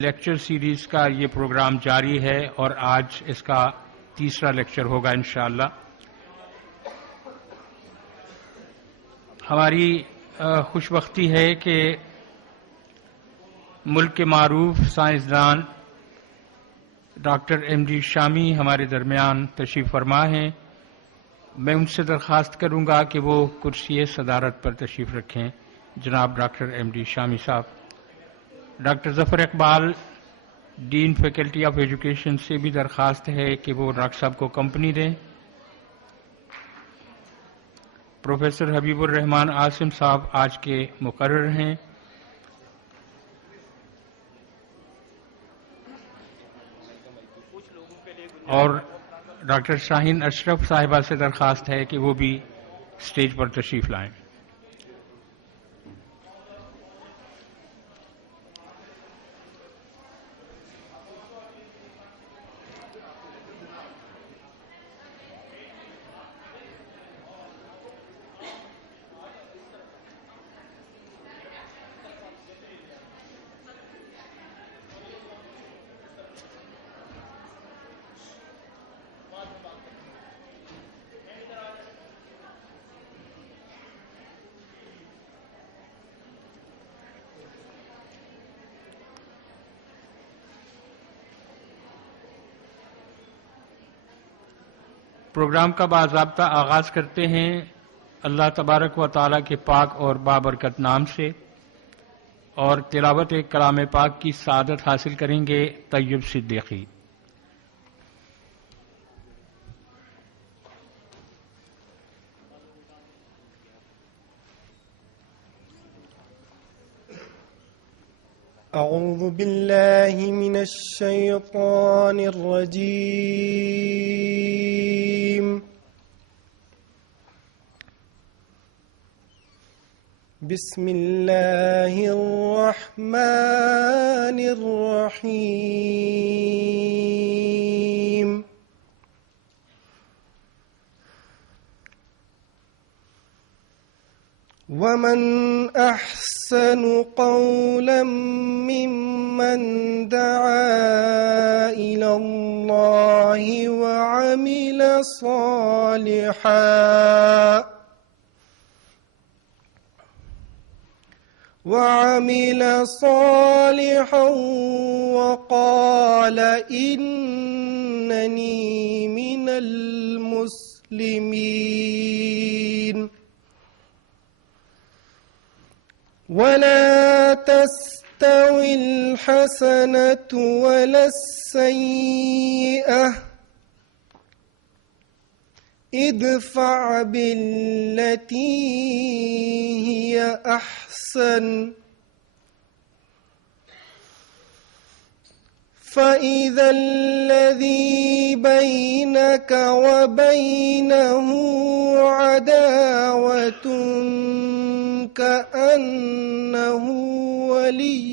Lecture series کا یہ programme جاری ہے اور آج اس کا تیسرا لیکچر ہوگا انشاءاللہ۔ ہماری خوش بختی ہے کہ ملک کے معروف سائنسدان ڈاکٹر ایم ڈی شامی ہمارے درمیان تشریف فرما ہیں۔ میں ان سے درخواست کروں گا کہ وہ کرسی صدارت پر تشریف رکھیں۔ جناب ڈاکٹر ایم ڈی شامی صاحب۔ Doctor Zafar Iqbal dean faculty of education سے بھی درخواست ہے کہ وہ ڈاکٹر صاحب کو کمپنی دیں۔ پروفیسر حبیب الرحمان عاصم صاحب آج کے مقرر ہیں۔ اور ڈاکٹر شاہین اشرف صاحبہ سے درخواست ہے کہ وہ بھی اسٹیج پر تشریف لائیں۔ پروگرام کا باضابطہ آغاز کرتے ہیں اللہ تبارک و تعالیٰ کے پاک اور بابرکت نام سے، اور تلاوت کلام پاک کی سعادت حاصل کریں گے طیب صدیقی۔ اعوذ باللہ من الشیطان الرجیم، بسم اللہ الرحمن الرحیم۔ ومن احسن قولا ممن دعا الى اللہ وعمل صالحا وقال اننی من المسلمین۔ ولا تستوي الحسنة ولا السيئة ادفع بالتي هي أحسن فإذا الذي بينك وبينه عداوة كأنه ولي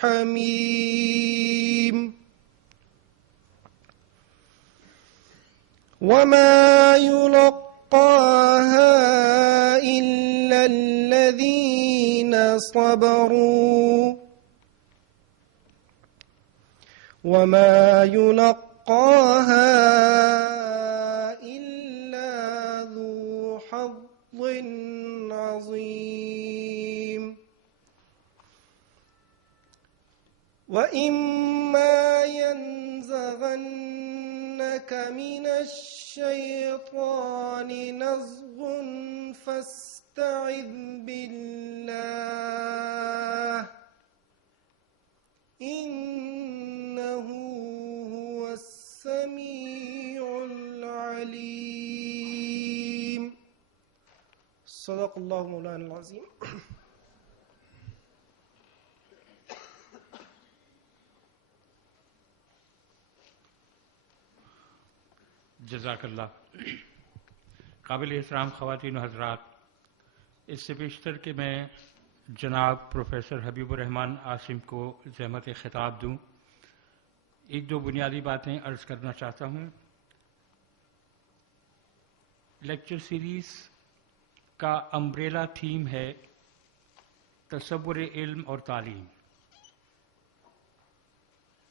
حميم۔ وما يلقاها إلا الذين صبروا وما يلقاها إلا ذو حظ عظيم۔ وإما ينزغنك من الشيطان نزغ فاستعذ بالله إنه هو السميع العليم۔ صدق اللہ مولانا العظیم۔ جزاک اللہ۔ قابل احترام خواتین و حضرات، اس سے بیشتر کہ میں جناب پروفیسر حبیب الرحمان عاصم کو زحمت خطاب دوں، ایک دو بنیادی باتیں عرض کرنا چاہتا ہوں۔ لیکچر سیریز کا امبریلا تھیم ہے تصور علم اور تعلیم۔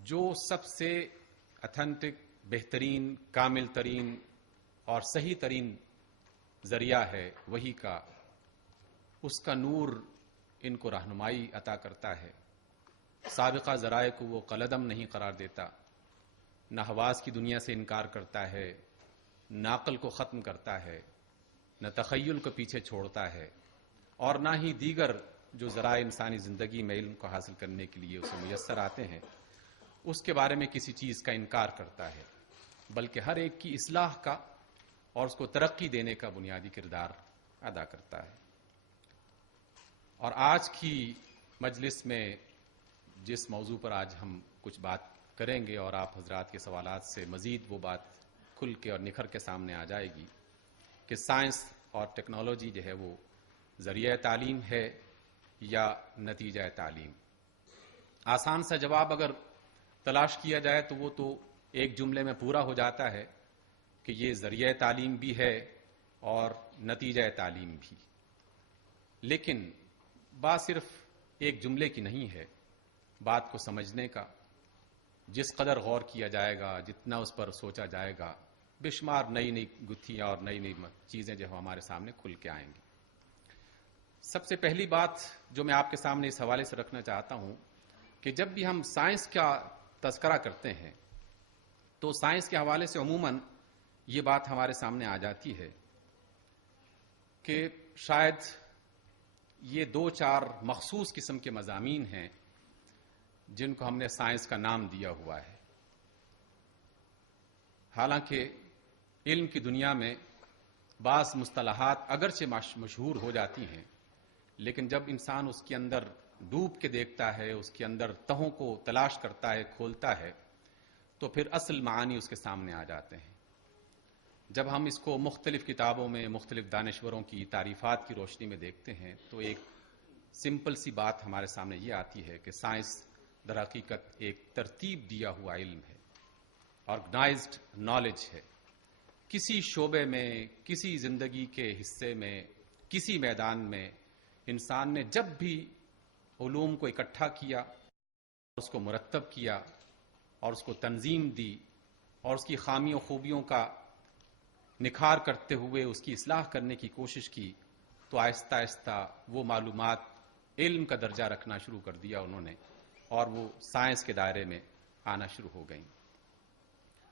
جو سب سے اتھینٹک، بہترین، کامل ترین اور صحیح ترین ذریعہ ہے وہی کا، اس کا نور ان کو رہنمائی عطا کرتا ہے. سابقہ ذرائع کو وہ قلعدم نہیں قرار دیتا، نہ حواس کی دنیا سے انکار کرتا ہے، نہ عقل کو ختم کرتا ہے، نہ تخیل کو پیچھے چھوڑتا ہے، اور نہ ہی دیگر جو ذرائع انسانی زندگی میں علم کو حاصل کرنے کے لیے اسے میسر آتے ہیں اس کے بارے میں کسی چیز کا انکار کرتا ہے، بلکہ ہر ایک کی اصلاح کا اور اس کو ترقی دینے کا بنیادی کردار ادا کرتا ہے. اور آج کی مجلس میں جس موضوع پر آج ہم کچھ بات کریں گے اور آپ حضرات کے سوالات سے مزید وہ بات کھل کے اور نکھر کے سامنے آ جائے گی کہ سائنس اور ٹیکنالوجی جو ہے وہ ذریعہ تعلیم ہے یا نتیجہ تعلیم. آسان سا جواب اگر تلاش کیا جائے تو وہ تو ایک جملے میں پورا ہو جاتا ہے کہ یہ ذریعہ تعلیم بھی ہے اور نتیجہ تعلیم بھی. لیکن بات صرف ایک جملے کی نہیں ہے، بات کو سمجھنے کا جس قدر غور کیا جائے گا، جتنا اس پر سوچا جائے گا، بے شمار نئی نئی گتھیاں اور نئی نئی چیزیں جو ہمارے سامنے کھل کے آئیں گی. سب سے پہلی بات جو میں آپ کے سامنے اس حوالے سے رکھنا چاہتا ہوں کہ جب بھی ہم سائنس کا تذکرہ کرتے ہیں تو سائنس کے حوالے سے عموماً یہ بات ہمارے سامنے آ جاتی ہے کہ شاید یہ 2-4 مخصوص قسم کے مضامین ہیں جن کو ہم نے سائنس کا نام دیا ہوا ہے. حالانکہ علم کی دنیا میں بعض مصطلحات اگرچہ مشہور ہو جاتی ہیں، لیکن جب انسان اس کے اندر ڈوب کے دیکھتا ہے، اس کے اندر تہوں کو تلاش کرتا ہے، کھولتا ہے، تو پھر اصل معانی اس کے سامنے آ جاتے ہیں. جب ہم اس کو مختلف کتابوں میں مختلف دانشوروں کی تعریفات کی روشنی میں دیکھتے ہیں تو ایک سمپل سی بات ہمارے سامنے یہ آتی ہے کہ سائنس در حقیقت ایک ترتیب دیا ہوا علم ہے، آرگنائزڈ نالج ہے. کسی شعبے میں، کسی زندگی کے حصے میں، کسی میدان میں انسان نے جب بھی علوم کو اکٹھا کیا، اس کو مرتب کیا اور اس کو تنظیم دی اور اس کی خامی و خوبیوں کا نکھار کرتے ہوئے اس کی اصلاح کرنے کی کوشش کی، تو آہستہ آہستہ وہ معلومات علم کا درجہ رکھنا شروع کر دیا انہوں نے، اور وہ سائنس کے دائرے میں آنا شروع ہو گئیں.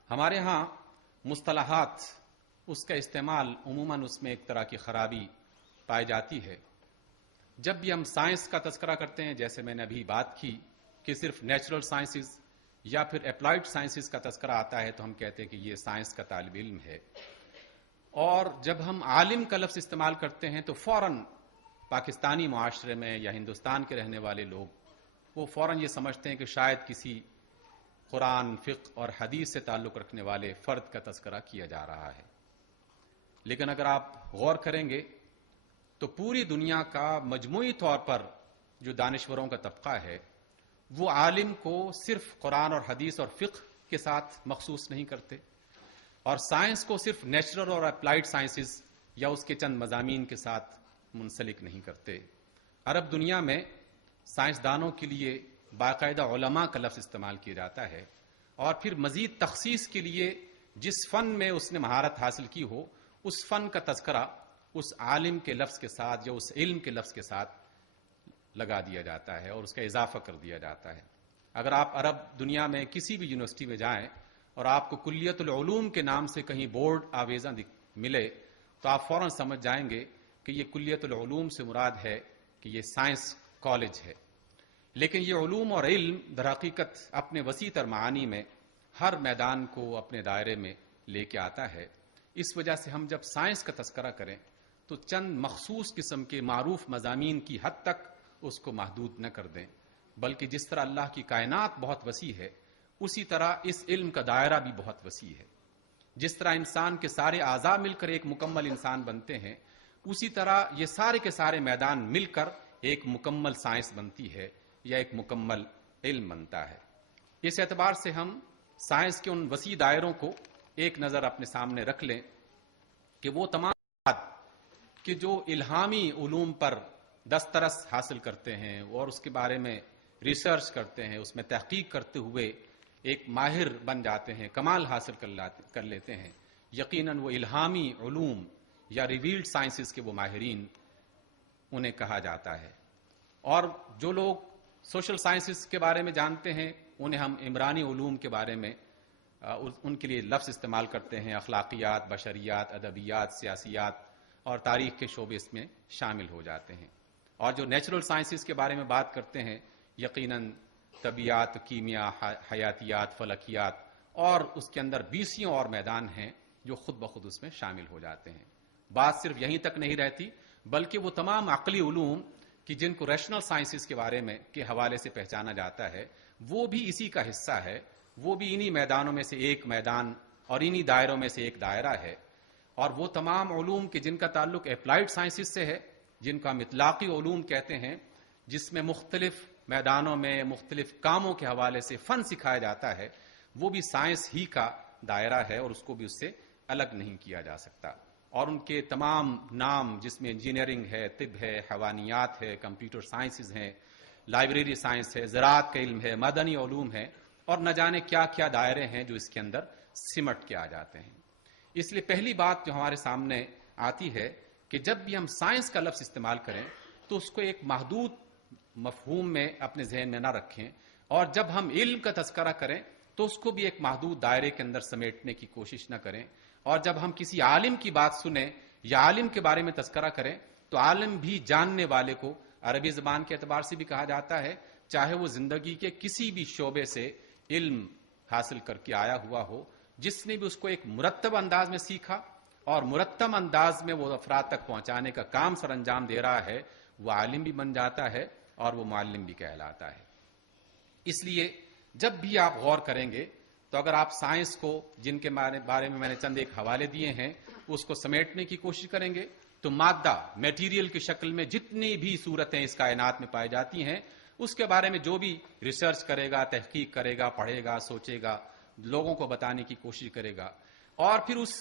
ہمارے ہاں مصطلحات، اس کا استعمال عموماً اس میں ایک طرح کی خرابی پائی جاتی ہے. جب بھی ہم سائنس کا تذکرہ کرتے ہیں، جیسے میں نے ابھی بات کی کہ صرف نیچرل سائنسز یا پھر اپلائیڈ سائنسز کا تذکرہ آتا ہے تو ہم کہتے ہیں کہ یہ سائنس کا طالب علم ہے. اور جب ہم عالم کا لفظ استعمال کرتے ہیں تو فوراً پاکستانی معاشرے میں یا ہندوستان کے رہنے والے لوگ وہ فوراً یہ سمجھتے ہیں کہ شاید کسی قرآن، فقہ اور حدیث سے تعلق رکھنے والے فرد کا تذکرہ کیا جا رہا ہے. لیکن اگر آپ غور کریں گے تو پوری دنیا کا مجموعی طور پر جو دانشوروں کا طبقہ ہے وہ عالم کو صرف قرآن اور حدیث اور فقہ کے ساتھ مخصوص نہیں کرتے، اور سائنس کو صرف نیچرل اور اپلائیڈ سائنسز یا اس کے چند مضامین کے ساتھ منسلک نہیں کرتے. عرب دنیا میں سائنسدانوں کے لیے باقاعدہ علماء کا لفظ استعمال کیا جاتا ہے، اور پھر مزید تخصیص کے لیے جس فن میں اس نے مہارت حاصل کی ہو اس فن کا تذکرہ اس عالم کے لفظ کے ساتھ یا اس علم کے لفظ کے ساتھ لگا دیا جاتا ہے اور اس کا اضافہ کر دیا جاتا ہے. اگر آپ عرب دنیا میں کسی بھی یونیورسٹی میں جائیں اور آپ کو کلیت العلوم کے نام سے کہیں بورڈ آویزاں ملے تو آپ فوراً سمجھ جائیں گے کہ یہ کلیت العلوم سے مراد ہے کہ یہ سائنس کالج ہے. لیکن یہ علوم اور علم در حقیقت اپنے وسیع تر معانی میں ہر میدان کو اپنے دائرے میں لے کے آتا ہے. اس وجہ سے ہم جب سائنس کا تذکرہ کریں تو چند مخصوص قسم کے معروف مضامین کی حد تک اس کو محدود نہ کر دیں، بلکہ جس طرح اللہ کی کائنات بہت وسیع ہے اسی طرح اس علم کا دائرہ بھی بہت وسیع ہے. جس طرح انسان کے سارے اعضاء مل کر ایک مکمل انسان بنتے ہیں، اسی طرح یہ سارے کے سارے میدان مل کر ایک مکمل سائنس بنتی ہے یا ایک مکمل علم بنتا ہے. اس اعتبار سے ہم سائنس کے ان وسیع دائروں کو ایک نظر اپنے سامنے رکھ لیں کہ وہ تمام کہ جو الہامی علوم پر دسترس حاصل کرتے ہیں اور اس کے بارے میں ریسرچ کرتے ہیں، اس میں تحقیق کرتے ہوئے ایک ماہر بن جاتے ہیں، کمال حاصل کر لیتے ہیں، یقیناً وہ الہامی علوم یا ریویلڈ سائنسز کے وہ ماہرین انہیں کہا جاتا ہے۔ اور جو لوگ سوشل سائنسز کے بارے میں جانتے ہیں انہیں ہم عمرانی علوم کے بارے میں ان کے لیے لفظ استعمال کرتے ہیں، اخلاقیات، بشریات، ادبیات، سیاسیات اور تاریخ کے شعبے اس میں شامل ہو جاتے ہیں۔ اور جو نیچرل سائنسز کے بارے میں بات کرتے ہیں، یقیناً طبیعت، کیمیا، حیاتیات، فلکیات، اور اس کے اندر 20 اور میدان ہیں جو خود بخود اس میں شامل ہو جاتے ہیں۔ بات صرف یہیں تک نہیں رہتی، بلکہ وہ تمام عقلی علوم کہ جن کو ریشنل سائنسز کے بارے میں کے حوالے سے پہچانا جاتا ہے، وہ بھی اسی کا حصہ ہے، وہ بھی انہی میدانوں میں سے ایک میدان اور انہی دائروں میں سے ایک دائرہ ہے۔ اور وہ تمام علوم کہ جن کا تعلق اپلائیڈ سائنسز سے ہے، جن کا ہم اطلاقی علوم کہتے ہیں، جس میں مختلف میدانوں میں مختلف کاموں کے حوالے سے فن سکھایا جاتا ہے، وہ بھی سائنس ہی کا دائرہ ہے اور اس کو بھی اس سے الگ نہیں کیا جا سکتا۔ اور ان کے تمام نام جس میں انجینئرنگ ہے، طب ہے، حیوانیات ہے، کمپیوٹر سائنسز ہیں، لائبریری سائنس ہے، زراعت کا علم ہے، مدنی علوم ہے، اور نہ جانے کیا کیا دائرے ہیں جو اس کے اندر سمٹ کے آ جاتے ہیں۔ اس لیے پہلی بات جو ہمارے سامنے آتی ہے کہ جب بھی ہم سائنس کا لفظ استعمال کریں تو اس کو ایک محدود مفہوم میں اپنے ذہن میں نہ رکھیں، اور جب ہم علم کا تذکرہ کریں تو اس کو بھی ایک محدود دائرے کے اندر سمیٹنے کی کوشش نہ کریں، اور جب ہم کسی عالم کی بات سنیں یا عالم کے بارے میں تذکرہ کریں تو عالم بھی جاننے والے کو عربی زبان کے اعتبار سے بھی کہا جاتا ہے، چاہے وہ زندگی کے کسی بھی شعبے سے علم حاصل کر کے آیا ہوا ہو، جس نے بھی اس کو ایک مرتب انداز میں سیکھا اور مرتب انداز میں وہ افراد تک پہنچانے کا کام سر انجام دے رہا ہے، وہ عالم بھی بن جاتا ہے اور وہ معلم بھی کہلاتا ہے۔ اس لیے جب بھی آپ غور کریں گے تو اگر آپ سائنس کو جن کے بارے میں نے چند ایک حوالے دیے ہیں اس کو سمیٹنے کی کوشش کریں گے تو مادہ میٹیریل کی شکل میں جتنی بھی صورتیں اس کائنات میں پائی جاتی ہیں اس کے بارے میں جو بھی ریسرچ کرے گا، تحقیق کرے گا، پڑھے گا، سوچے گا، لوگوں کو بتانے کی کوشش کرے گا، اور پھر اس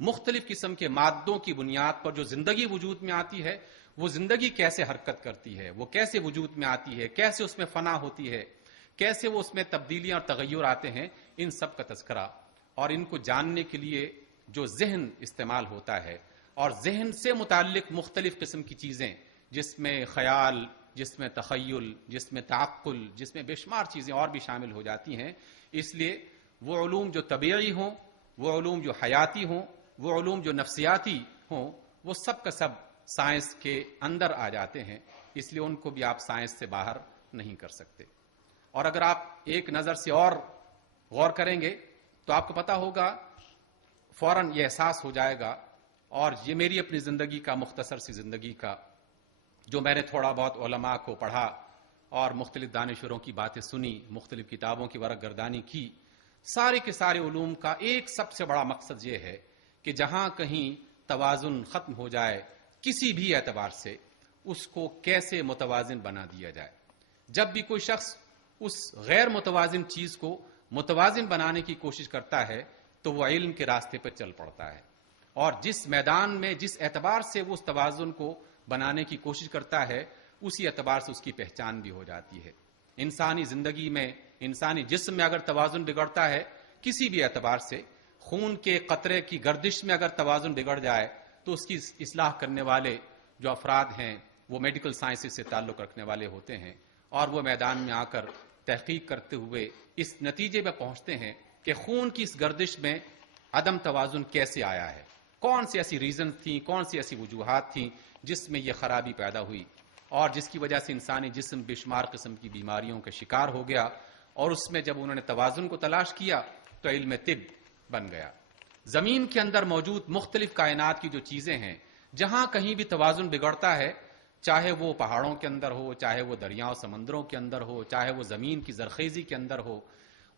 مختلف قسم کے مادوں کی بنیاد پر جو زندگی وجود میں آتی ہے وہ زندگی کیسے حرکت کرتی ہے، وہ کیسے وجود میں آتی ہے، کیسے اس میں فنا ہوتی ہے، کیسے وہ اس میں تبدیلیاں اور تغیر آتے ہیں، ان سب کا تذکرہ اور ان کو جاننے کے لیے جو ذہن استعمال ہوتا ہے اور ذہن سے متعلق مختلف قسم کی چیزیں جس میں خیال، جس میں تخیل، جس میں تعقل، جس میں بے شمار چیزیں اور بھی شامل ہو جاتی ہیں۔ اس لیے وہ علوم جو طبیعی ہوں، وہ علوم جو حیاتی ہوں، وہ علوم جو نفسیاتی ہوں، وہ سب کا سب سائنس کے اندر آ جاتے ہیں، اس لیے ان کو بھی آپ سائنس سے باہر نہیں کر سکتے۔ اور اگر آپ ایک نظر سے اور غور کریں گے تو آپ کو پتا ہوگا، فوراً یہ احساس ہو جائے گا، اور یہ میری اپنی زندگی کا مختصر سی زندگی کا جو میں نے تھوڑا بہت علماء کو پڑھا اور مختلف دانشوروں کی باتیں سنی، مختلف کتابوں کی ورق گردانی کی، سارے کے سارے علوم کا ایک سب سے بڑا مقصد یہ ہے کہ جہاں کہیں توازن ختم ہو جائے کسی بھی اعتبار سے اس کو کیسے متوازن بنا دیا جائے۔ جب بھی کوئی شخص اس غیر متوازن چیز کو متوازن بنانے کی کوشش کرتا ہے تو وہ علم کے راستے پر چل پڑتا ہے، اور جس میدان میں جس اعتبار سے وہ اس توازن کو بنانے کی کوشش کرتا ہے اسی اعتبار سے اس کی پہچان بھی ہو جاتی ہے۔ انسانی زندگی میں، انسانی جسم میں اگر توازن بگڑتا ہے کسی بھی اعتبار سے، خون کے قطرے کی گردش میں اگر توازن بگڑ جائے تو اس کی اصلاح کرنے والے جو افراد ہیں وہ میڈیکل سائنسز سے تعلق رکھنے والے ہوتے ہیں، اور وہ میدان میں آ کر تحقیق کرتے ہوئے اس نتیجے پہ پہنچتے ہیں کہ خون کی اس گردش میں عدم توازن کیسے آیا ہے، کون سی ایسی ریزن تھیں، کون سی ایسی وجوہات تھیں جس میں یہ خرابی پیدا ہوئی، اور جس کی وجہ سے انسانی جسم بے شمار قسم کی بیماریوں کا شکار ہو گیا، اور اس میں جب انہوں نے توازن کو تلاش کیا تو علم طب بن گیا۔ زمین کے اندر موجود مختلف کائنات کی جو چیزیں ہیں، جہاں کہیں بھی توازن بگڑتا ہے، چاہے وہ پہاڑوں کے اندر ہو، چاہے وہ دریاؤں سمندروں کے اندر ہو، چاہے وہ زمین کی زرخیزی کے اندر ہو،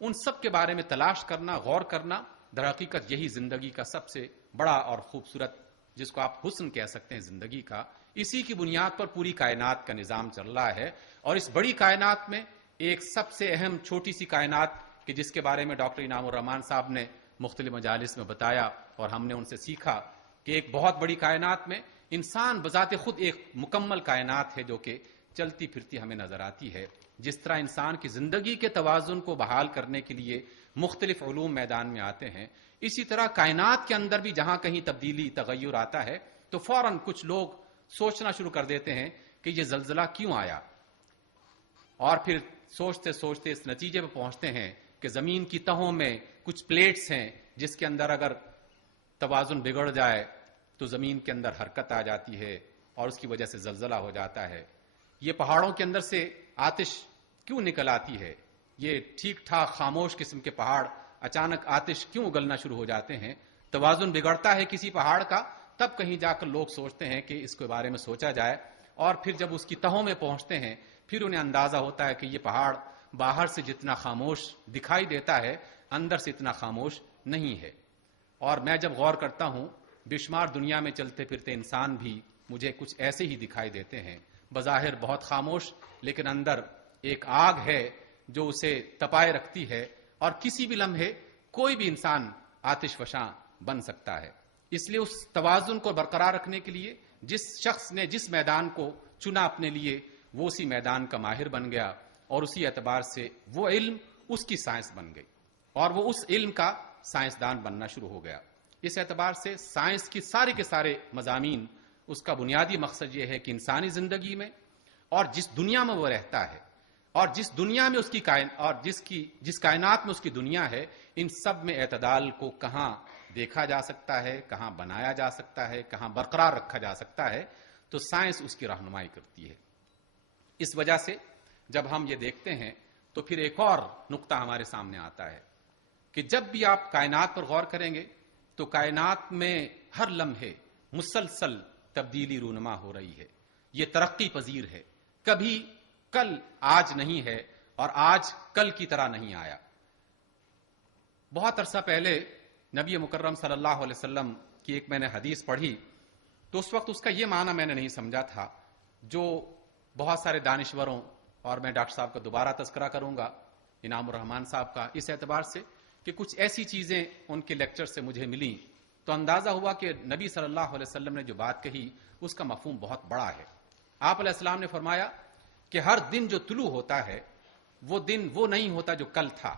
ان سب کے بارے میں تلاش کرنا، غور کرنا، در حقیقت یہی زندگی کا سب سے بڑا اور خوبصورت، جس کو آپ حسن کہہ سکتے ہیں زندگی کا، اسی کی بنیاد پر پوری کائنات کا نظام چل رہا ہے۔ اور اس بڑی کائنات میں ایک سب سے اہم چھوٹی سی کائنات کہ جس کے بارے میں ڈاکٹر انعام الرحمان صاحب نے مختلف مجالس میں بتایا اور ہم نے ان سے سیکھا کہ ایک بہت بڑی کائنات میں انسان بذات خود ایک مکمل کائنات ہے جو کہ چلتی پھرتی ہمیں نظر آتی ہے، جس طرح انسان کی زندگی کے توازن کو بحال کرنے کے لیے مختلف علوم میدان میں آتے ہیں، اسی طرح کائنات کے اندر بھی جہاں کہیں تبدیلی تغیر آتا ہے تو فوراً کچھ لوگ سوچنا شروع کر دیتے ہیں کہ یہ زلزلہ کیوں آیا، اور پھر سوچتے سوچتے اس نتیجے پہ پہنچتے ہیں کہ زمین کی تہوں میں کچھ پلیٹس ہیں جس کے اندر اگر توازن بگڑ جائے تو زمین کے اندر حرکت آ جاتی ہے اور اس کی وجہ سے زلزلہ ہو جاتا ہے۔ یہ پہاڑوں کے اندر سے آتش کیوں نکل آتی ہے، یہ ٹھیک ٹھاک خاموش قسم کے پہاڑ اچانک آتش کیوں اگلنا شروع ہو جاتے ہیں؟ توازن بگڑتا ہے کسی پہاڑ کا، تب کہیں جا کر لوگ سوچتے ہیں کہ اس کے بارے میں سوچا جائے، اور پھر جب اس کی تہوں میں پہنچتے ہیں پھر انہیں اندازہ ہوتا ہے کہ یہ پہاڑ باہر سے جتنا خاموش دکھائی دیتا ہے اندر سے اتنا خاموش نہیں ہے۔ اور میں جب غور کرتا ہوں، بے شمار دنیا میں چلتے پھرتے انسان بھی مجھے کچھ ایسے ہی دکھائی دیتے ہیں، بظاہر بہت خاموش، لیکن اندر ایک آگ ہے جو اسے تپائے رکھتی ہے، اور کسی بھی لمحے کوئی بھی انسان آتش فشاں بن سکتا ہے۔ اس لیے اس توازن کو برقرار رکھنے کے لیے جس شخص نے جس میدان کو چنا اپنے لیے، وہ اسی میدان کا ماہر بن گیا، اور اسی اعتبار سے وہ علم اس کی سائنس بن گئی، اور وہ اس علم کا سائنسدان بننا شروع ہو گیا۔ اس اعتبار سے سائنس کی سارے کے سارے مضامین، اس کا بنیادی مقصد یہ ہے کہ انسانی زندگی میں اور جس دنیا میں وہ رہتا ہے، اور جس دنیا میں اس کی اور جس کائنات میں اس کی دنیا ہے، ان سب میں اعتدال کو کہاں دیکھا جا سکتا ہے، کہاں بنایا جا سکتا ہے، کہاں برقرار رکھا جا سکتا ہے، تو سائنس اس کی رہنمائی کرتی ہے۔ اس وجہ سے جب ہم یہ دیکھتے ہیں تو پھر ایک اور نقطہ ہمارے سامنے آتا ہے کہ جب بھی آپ کائنات پر غور کریں گے تو کائنات میں ہر لمحے مسلسل تبدیلی رونما ہو رہی ہے، یہ ترقی پذیر ہے، کبھی کل آج نہیں ہے اور آج کل کی طرح نہیں آیا۔ بہت عرصہ پہلے نبی مکرم صلی اللہ علیہ وسلم کی ایک میں نے حدیث پڑھی تو اس وقت اس کا یہ معنی میں نے نہیں سمجھا تھا، جو بہت سارے دانشوروں، اور میں ڈاکٹر صاحب کا دوبارہ تذکرہ کروں گا، انعام الرحمان صاحب کا، اس اعتبار سے کہ کچھ ایسی چیزیں ان کے لیکچر سے مجھے ملیں تو اندازہ ہوا کہ نبی صلی اللہ علیہ وسلم نے جو بات کہی اس کا مفہوم بہت بڑا ہے۔ آپ علیہ السلام نے فرمایا کہ ہر دن جو طلوع ہوتا ہے وہ دن وہ نہیں ہوتا جو کل تھا،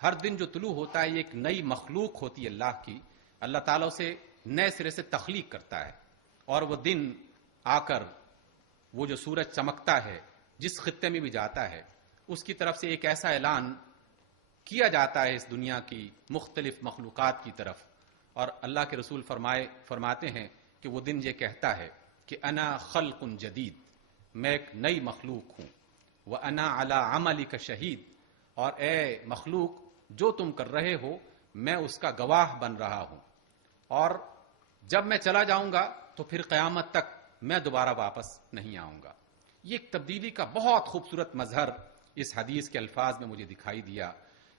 ہر دن جو طلوع ہوتا ہے یہ ایک نئی مخلوق ہوتی ہے اللہ کی، اللہ تعالیٰ اسے نئے سرے سے تخلیق کرتا ہے، اور وہ دن آ کر وہ جو سورج چمکتا ہے جس خطے میں بھی جاتا ہے اس کی طرف سے ایک ایسا اعلان کیا جاتا ہے اس دنیا کی مختلف مخلوقات کی طرف، اور اللہ کے رسول فرماتے ہیں کہ وہ دن یہ کہتا ہے کہ انا خلق جدید، میں ایک نئی مخلوق ہوں، وَأَنَا عَلَىٰ عَمَلِكَ شہید، اور اے مخلوق جو تم کر رہے ہو میں اس کا گواہ بن رہا ہوں، اور جب میں چلا جاؤں گا تو پھر قیامت تک میں دوبارہ واپس نہیں آؤں گا۔ یہ ایک تبدیلی کا بہت خوبصورت مظہر اس حدیث کے الفاظ میں مجھے دکھائی دیا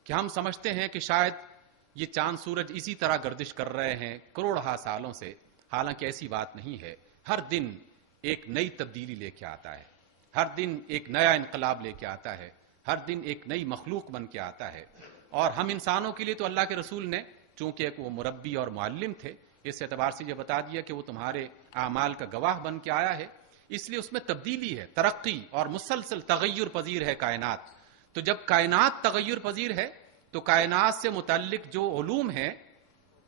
کہ ہم سمجھتے ہیں کہ شاید یہ چاند سورج اسی طرح گردش کر رہے ہیں کروڑہا سالوں سے، حالانکہ ایسی بات نہیں ہے۔ ہر دن ایک نئی تبدیلی لے کے آتا ہے، ہر دن ایک نیا انقلاب لے کے آتا ہے، ہر دن ایک نئی مخلوق بن کے آتا ہے، اور ہم انسانوں کے لیے تو اللہ کے رسول نے چونکہ ایک وہ مربی اور معلم تھے، اس اعتبار سے یہ بتا دیا کہ وہ تمہارے اعمال کا گواہ بن کے آیا ہے، اس لیے اس میں تبدیلی ہے، ترقی اور مسلسل تغیر پذیر ہے کائنات۔ تو جب کائنات تغیر پذیر ہے تو کائنات سے متعلق جو علوم ہیں،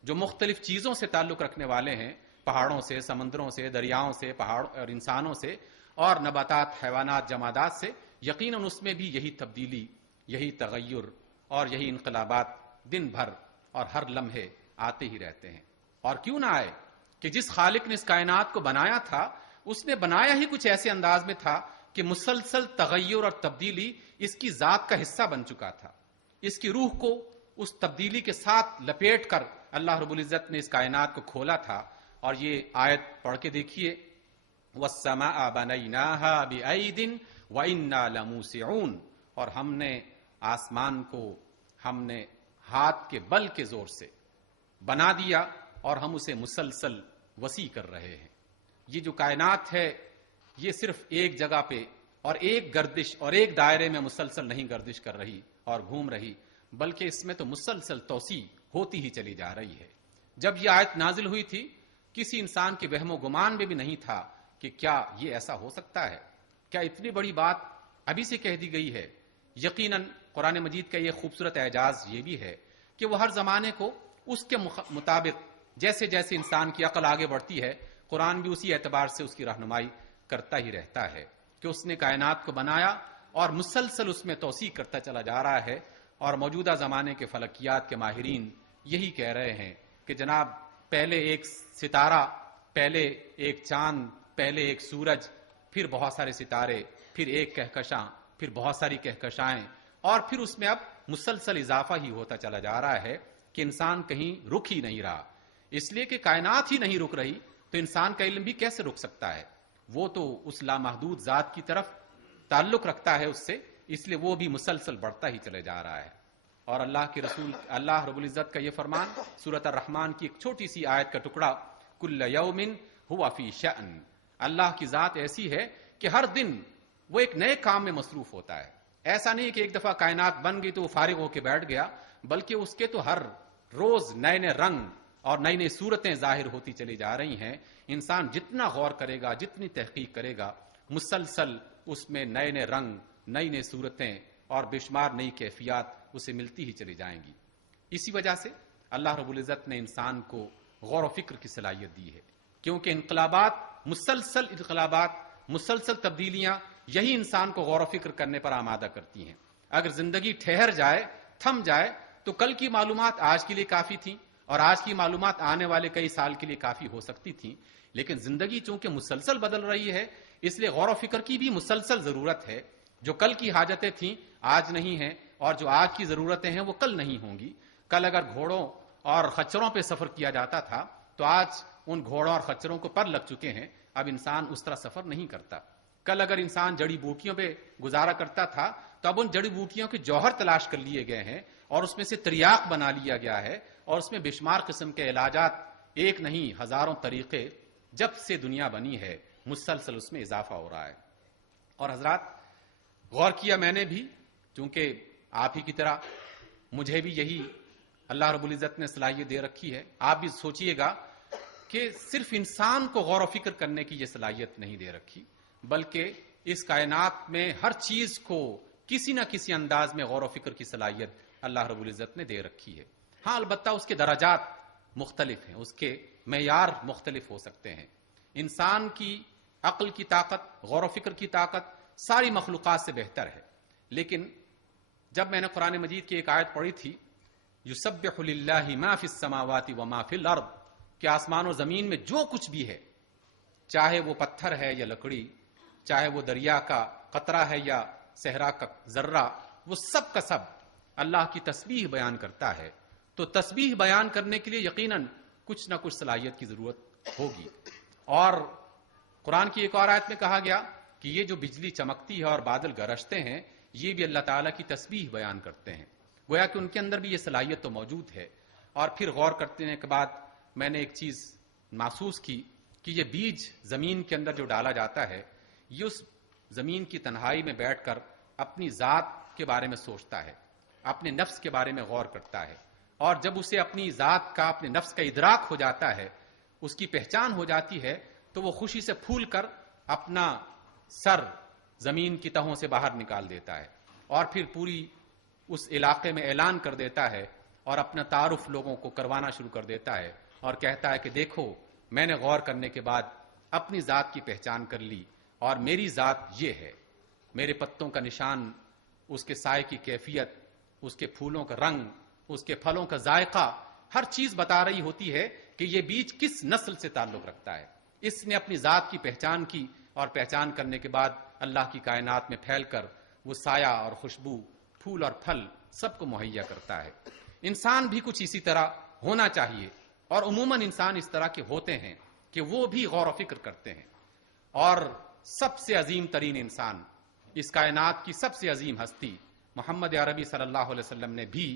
جو مختلف چیزوں سے تعلق رکھنے والے ہیں، پہاڑوں سے، سمندروں سے، دریاؤں سے، پہاڑوں اور انسانوں سے، اور نباتات، حیوانات، جمادات سے، یقیناً اس میں بھی یہی تبدیلی، یہی تغیر اور یہی انقلابات دن بھر اور ہر لمحے آتے ہی رہتے ہیں۔ اور کیوں نہ آئے کہ جس خالق نے اس کائنات کو بنایا تھا اس نے بنایا ہی کچھ ایسے انداز میں تھا کہ مسلسل تغیر اور تبدیلی اس کی ذات کا حصہ بن چکا تھا، اس کی روح کو اس تبدیلی کے ساتھ لپیٹ کر اللہ رب العزت نے اس کائنات کو کھولا تھا۔ اور یہ آیت پڑھ کے دیکھیے، وَالسَّمَاءَ بَنَيْنَاهَا بِأَيْدٍ وَإِنَّا لَمُوسِعُونَ، اور ہم نے آسمان کو ہم نے ہاتھ کے بل کے زور سے بنا دیا اور ہم اسے مسلسل وسیع کر رہے ہیں۔ یہ جو کائنات ہے یہ صرف ایک جگہ پہ اور ایک گردش اور ایک دائرے میں مسلسل نہیں گردش کر رہی اور گھوم رہی، بلکہ اس میں تو مسلسل توسیع ہوتی ہی چلی جا رہی ہے۔ جب یہ آیت نازل ہوئی تھی کسی انسان کے وہم و گمان میں بھی نہیں تھا کہ کیا یہ ایسا ہو سکتا ہے، کیا اتنی بڑی بات ابھی سے کہہ دی گئی ہے۔ یقیناً قرآن مجید کا یہ خوبصورت اعجاز یہ بھی ہے کہ وہ ہر زمانے کو اس کے مطابق جیسے جیسے انسان کی عقل آگے بڑھتی ہے، قرآن بھی اسی اعتبار سے اس کی رہنمائی کرتا ہی رہتا ہے کہ اس نے کائنات کو بنایا اور مسلسل اس میں توسیع کرتا چلا جا رہا ہے۔ اور موجودہ زمانے کے فلکیات کے ماہرین یہی کہہ رہے ہیں کہ جناب پہلے ایک ستارہ، پہلے ایک چاند، پہلے ایک سورج، پھر بہت سارے ستارے، پھر ایک کہکشاں، پھر بہت ساری کہکشائیں، اور پھر اس میں اب مسلسل اضافہ ہی ہوتا چلا جا رہا ہے کہ انسان کہیں رک ہی نہیں رہا۔ اس لیے کہ کائنات ہی نہیں رک رہی تو انسان کا علم بھی کیسے رک سکتا ہے؟ وہ تو اس لامحدود ذات کی طرف تعلق رکھتا ہے اس سے، اس لیے وہ بھی مسلسل بڑھتا ہی چلے جا رہا ہے۔ اور اللہ کے رسول اللہ رب العزت کا یہ فرمان سورۃ الرحمن کی ایک چھوٹی سی آیت کا ٹکڑا، کل یوم ہوا فی شأن، اللہ کی ذات ایسی ہے کہ ہر دن وہ ایک نئے کام میں مصروف ہوتا ہے۔ ایسا نہیں کہ ایک دفعہ کائنات بن گئی تو وہ فارغ ہو کے بیٹھ گیا، بلکہ اس کے تو ہر روز نئے نئے رنگ اور نئی نئی صورتیں ظاہر ہوتی چلی جا رہی ہیں۔ انسان جتنا غور کرے گا، جتنی تحقیق کرے گا، مسلسل اس میں نئے نئے رنگ، نئی نئی صورتیں اور بے شمار نئی کیفیات اسے ملتی ہی چلی جائیں گی۔ اسی وجہ سے اللہ رب العزت نے انسان کو غور و فکر کی صلاحیت دی ہے، کیونکہ انقلابات، مسلسل تبدیلیاں یہی انسان کو غور و فکر کرنے پر آمادہ کرتی ہیں۔ اگر زندگی ٹھہر جائے، تھم جائے، تو کل کی معلومات آج کے لیے کافی تھیں اور آج کی معلومات آنے والے کئی سال کے لیے کافی ہو سکتی تھیں، لیکن زندگی چونکہ مسلسل بدل رہی ہے، اس لیے غور و فکر کی بھی مسلسل ضرورت ہے۔ جو کل کی حاجتیں تھیں آج نہیں ہیں، اور جو آج کی ضرورتیں ہیں وہ کل نہیں ہوں گی۔ کل اگر گھوڑوں اور خچروں پہ سفر کیا جاتا تھا تو آج ان گھوڑوں اور خچروں کو پر لگ چکے ہیں، اب انسان اس طرح سفر نہیں کرتا۔ کل اگر انسان جڑی بوٹیوں پہ گزارا کرتا تھا تو اب ان جڑی بوٹیوں کے جوہر تلاش کر لیے گئے ہیں اور اس میں سے تریاق بنا لیا گیا ہے، اور اس میں بے شمار قسم کے علاجات، ایک نہیں ہزاروں طریقے جب سے دنیا بنی ہے مسلسل اس میں اضافہ ہو رہا ہے۔ اور حضرات غور کیا میں نے بھی، چونکہ آپ ہی کی طرح مجھے بھی یہی اللہ رب العزت نے صلاحیت دے رکھی ہے، آپ بھی سوچئے گا کہ صرف انسان کو غور و فکر کرنے کی یہ صلاحیت نہیں دے رکھی، بلکہ اس کائنات میں ہر چیز کو کسی نہ کسی انداز میں غور و فکر کی صلاحیت اللہ رب العزت نے دے رکھی ہے۔ ہاں البتہ اس کے درجات مختلف ہیں، اس کے معیار مختلف ہو سکتے ہیں۔ انسان کی عقل کی طاقت، غور و فکر کی طاقت ساری مخلوقات سے بہتر ہے، لیکن جب میں نے قرآن مجید کی ایک آیت پڑھی تھی، یسبح للہ ما فی السماوات وما فی الارض، کہ آسمان و زمین میں جو کچھ بھی ہے، چاہے وہ پتھر ہے یا لکڑی، چاہے وہ دریا کا قطرہ ہے یا صحرا کا ذرہ، وہ سب کا سب اللہ کی تسبیح بیان کرتا ہے۔ تو تسبیح بیان کرنے کے لیے یقیناً کچھ نہ کچھ صلاحیت کی ضرورت ہوگی۔ اور قرآن کی ایک اور آیت میں کہا گیا کہ یہ جو بجلی چمکتی ہے اور بادل گرجتے ہیں، یہ بھی اللہ تعالیٰ کی تسبیح بیان کرتے ہیں، گویا کہ ان کے اندر بھی یہ صلاحیت تو موجود ہے۔ اور پھر غور کرنے کے بعد میں نے ایک چیز محسوس کی کہ یہ بیج زمین کے اندر جو ڈالا جاتا ہے، یہ اس زمین کی تنہائی میں بیٹھ کر اپنی ذات کے بارے میں سوچتا ہے، اپنے نفس کے بارے میں غور کرتا ہے، اور جب اسے اپنی ذات کا، اپنے نفس کا ادراک ہو جاتا ہے، اس کی پہچان ہو جاتی ہے، تو وہ خوشی سے پھول کر اپنا سر زمین کی تہوں سے باہر نکال دیتا ہے، اور پھر پوری اس علاقے میں اعلان کر دیتا ہے اور اپنا تعارف لوگوں کو کروانا شروع کر دیتا ہے، اور کہتا ہے کہ دیکھو میں نے غور کرنے کے بعد اپنی ذات کی پہچان کر لی، اور میری ذات یہ ہے، میرے پتوں کا نشان، اس کے سائے کی کیفیت، اس کے پھولوں کا رنگ، اس کے پھلوں کا ذائقہ، ہر چیز بتا رہی ہوتی ہے کہ یہ بیج کس نسل سے تعلق رکھتا ہے۔ اس نے اپنی ذات کی پہچان کی، اور پہچان کرنے کے بعد اللہ کی کائنات میں پھیل کر وہ سایہ اور خوشبو، پھول اور پھل سب کو مہیا کرتا ہے۔ انسان بھی کچھ اسی طرح ہونا چاہیے، اور عموماً انسان اس طرح کے ہوتے ہیں کہ وہ بھی غور و فکر کرتے ہیں۔ اور سب سے عظیم ترین انسان، اس کائنات کی سب سے عظیم ہستی محمد عربی صلی اللہ علیہ وسلم نے بھی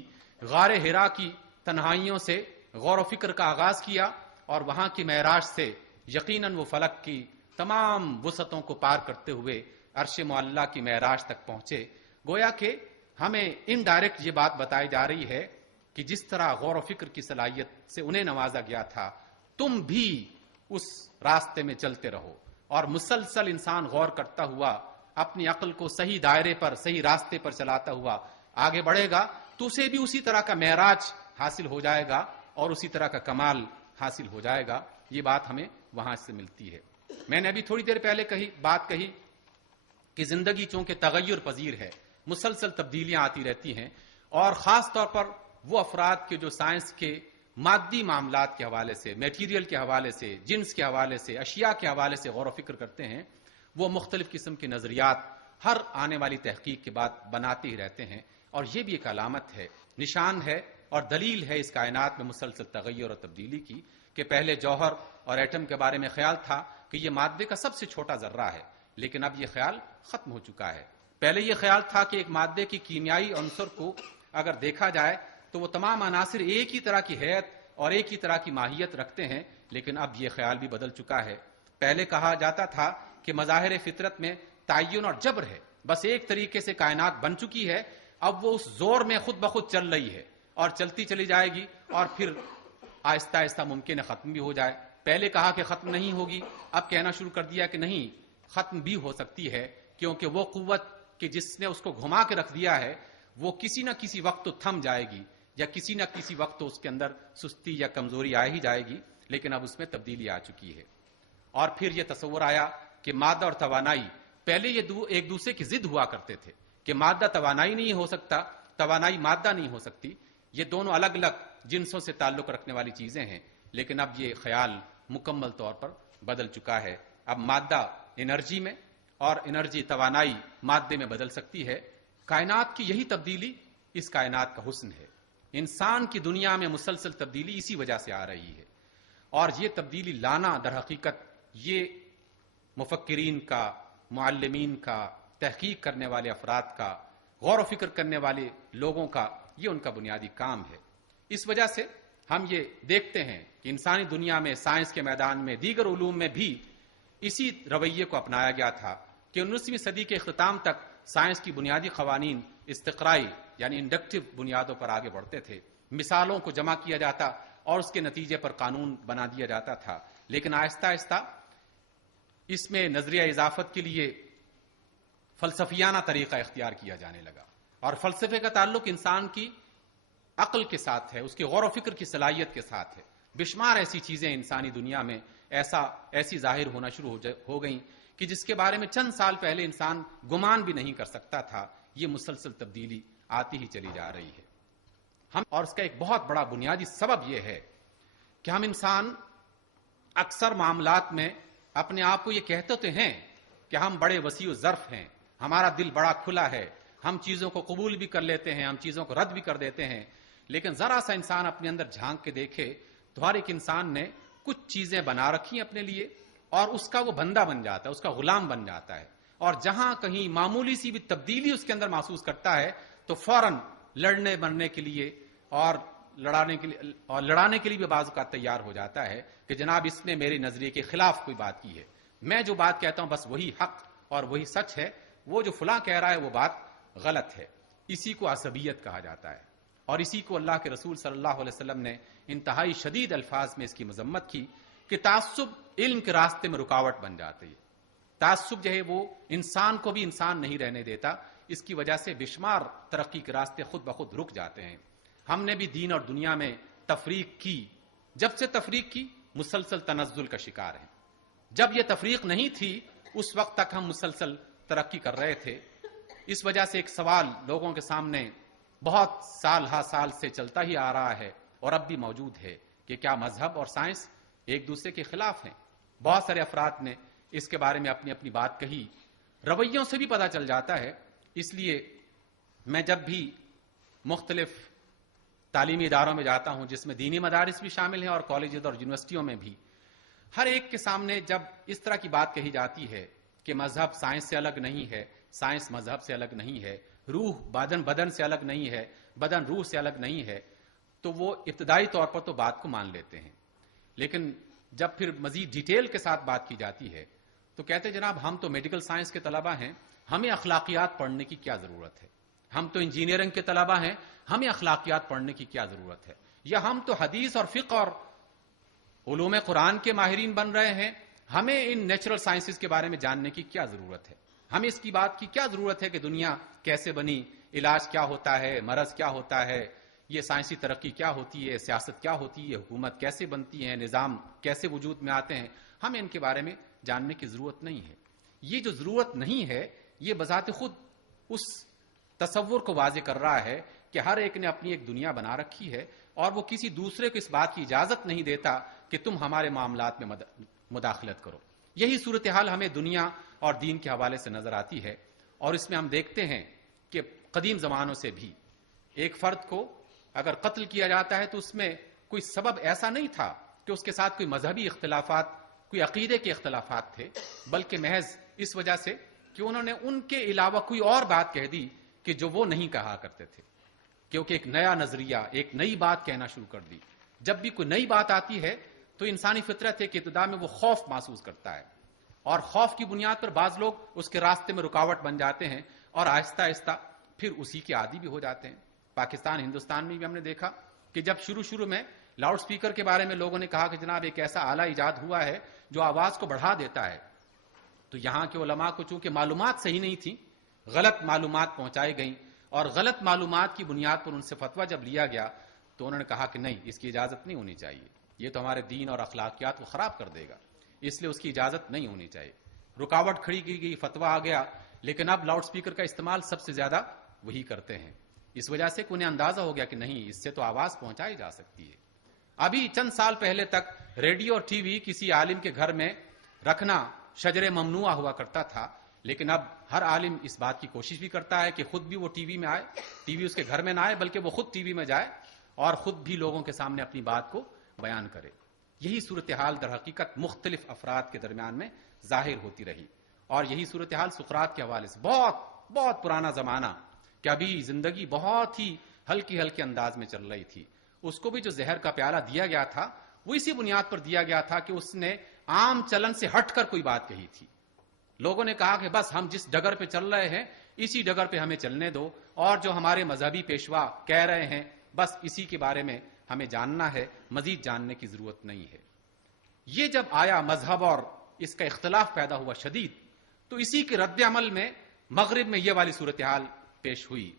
غار حرا کی تنہائیوں سے غور و فکر کا آغاز کیا، اور وہاں کی معراج سے یقیناً وہ فلک کی تمام وسعتوں کو پار کرتے ہوئے عرش معلیٰ کی معراج تک پہنچے۔ گویا کہ ہمیں انڈائریکٹ یہ بات بتائی جا رہی ہے کہ جس طرح غور و فکر کی صلاحیت سے انہیں نوازا گیا تھا، تم بھی اس راستے میں چلتے رہو، اور مسلسل انسان غور کرتا ہوا اپنی عقل کو صحیح دائرے پر صحیح راستے پر چلاتا ہوا آگے بڑھے گا تو اسے بھی اسی طرح کا معراج حاصل ہو جائے گا اور اسی طرح کا کمال حاصل ہو جائے گا. یہ بات ہمیں وہاں سے ملتی ہے. میں نے ابھی تھوڑی دیر پہلے بات کہی کہ زندگی چونکہ تغیر پذیر ہے، مسلسل تبدیلیاں آتی رہتی ہیں، اور خاص طور پر وہ افراد کے جو سائنس کے مادی معاملات کے حوالے سے، میٹیریل کے حوالے سے، جنس کے حوالے سے، اشیاء کے حوالے سے غور و فکر کرتے ہیں، وہ مختلف قسم کے نظریات ہر آنے والی تحقیق کے بعد بناتے ہی رہتے ہیں. اور یہ بھی ایک علامت ہے، نشان ہے اور دلیل ہے اس کائنات میں مسلسل تغیر اور تبدیلی کی، کہ پہلے جوہر اور ایٹم کے بارے میں خیال تھا کہ یہ مادے کا سب سے چھوٹا ذرہ ہے، لیکن اب یہ خیال ختم ہو چکا ہے. پہلے یہ خیال تھا کہ ایک مادے کی کیمیائی عنصر کو اگر دیکھا جائے تو وہ تمام عناصر ایک ہی طرح کی حیت اور ایک ہی طرح کی ماہیت رکھتے ہیں، لیکن اب یہ خیال بھی بدل چکا ہے. پہلے کہا جاتا تھا کہ مظاہر فطرت میں تعین اور جبر ہے، بس ایک طریقے سے کائنات بن چکی ہے، اب وہ اس زور میں خود بخود چل رہی ہے اور چلتی چلی جائے گی، اور پھر آہستہ آہستہ ممکن ہے ختم بھی ہو جائے. پہلے کہا کہ ختم نہیں ہوگی، اب کہنا شروع کر دیا کہ نہیں، ختم بھی ہو سکتی ہے، کیونکہ وہ قوت کہ جس نے اس کو گھما کے رکھ دیا ہے وہ کسی نہ کسی وقت تو تھم جائے گی، یا کسی نہ کسی وقت تو اس کے اندر سستی یا کمزوری آ ہی جائے گی. لیکن اب اس میں تبدیلی آ چکی ہے. اور پھر یہ تصور آیا کہ مادہ اور توانائی، پہلے یہ ایک دوسرے کی ضد ہوا کرتے تھے کہ مادہ توانائی نہیں ہو سکتا، توانائی مادہ نہیں ہو سکتی، یہ دونوں الگ الگ جنسوں سے تعلق رکھنے والی چیزیں ہیں. لیکن اب یہ خیال مکمل طور پر بدل چکا ہے. اب مادہ انرجی میں اور انرجی توانائی مادے میں بدل سکتی ہے. کائنات کی یہی تبدیلی اس کائنات کا حسن ہے. انسان کی دنیا میں مسلسل تبدیلی اسی وجہ سے آ رہی ہے، اور یہ تبدیلی لانا در حقیقت یہ مفکرین کا، معلمین کا، تحقیق کرنے والے افراد کا، غور و فکر کرنے والے لوگوں کا، یہ ان کا بنیادی کام ہے. اس وجہ سے ہم یہ دیکھتے ہیں کہ انسانی دنیا میں، سائنس کے میدان میں، دیگر علوم میں بھی اسی رویے کو اپنایا گیا تھا کہ 19ویں صدی کے اختتام تک سائنس کی بنیادی قوانین استقرائی یعنی انڈکٹیو بنیادوں پر آگے بڑھتے تھے. مثالوں کو جمع کیا جاتا اور اس کے نتیجے پر قانون بنا دیا جاتا تھا. لیکن آہستہ آہستہ اس میں نظریہ اضافت کے لیے فلسفیانہ طریقہ اختیار کیا جانے لگا، اور فلسفے کا تعلق انسان کی عقل کے ساتھ ہے، اس کی غور و فکر کی صلاحیت کے ساتھ ہے. بشمار ایسی چیزیں انسانی دنیا میں ایسی ظاہر ہونا شروع ہو گئیں کہ جس کے بارے میں چند سال پہلے انسان گمان بھی نہیں کر سکتا تھا. یہ مسلسل تبدیلی آتی ہی چلی جا رہی ہے. اور اس کا ایک بہت بڑا بنیادی سبب یہ ہے کہ ہم انسان اکثر معاملات میں اپنے آپ کو یہ کہتے تو ہیں کہ ہم بڑے وسیع و ظرف ہیں، ہمارا دل بڑا کھلا ہے، ہم چیزوں کو قبول بھی کر لیتے ہیں، ہم چیزوں کو رد بھی کر دیتے ہیں. لیکن ذرا سا انسان اپنے اندر جھانک کے دیکھے تو ہر ایک انسان نے کچھ چیزیں بنا رکھی ہیں اپنے لیے، اور اس کا وہ بندہ بن جاتا ہے، اس کا غلام بن جاتا ہے. اور جہاں کہیں معمولی سی بھی تبدیلی اس کے اندر محسوس کرتا ہے تو فوراً لڑنے مرنے کے لیے اور لڑانے کے لیے بھی بعض اوقات تیار ہو جاتا ہے کہ جناب اس نے میرے نظریے کے خلاف کوئی بات کی ہے، میں جو بات کہتا ہوں بس وہی حق اور وہی سچ ہے، وہ جو فلاں کہہ رہا ہے وہ بات غلط ہے. اسی کو عصبیت کہا جاتا ہے، اور اسی کو اللہ کے رسول صلی اللہ علیہ وسلم نے انتہائی شدید الفاظ میں اس کی مذمت کی کہ تعصب علم کے راستے میں رکاوٹ بن جاتی ہے. تعصب جو ہے وہ انسان کو بھی انسان نہیں رہنے دیتا، اس کی وجہ سے بشمار ترقی کے راستے خود بخود رک جاتے ہیں. ہم نے بھی دین اور دنیا میں تفریق کی، جب سے تفریق کی مسلسل تنزل کا شکار ہیں. جب یہ تفریق نہیں تھی اس وقت تک ہم مسلسل ترقی کر رہے تھے. اس وجہ سے ایک سوال لوگوں کے سامنے بہت سال سے چلتا ہی آ رہا ہے اور اب بھی موجود ہے کہ کیا مذہب اور سائنس ایک دوسرے کے خلاف ہیں؟ بہت سارے افراد نے اس کے بارے میں اپنی اپنی بات کہی. رویوں سے بھی پتہ چل جاتا ہے. اس لیے میں جب بھی مختلف تعلیمی اداروں میں جاتا ہوں جس میں دینی مدارس بھی شامل ہیں اور کالجز اور یونیورسٹیوں میں بھی، ہر ایک کے سامنے جب اس طرح کی بات کہی جاتی ہے کہ مذہب سائنس سے الگ نہیں ہے، سائنس مذہب سے الگ نہیں ہے، روح بدن سے الگ نہیں ہے، بدن روح سے الگ نہیں ہے، تو وہ ابتدائی طور پر تو بات کو مان لیتے ہیں. لیکن جب پھر مزید ڈیٹیل کے ساتھ بات کی جاتی ہے تو کہتے جناب ہم تو میڈیکل سائنس کے طلبہ ہیں، ہمیں اخلاقیات پڑھنے کی کیا ضرورت ہے؟ ہم تو انجینئرنگ کے طلبہ ہیں، ہمیں اخلاقیات پڑھنے کی کیا ضرورت ہے؟ یا ہم تو حدیث اور فقہ اور علوم قرآن کے ماہرین بن رہے ہیں، ہمیں ان نیچرل سائنسز کے بارے میں جاننے کی کیا ضرورت ہے؟ ہمیں اس کی بات کی کیا ضرورت ہے کہ دنیا کیسے بنی، علاج کیا ہوتا ہے، مرض کیا ہوتا ہے، یہ سائنسی ترقی کیا ہوتی ہے، سیاست کیا ہوتی ہے، حکومت کیسے بنتی ہے، نظام کیسے وجود میں آتے ہیں، ہمیں ان کے بارے میں جاننے کی ضرورت نہیں ہے۔ یہ جو ضرورت نہیں ہے یہ بذات خود اس تصور کو واضح کر رہا ہے کہ ہر ایک نے اپنی ایک دنیا بنا رکھی ہے اور وہ کسی دوسرے کو اس بات کی اجازت نہیں دیتا کہ تم ہمارے معاملات میں مداخلت کرو۔ یہی صورتحال ہمیں دنیا اور دین کے حوالے سے نظر آتی ہے، اور اس میں ہم دیکھتے ہیں کہ قدیم زمانوں سے بھی ایک فرد کو اگر قتل کیا جاتا ہے تو اس میں کوئی سبب ایسا نہیں تھا کہ اس کے ساتھ کوئی مذہبی اختلافات، کوئی عقیدے کے اختلافات تھے، بلکہ محض اس وجہ سے کہ انہوں نے ان کے علاوہ کوئی اور بات کہہ دی کہ جو وہ نہیں کہا کرتے تھے، کیونکہ ایک نیا نظریہ، ایک نئی بات کہنا شروع کر دی۔ جب بھی کوئی نئی بات آتی ہے تو انسانی فطرت ہے کہ ابتدا میں وہ خوف محسوس کرتا ہے، اور خوف کی بنیاد پر بعض لوگ اس کے راستے میں رکاوٹ بن جاتے ہیں اور آہستہ آہستہ پھر اسی کے عادی بھی ہو جاتے ہیں۔ پاکستان، ہندوستان میں بھی ہم نے دیکھا کہ جب شروع میں لاؤڈ سپیکر کے بارے میں لوگوں نے کہا کہ جناب ایک ایسا آلہ ایجاد ہوا ہے جو آواز کو بڑھا دیتا ہے، تو یہاں کے علماء کو چونکہ معلومات صحیح نہیں تھی، غلط معلومات پہنچائی گئیں، اور غلط معلومات کی بنیاد پر ان سے فتویٰ جب لیا گیا تو انہوں نے کہا کہ نہیں، اس کی اجازت نہیں ہونی چاہیے، یہ تو ہمارے دین اور اخلاقیات کو خراب کر دے گا، اس لیے اس کی اجازت نہیں ہونی چاہیے۔ رکاوٹ کھڑی کی گئی، فتویٰ آ گیا، لیکن اب لاؤڈ سپیکر کا استعمال سب سے زیادہ وہی کرتے ہیں، اس وجہ سے کہ انہیں اندازہ ہو گیا کہ نہیں، اس سے تو آواز پہنچائی جا سکتی ہے۔ ابھی چند سال پہلے تک ریڈیو اور ٹی وی کسی عالم کے گھر میں رکھنا شجر ممنوع ہوا کرتا تھا، لیکن اب ہر عالم اس بات کی کوشش بھی کرتا ہے کہ خود بھی وہ ٹی وی میں آئے، ٹی وی اس کے گھر میں نہ آئے بلکہ وہ خود ٹی وی میں جائے اور خود بھی لوگوں کے سامنے اپنی بات کو بیان کرے۔ یہی صورتحال در حقیقت مختلف افراد کے درمیان میں ظاہر ہوتی رہی، اور یہی صورتحال سقراط کے حوالے سے بہت پرانا زمانہ کہ ابھی زندگی بہت ہی ہلکی انداز میں چل رہی تھی، اس کو بھی جو زہر کا پیالہ دیا گیا تھا وہ اسی بنیاد پر دیا گیا تھا کہ اس نے عام چلن سے ہٹ کر کوئی بات کہی تھی۔ لوگوں نے کہا کہ بس ہم جس ڈگر پہ چل رہے ہیں اسی ڈگر پہ ہمیں چلنے دو، اور جو ہمارے مذہبی پیشوا کہہ رہے ہیں بس اسی کے بارے میں ہمیں جاننا ہے، مزید جاننے کی ضرورت نہیں ہے۔ یہ جب آیا مذہب اور اس کا اختلاف پیدا ہوا شدید، تو اسی کے رد عمل میں مغرب میں یہ والی صورتحال پیش ہوئی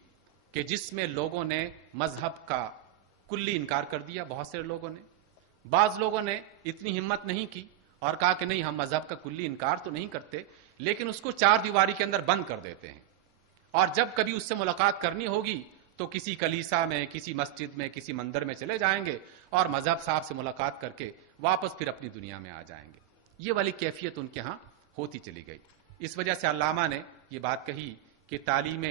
کہ جس میں لوگوں نے مذہب کا کلی انکار کر دیا۔ بہت سے لوگوں نے، بعض لوگوں نے اتنی ہمت نہیں کی اور کہا کہ نہیں، ہم مذہب کا کلی انکار تو نہیں کرتے، لیکن اس کو چار دیواری کے اندر بند کر دیتے ہیں، اور جب کبھی اس سے ملاقات کرنی ہوگی تو کسی کلیسا میں، کسی مسجد میں، کسی مندر میں چلے جائیں گے اور مذہب صاحب سے ملاقات کر کے واپس پھر اپنی دنیا میں آ جائیں گے۔ یہ والی کیفیت ان کے ہاں ہوتی چلی گئی۔ اس وجہ سے علامہ نے یہ بات کہی کہ تعلیم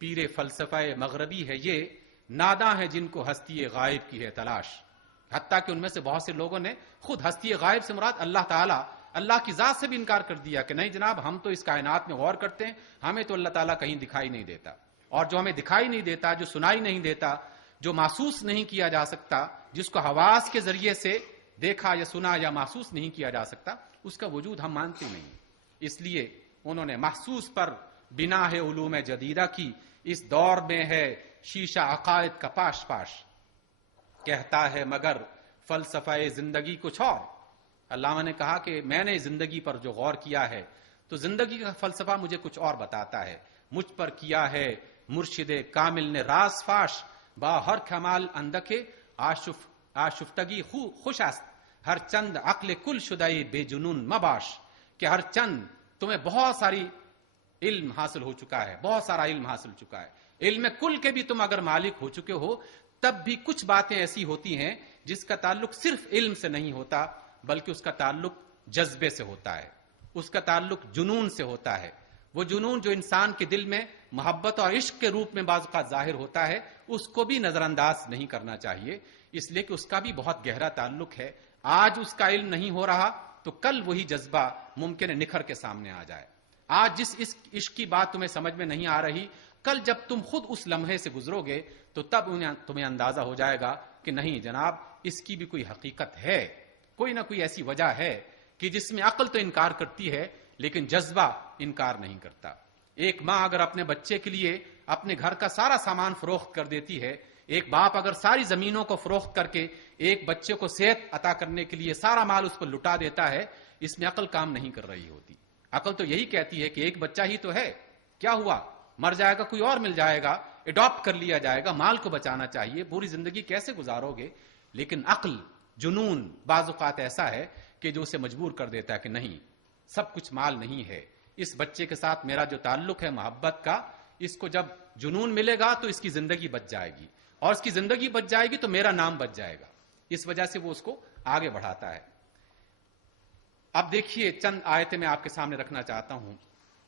پیر فلسفہ مغربی ہے یہ، ناداں ہے جن کو ہستی غائب کی ہے تلاش۔ حتیٰ کہ ان میں سے بہت سے لوگوں نے خود ہستی غائب سے مراد اللہ تعالیٰ، اللہ کی ذات سے بھی انکار کر دیا کہ نہیں جناب، ہم تو اس کائنات میں غور کرتے ہیں، ہمیں تو اللہ تعالیٰ کہیں دکھائی نہیں دیتا، اور جو ہمیں دکھائی نہیں دیتا، جو سنائی نہیں دیتا، جو محسوس نہیں کیا جا سکتا، جس کو حواس کے ذریعے سے دیکھا یا سنا یا محسوس نہیں کیا جا سکتا، اس کا وجود ہم مانتے نہیں۔ اس لیے انہوں نے محسوس پر بنا ہے علوم جدیدہ کی، اس دور میں ہے شیشہ عقائد کا پاش پاش، کہتا ہے مگر فلسفہ زندگی کچھ اور۔ علامہ نے کہا کہ میں نے زندگی پر جو غور کیا ہے تو زندگی کا فلسفہ مجھے کچھ اور بتاتا ہے، مجھ پر کیا ہے مرشد کامل نے راز فاش، با ہر کمال اندکے آشفتگی خوش است، ہر چند عقل کل شدائی بے جنون مباش، کہ ہر چند تمہیں بہت ساری علم حاصل ہو چکا ہے، بہت سارا علم حاصل چکا ہے، علم کل کے بھی تم اگر مالک ہو چکے ہو، تب بھی کچھ باتیں ایسی ہوتی ہیں جس کا تعلق صرف علم سے نہیں ہوتا بلکہ اس کا تعلق جذبے سے ہوتا ہے، اس کا تعلق جنون سے ہوتا ہے۔ وہ جنون جو انسان کے دل میں محبت اور عشق کے روپ میں بعض اوقات ظاہر ہوتا ہے، اس کو بھی نظر انداز نہیں کرنا چاہیے، اس لیے کہ اس کا بھی بہت گہرا تعلق ہے۔ آج اس کا علم نہیں ہو رہا تو کل وہی جذبہ ممکن ہے نکھر کے سامنے آ جائے۔ آج جس عشق کی بات تمہیں سمجھ میں نہیں آ رہی، کل جب تم خود اس لمحے سے گزرو گے تو تب تمہیں اندازہ ہو جائے گا کہ نہیں جناب، اس کی بھی کوئی حقیقت ہے، کوئی نہ کوئی ایسی وجہ ہے کہ جس میں عقل تو انکار کرتی ہے لیکن جذبہ انکار نہیں کرتا۔ ایک ماں اگر اپنے بچے کے لیے اپنے گھر کا سارا سامان فروخت کر دیتی ہے، ایک باپ اگر ساری زمینوں کو فروخت کر کے ایک بچے کو صحت عطا کرنے کے لیے سارا مال اس پر لٹا دیتا ہے، اس میں عقل کام نہیں کر رہی ہوتی۔ عقل تو یہی کہتی ہے کہ ایک بچہ ہی تو ہے، کیا ہوا، مر جائے گا، کوئی اور مل جائے گا، اڈاپٹ کر لیا جائے گا، مال کو بچانا چاہیے، پوری زندگی کیسے گزارو گے؟ لیکن عقل، جنون بعض اوقات ایسا ہے کہ جو اسے مجبور کر دیتا ہے کہ نہیں، سب کچھ مال نہیں ہے، اس بچے کے ساتھ میرا جو تعلق ہے محبت کا، اس کو جب جنون ملے گا تو اس کی زندگی بچ جائے گی، اور اس کی زندگی بچ جائے گی تو میرا نام بچ جائے گا، اس وجہ سے وہ اس کو آگے بڑھاتا ہے۔ اب دیکھیے چند آیتیں میں آپ کے سامنے رکھنا چاہتا ہوں،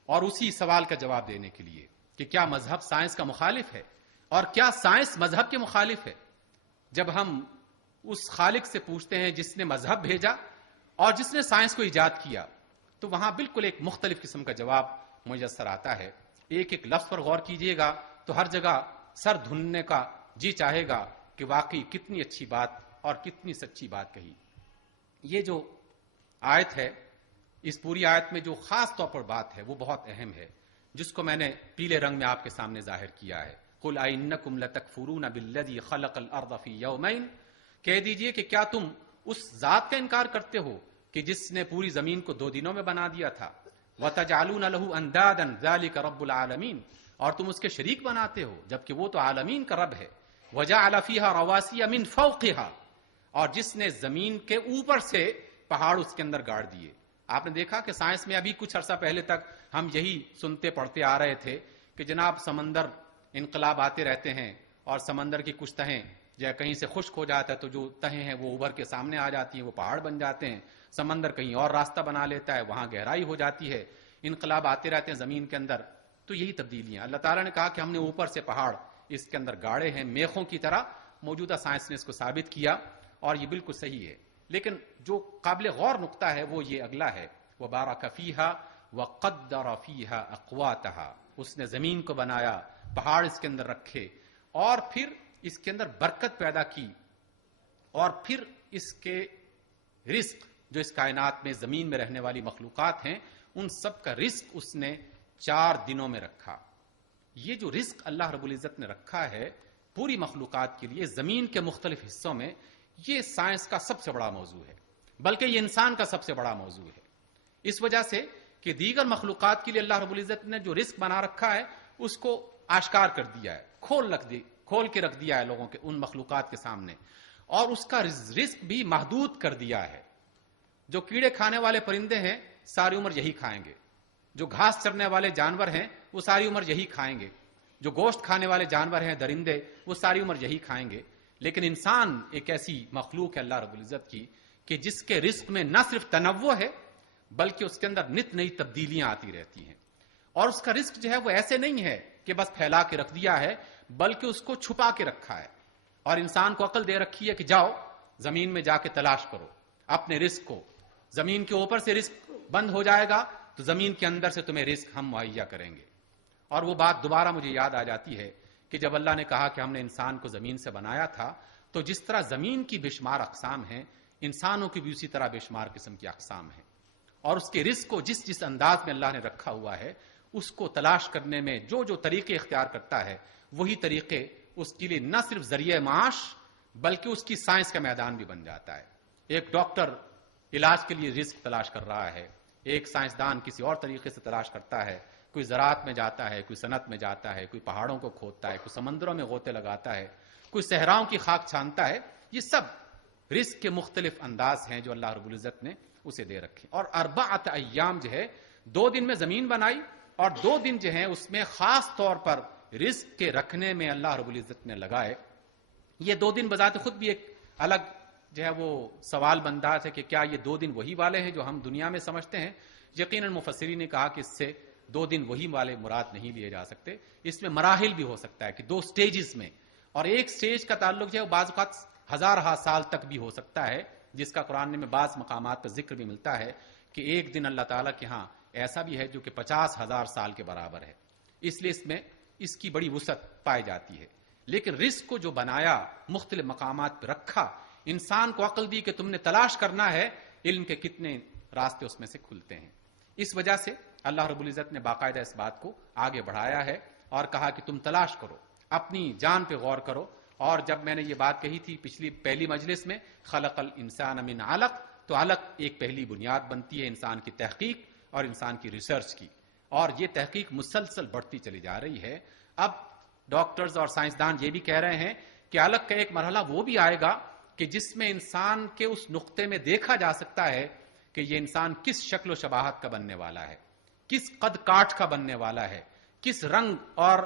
اور اسی سوال کا جواب دینے کے لیے کہ کیا مذہب سائنس کا مخالف ہے، اور کیا سائنس مذہب کے مخالف ہے؟ جب ہم اس خالق سے پوچھتے ہیں جس نے مذہب بھیجا اور جس نے سائنس کو ایجاد کیا، تو وہاں بالکل ایک مختلف قسم کا جواب میسر آتا ہے۔ ایک ایک لفظ پر غور کیجئے گا تو ہر جگہ سر دھننے کا جی چاہے گا کہ واقعی کتنی اچھی بات اور کتنی سچی بات کہی۔ یہ جو آیت ہے، اس پوری آیت میں جو خاص طور پر بات ہے وہ بہت اہم ہے، جس کو میں نے پیلے رنگ میں آپ کے سامنے ظاہر کیا ہے۔ قُلْ أَإِنَّكُمْ لَتَكْفُرُونَ بِالَّذِي خَلَقَ الْأَرْضَ فِي يَوْمَيْنِ، کہہ دیجئے کہ کیا تم اس ذات کا انکار کرتے ہو کہ جس نے پوری زمین کو 2 دنوں میں بنا دیا تھا۔ وَتَجْعَلُونَ لَهُ أَنْدَادًا ذَلِكَ رَبُّ الْعَالَمِينَ، اور تم اس کے شریک بناتے ہو جبکہ وہ تو عالمین کا رب ہے۔ وَجَعَلَ فِيهَا رَوَاسِيَ مِنْ فَوْقِهَا، اور جس نے زمین کے اوپر سے پہاڑ اس کے اندر گاڑ دیے۔ آپ نے دیکھا کہ سائنس میں ابھی کچھ عرصہ پہلے تک ہم یہی سنتے پڑھتے آ رہے تھے کہ جناب سمندر انقلاب آتے رہتے ہیں، اور سمندر کی کچھ تہیں یا کہیں سے خشک ہو جاتا ہے تو جو تہیں ہیں وہ ابھر کے سامنے آ جاتی ہیں، وہ پہاڑ بن جاتے ہیں، سمندر کہیں اور راستہ بنا لیتا ہے، وہاں گہرائی ہو جاتی ہے، انقلاب آتے رہتے ہیں زمین کے اندر۔ تو یہی تبدیلیاں اللہ تعالیٰ نے کہا کہ ہم نے اوپر سے پہاڑ اس کے اندر گاڑے ہیں میخوں کی طرح۔ موجودہ سائنس نے اس کو ثابت کیا اور یہ بالکل صحیح ہے، لیکن جو قابل غور نقطہ ہے وہ یہ اگلا ہے، وَبَارَكَ فِيهَا وَقَدَّرَ فِيهَا أَقْوَاتَهَا، اس نے زمین کو بنایا، پہاڑ اس کے اندر رکھے، اور پھر اس کے اندر برکت پیدا کی، اور پھر اس کے رزق جو اس کائنات میں زمین میں رہنے والی مخلوقات ہیں ان سب کا رزق اس نے 4 دنوں میں رکھا۔ یہ جو رزق اللہ رب العزت نے رکھا ہے پوری مخلوقات کے لیے زمین کے مختلف حصوں میں، یہ سائنس کا سب سے بڑا موضوع ہے، بلکہ یہ انسان کا سب سے بڑا موضوع ہے، اس وجہ سے کہ دیگر مخلوقات کے لیے اللہ رب العزت نے جو رزق بنا رکھا ہے اس کو آشکار کر دیا ہے، کھول کے رکھ دیا ہے لوگوں کے ان مخلوقات کے سامنے، اور اس کا رزق بھی محدود کر دیا ہے۔ جو کیڑے کھانے والے پرندے ہیں ساری عمر یہی کھائیں گے، جو گھاس چرنے والے جانور ہیں وہ ساری عمر یہی کھائیں گے، جو گوشت کھانے والے جانور ہیں درندے وہ ساری عمر یہی کھائیں گے، لیکن انسان ایک ایسی مخلوق ہے اللہ رب العزت کی کہ جس کے رزق میں نہ صرف تنوع ہے بلکہ اس کے اندر نت نئی تبدیلیاں آتی رہتی ہیں، اور اس کا رزق جو ہے وہ ایسے نہیں ہے کہ بس پھیلا کے رکھ دیا ہے، بلکہ اس کو چھپا کے رکھا ہے، اور انسان کو عقل دے رکھی ہے کہ جاؤ زمین میں جا کے تلاش کرو اپنے رزق کو، زمین کے اوپر سے رزق بند ہو جائے گا تو زمین کے اندر سے تمہیں رزق ہم مہیا کریں گے۔ اور وہ بات دوبارہ مجھے یاد آ جاتی ہے کہ جب اللہ نے کہا کہ ہم نے انسان کو زمین سے بنایا تھا، تو جس طرح زمین کی بے شمار اقسام ہیں، انسانوں کی بھی اسی طرح بے شمار قسم کی اقسام ہیں، اور اس کے رزق کو جس انداز میں اللہ نے رکھا ہوا ہے اس کو تلاش کرنے میں جو طریقے اختیار کرتا ہے وہی طریقے اس کے لیے نہ صرف ذریعہ معاش بلکہ اس کی سائنس کا میدان بھی بن جاتا ہے۔ ایک ڈاکٹر علاج کے لیے رزق تلاش کر رہا ہے، ایک سائنسدان کسی اور طریقے سے تلاش کرتا ہے، کوئی زراعت میں جاتا ہے، کوئی صنعت میں جاتا ہے، کوئی پہاڑوں کو کھودتا ہے، کوئی سمندروں میں غوطے لگاتا ہے، کوئی صحراؤں کی خاک چھانتا ہے۔ یہ سب رزق کے مختلف انداز ہیں جو اللہ رب العزت نے اسے دے رکھے۔ اور 4 ایام جو ہے 2 دن میں زمین بنائی، اور 2 دن جو ہیں اس میں خاص طور پر رزق کے رکھنے میں اللہ رب العزت نے لگائے۔ یہ 2 دن بذات خود بھی ایک الگ جو ہے وہ سوال بنتا ہے کہ کیا یہ 2 دن وہی والے ہیں جو ہم دنیا میں سمجھتے ہیں؟ یقیناً مفسرین نے کہا کہ اس سے 2 دن وہی والے مراد نہیں لیے جا سکتے، اس میں مراحل بھی ہو سکتا ہے کہ 2 سٹیجز میں، اور ایک سٹیج کا تعلق جو ہے بعض اوقات ہزارہ سال تک بھی ہو سکتا ہے، جس کا قرآن میں بعض مقامات پر ذکر بھی ملتا ہے کہ ایک دن اللہ تعالیٰ کے ہاں ایسا بھی ہے جو کہ 50,000 سال کے برابر ہے، اس لیے اس میں اس کی بڑی وسعت پائی جاتی ہے۔ لیکن رزق کو جو بنایا، مختلف مقامات پہ رکھا، انسان کو عقل دی کہ تم نے تلاش کرنا ہے، علم کے کتنے راستے اس میں سے کھلتے ہیں۔ اس وجہ سے اللہ رب العزت نے باقاعدہ اس بات کو آگے بڑھایا ہے اور کہا کہ تم تلاش کرو، اپنی جان پہ غور کرو۔ اور جب میں نے یہ بات کہی تھی پہلی مجلس میں، خلق الانسان من علق، تو علق ایک پہلی بنیاد بنتی ہے انسان کی تحقیق، اور انسان کی ریسرچ کی، اور یہ تحقیق مسلسل بڑھتی چلی جا رہی ہے۔ اب ڈاکٹرز اور سائنسدان یہ بھی کہہ رہے ہیں کہ الگ کا ایک مرحلہ وہ بھی آئے گا کہ جس میں انسان کے اس نقطے میں دیکھا جا سکتا ہے کہ یہ انسان کس شکل و شباہت کا بننے والا ہے، کس قد کاٹ کا بننے والا ہے، کس رنگ اور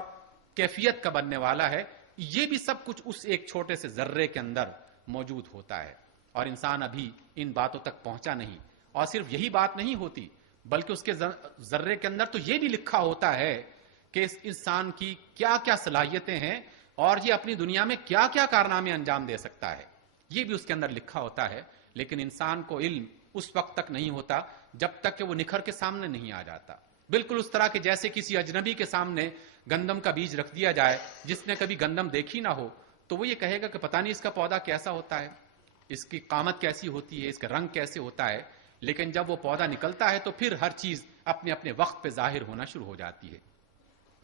کیفیت کا بننے والا ہے۔ یہ بھی سب کچھ اس ایک چھوٹے سے ذرے کے اندر موجود ہوتا ہے، اور انسان ابھی ان باتوں تک پہنچا نہیں۔ اور صرف یہی بات نہیں ہوتی، بلکہ اس کے ذرے کے اندر تو یہ بھی لکھا ہوتا ہے کہ اس انسان کی کیا کیا صلاحیتیں ہیں اور یہ اپنی دنیا میں کیا کیا کارنامے انجام دے سکتا ہے، یہ بھی اس کے اندر لکھا ہوتا ہے۔ لیکن انسان کو علم اس وقت تک نہیں ہوتا جب تک کہ وہ نکھر کے سامنے نہیں آ جاتا۔ بالکل اس طرح کہ جیسے کسی اجنبی کے سامنے گندم کا بیج رکھ دیا جائے، جس نے کبھی گندم دیکھی نہ ہو، تو وہ یہ کہے گا کہ پتہ نہیں اس کا پودا کیسا ہوتا ہے، اس کی قامت کیسی ہوتی ہے، اس کا رنگ کیسے ہوتا ہے۔ لیکن جب وہ پودا نکلتا ہے تو پھر ہر چیز اپنے اپنے وقت پہ ظاہر ہونا شروع ہو جاتی ہے۔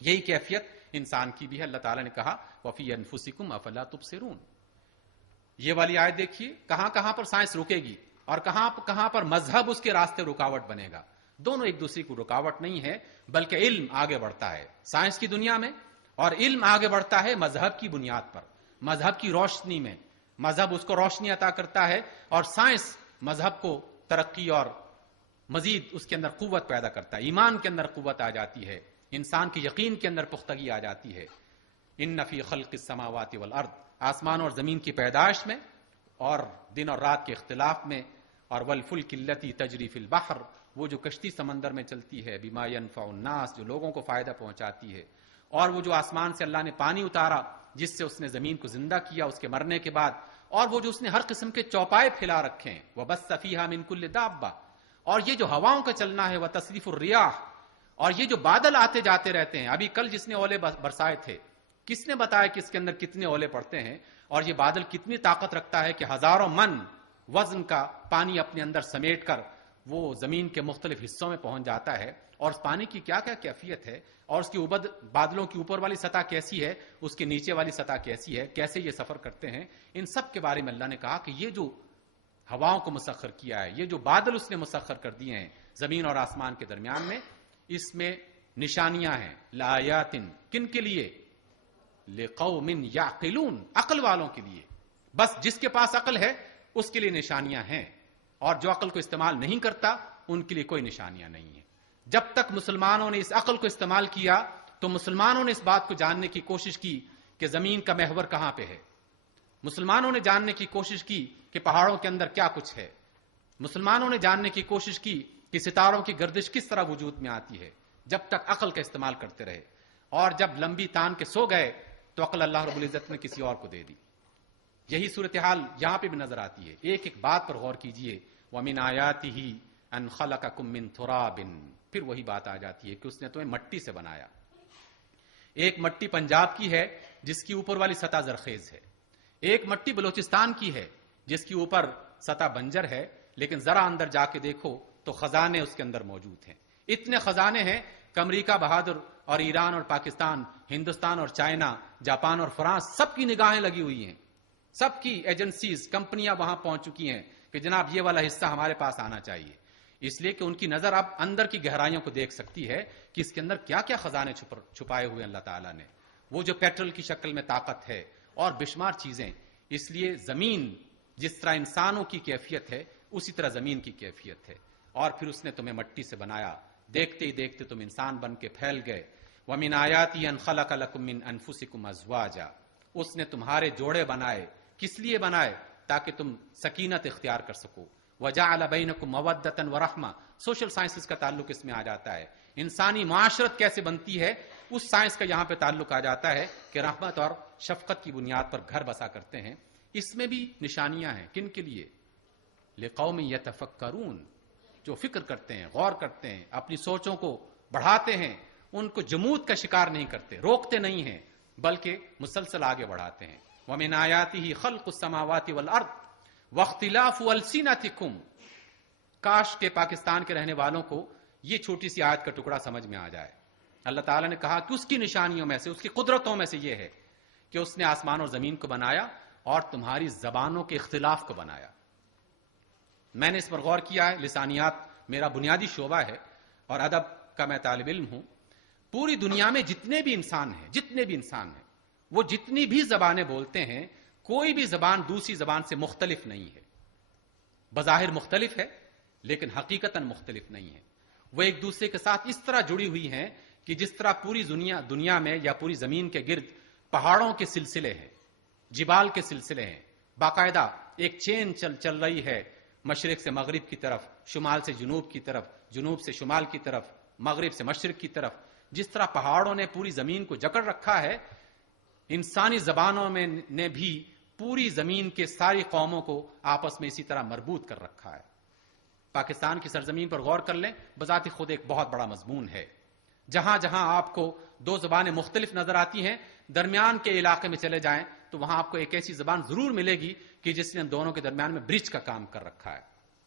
یہی کیفیت انسان کی بھی ہے۔ اللہ تعالیٰ نے کہا وَفِي أَنفُسِكُمْ أَفَلَا تُبْصِرُونَ۔ یہ والی آیت دیکھیے، کہاں کہاں پر سائنس رکے گی اور کہاں پر مذہب اس کے راستے رکاوٹ بنے گا۔ دونوں ایک دوسرے کو رکاوٹ نہیں ہے، بلکہ علم آگے بڑھتا ہے سائنس کی دنیا میں، اور علم آگے بڑھتا ہے مذہب کی بنیاد پر، مذہب کی روشنی میں۔ مذہب اس کو روشنی عطا کرتا ہے، اور سائنس مذہب کو ترقی اور مزید اس کے اندر قوت پیدا کرتا ہے۔ ایمان کے اندر قوت آ جاتی ہے، انسان کی یقین کے اندر پختگی آ جاتی ہے۔ ان فی خلق السماوات والارض، آسمان اور زمین کی پیدائش میں، اور دن اور رات کے اختلاف میں، اور والفلک التی تجری فی البحر، وہ جو کشتی سمندر میں چلتی ہے، بما ینفع الناس، جو لوگوں کو فائدہ پہنچاتی ہے، اور وہ جو آسمان سے اللہ نے پانی اتارا جس سے اس نے زمین کو زندہ کیا اس کے مرنے کے بعد، اور وہ جو اس نے ہر قسم کے چوپائے پھیلا رکھے ہیں، وبث فیہا من کل دابہ، اور یہ جو ہواؤں کا چلنا ہے، وتصریف الریاح، اور یہ جو بادل آتے جاتے رہتے ہیں۔ ابھی کل جس نے اولے برسائے تھے، کس نے بتایا کہ اس کے اندر کتنے اولے پڑتے ہیں، اور یہ بادل کتنی طاقت رکھتا ہے کہ ہزاروں من وزن کا پانی اپنے اندر سمیٹ کر وہ زمین کے مختلف حصوں میں پہنچ جاتا ہے، اور اس پانی کی کیا کیا کیفیت ہے، اور اس کی بادلوں کی اوپر والی سطح کیسی ہے، اس کے نیچے والی سطح کیسی ہے، کیسے یہ سفر کرتے ہیں، ان سب کے بارے میں اللہ نے کہا کہ یہ جو ہواؤں کو مسخر کیا ہے، یہ جو بادل اس نے مسخر کر دیے ہیں زمین اور آسمان کے درمیان میں، اس میں نشانیاں ہیں۔ لآیات، کن کے لیے؟ لقوم یعقلون، عقل والوں کے لیے۔ بس جس کے پاس عقل ہے اس کے لیے نشانیاں ہیں، اور جو عقل کو استعمال نہیں کرتا ان کے لیے کوئی نشانیاں نہیں ہیں۔ جب تک مسلمانوں نے اس عقل کو استعمال کیا تو مسلمانوں نے اس بات کو جاننے کی کوشش کی کہ زمین کا محور کہاں پہ ہے، مسلمانوں نے جاننے کی کوشش کی کہ پہاڑوں کے اندر کیا کچھ ہے، مسلمانوں نے جاننے کی کوشش کی کہ ستاروں کی گردش کس طرح وجود میں آتی ہے، جب تک عقل کا استعمال کرتے رہے۔ اور جب لمبی تان کے سو گئے تو عقل اللہ رب العزت نے کسی اور کو دے دی۔ یہی صورتحال یہاں پہ بھی نظر آتی ہے۔ ایک ایک بات پر غور کیجئے، وَمِنْ آیَاتِهِ أَنْ خَلَقَكُم مِّن تُرَابٍ، پھر وہی بات آ جاتی ہے کہ اس نے تمہیں مٹی سے بنایا۔ ایک مٹی پنجاب کی ہے جس کی اوپر والی سطح زرخیز ہے، ایک مٹی بلوچستان کی ہے جس کی اوپر سطح بنجر ہے، لیکن ذرا اندر جا کے دیکھو تو خزانے اس کے اندر موجود ہیں۔ اتنے خزانے ہیں کہ امریکہ بہادر اور ایران اور پاکستان، ہندوستان اور چائنا، جاپان اور فرانس، سب کی نگاہیں لگی ہوئی ہیں، سب کی ایجنسیز، کمپنیاں وہاں پہنچ چکی ہیں کہ جناب یہ والا حصہ ہمارے پاس آنا چاہیے، اس لیے کہ ان کی نظر اب اندر کی گہرائیوں کو دیکھ سکتی ہے کہ اس کے اندر کیا کیا خزانے چھپائے ہوئے اللہ تعالیٰ نے، وہ جو پیٹرول کی شکل میں طاقت ہے اور بے شمار چیزیں۔ اس لیے زمین جس طرح انسانوں کی کیفیت ہے اسی طرح زمین کی کیفیت ہے، اور پھر اس نے تمہیں مٹی سے بنایا، دیکھتے ہی دیکھتے تم انسان بن کے پھیل گئے۔ وَمِنْ آیَاتِهِ أَنْ خَلَقَ لَكُم مِّنْ أَنفُسِكُمْ أَزْوَاجًا، اس نے تمہارے جوڑے بنائے، کس لیے بنائے؟ تاکہ تم سکینت اختیار کر سکو۔ وَجَعَلَ بَيْنَكُمْ مَوَدَّةً وَرَحْمَةً، سوشل سائنسز کا تعلق اس میں آ جاتا ہے، انسانی معاشرت کیسے بنتی ہے اس سائنس کا یہاں پہ تعلق آ جاتا ہے کہ رحمت اور شفقت کی بنیاد پر گھر بسا کرتے ہیں۔ اس میں بھی نشانیاں ہیں، کن کے لیے؟ لِقَوْمٍ يَتَفَكَّرُونَ، جو فکر کرتے ہیں، غور کرتے ہیں، اپنی سوچوں کو بڑھاتے ہیں، ان کو جمود کا شکار نہیں کرتے، روکتے نہیں ہیں، بلکہ مسلسل آگے بڑھاتے ہیں۔ وَمِنْ آیَاتِهِ خَلْقُ السَّمَاوَاتِ وَالْأَرْضِ وَاخْتِلَافُ أَلْسِنَتِكُمْ، کاش کے پاکستان کے رہنے والوں کو یہ چھوٹی سی آیت کا ٹکڑا سمجھ میں آ جائے۔ اللہ تعالیٰ نے کہا کہ اس کی نشانیوں میں سے، اس کی قدرتوں میں سے یہ ہے کہ اس نے آسمان اور زمین کو بنایا اور تمہاری زبانوں کے اختلاف کو بنایا۔ میں نے اس پر غور کیا ہے، لسانیات میرا بنیادی شعبہ ہے، اور ادب کا میں طالب علم ہوں، پوری دنیا میں جتنے بھی انسان ہیں وہ جتنی بھی زبانیں بولتے ہیں، کوئی بھی زبان دوسری زبان سے مختلف نہیں ہے. بظاہر مختلف ہے لیکن حقیقتاً مختلف نہیں ہے. وہ ایک دوسرے کے ساتھ اس طرح جڑی ہوئی ہیں کہ جس طرح پوری دنیا میں یا پوری زمین کے گرد پہاڑوں کے سلسلے ہیں، جبال کے سلسلے ہیں، باقاعدہ ایک چین چل رہی ہے، مشرق سے مغرب کی طرف، شمال سے جنوب کی طرف، جنوب سے شمال کی طرف، مغرب سے مشرق کی طرف. جس طرح پہاڑوں نے پوری زمین کو جکڑ رکھا ہے، انسانی زبانوں میں نے بھی پوری زمین کے ساری قوموں کو آپس میں اسی طرح مربوط کر رکھا ہے. پاکستان کی سرزمین پر غور کر لیں، بذات خود ایک بہت بڑا مضمون ہے. جہاں جہاں آپ کو دو زبانیں مختلف نظر آتی ہیں، درمیان کے علاقے میں چلے جائیں تو وہاں آپ کو ایک ایسی زبان ضرور ملے گی کہ جس نے دونوں کے درمیان میں برج کا کام کر رکھا ہے،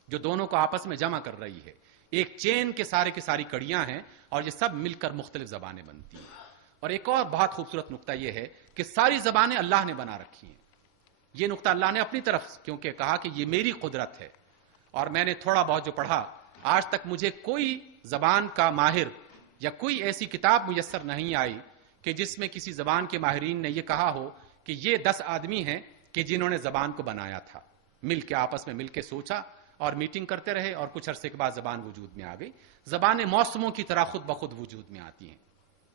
جو دونوں کو آپس میں جمع کر رہی ہے. ایک چین کے سارے کی ساری کڑیاں ہیں اور یہ سب مل کر مختلف زبانیں بنتی ہیں. اور ایک اور بہت خوبصورت نقطہ یہ ہے کہ ساری زبانیں اللہ نے بنا رکھی ہیں. یہ نقطہ اللہ نے اپنی طرف کیونکہ کہا کہ یہ میری قدرت ہے. اور میں نے تھوڑا بہت جو پڑھا، آج تک مجھے کوئی زبان کا ماہر یا کوئی ایسی کتاب میسر نہیں آئی کہ جس میں کسی زبان کے ماہرین نے یہ کہا ہو کہ یہ 10 آدمی ہیں کہ جنہوں نے زبان کو بنایا تھا، مل کے آپس میں مل کے سوچا اور میٹنگ کرتے رہے اور کچھ عرصے کے بعد زبان وجود میں آ گئی. زبانیں موسموں کی طرح خود بخود وجود میں آتی ہیں،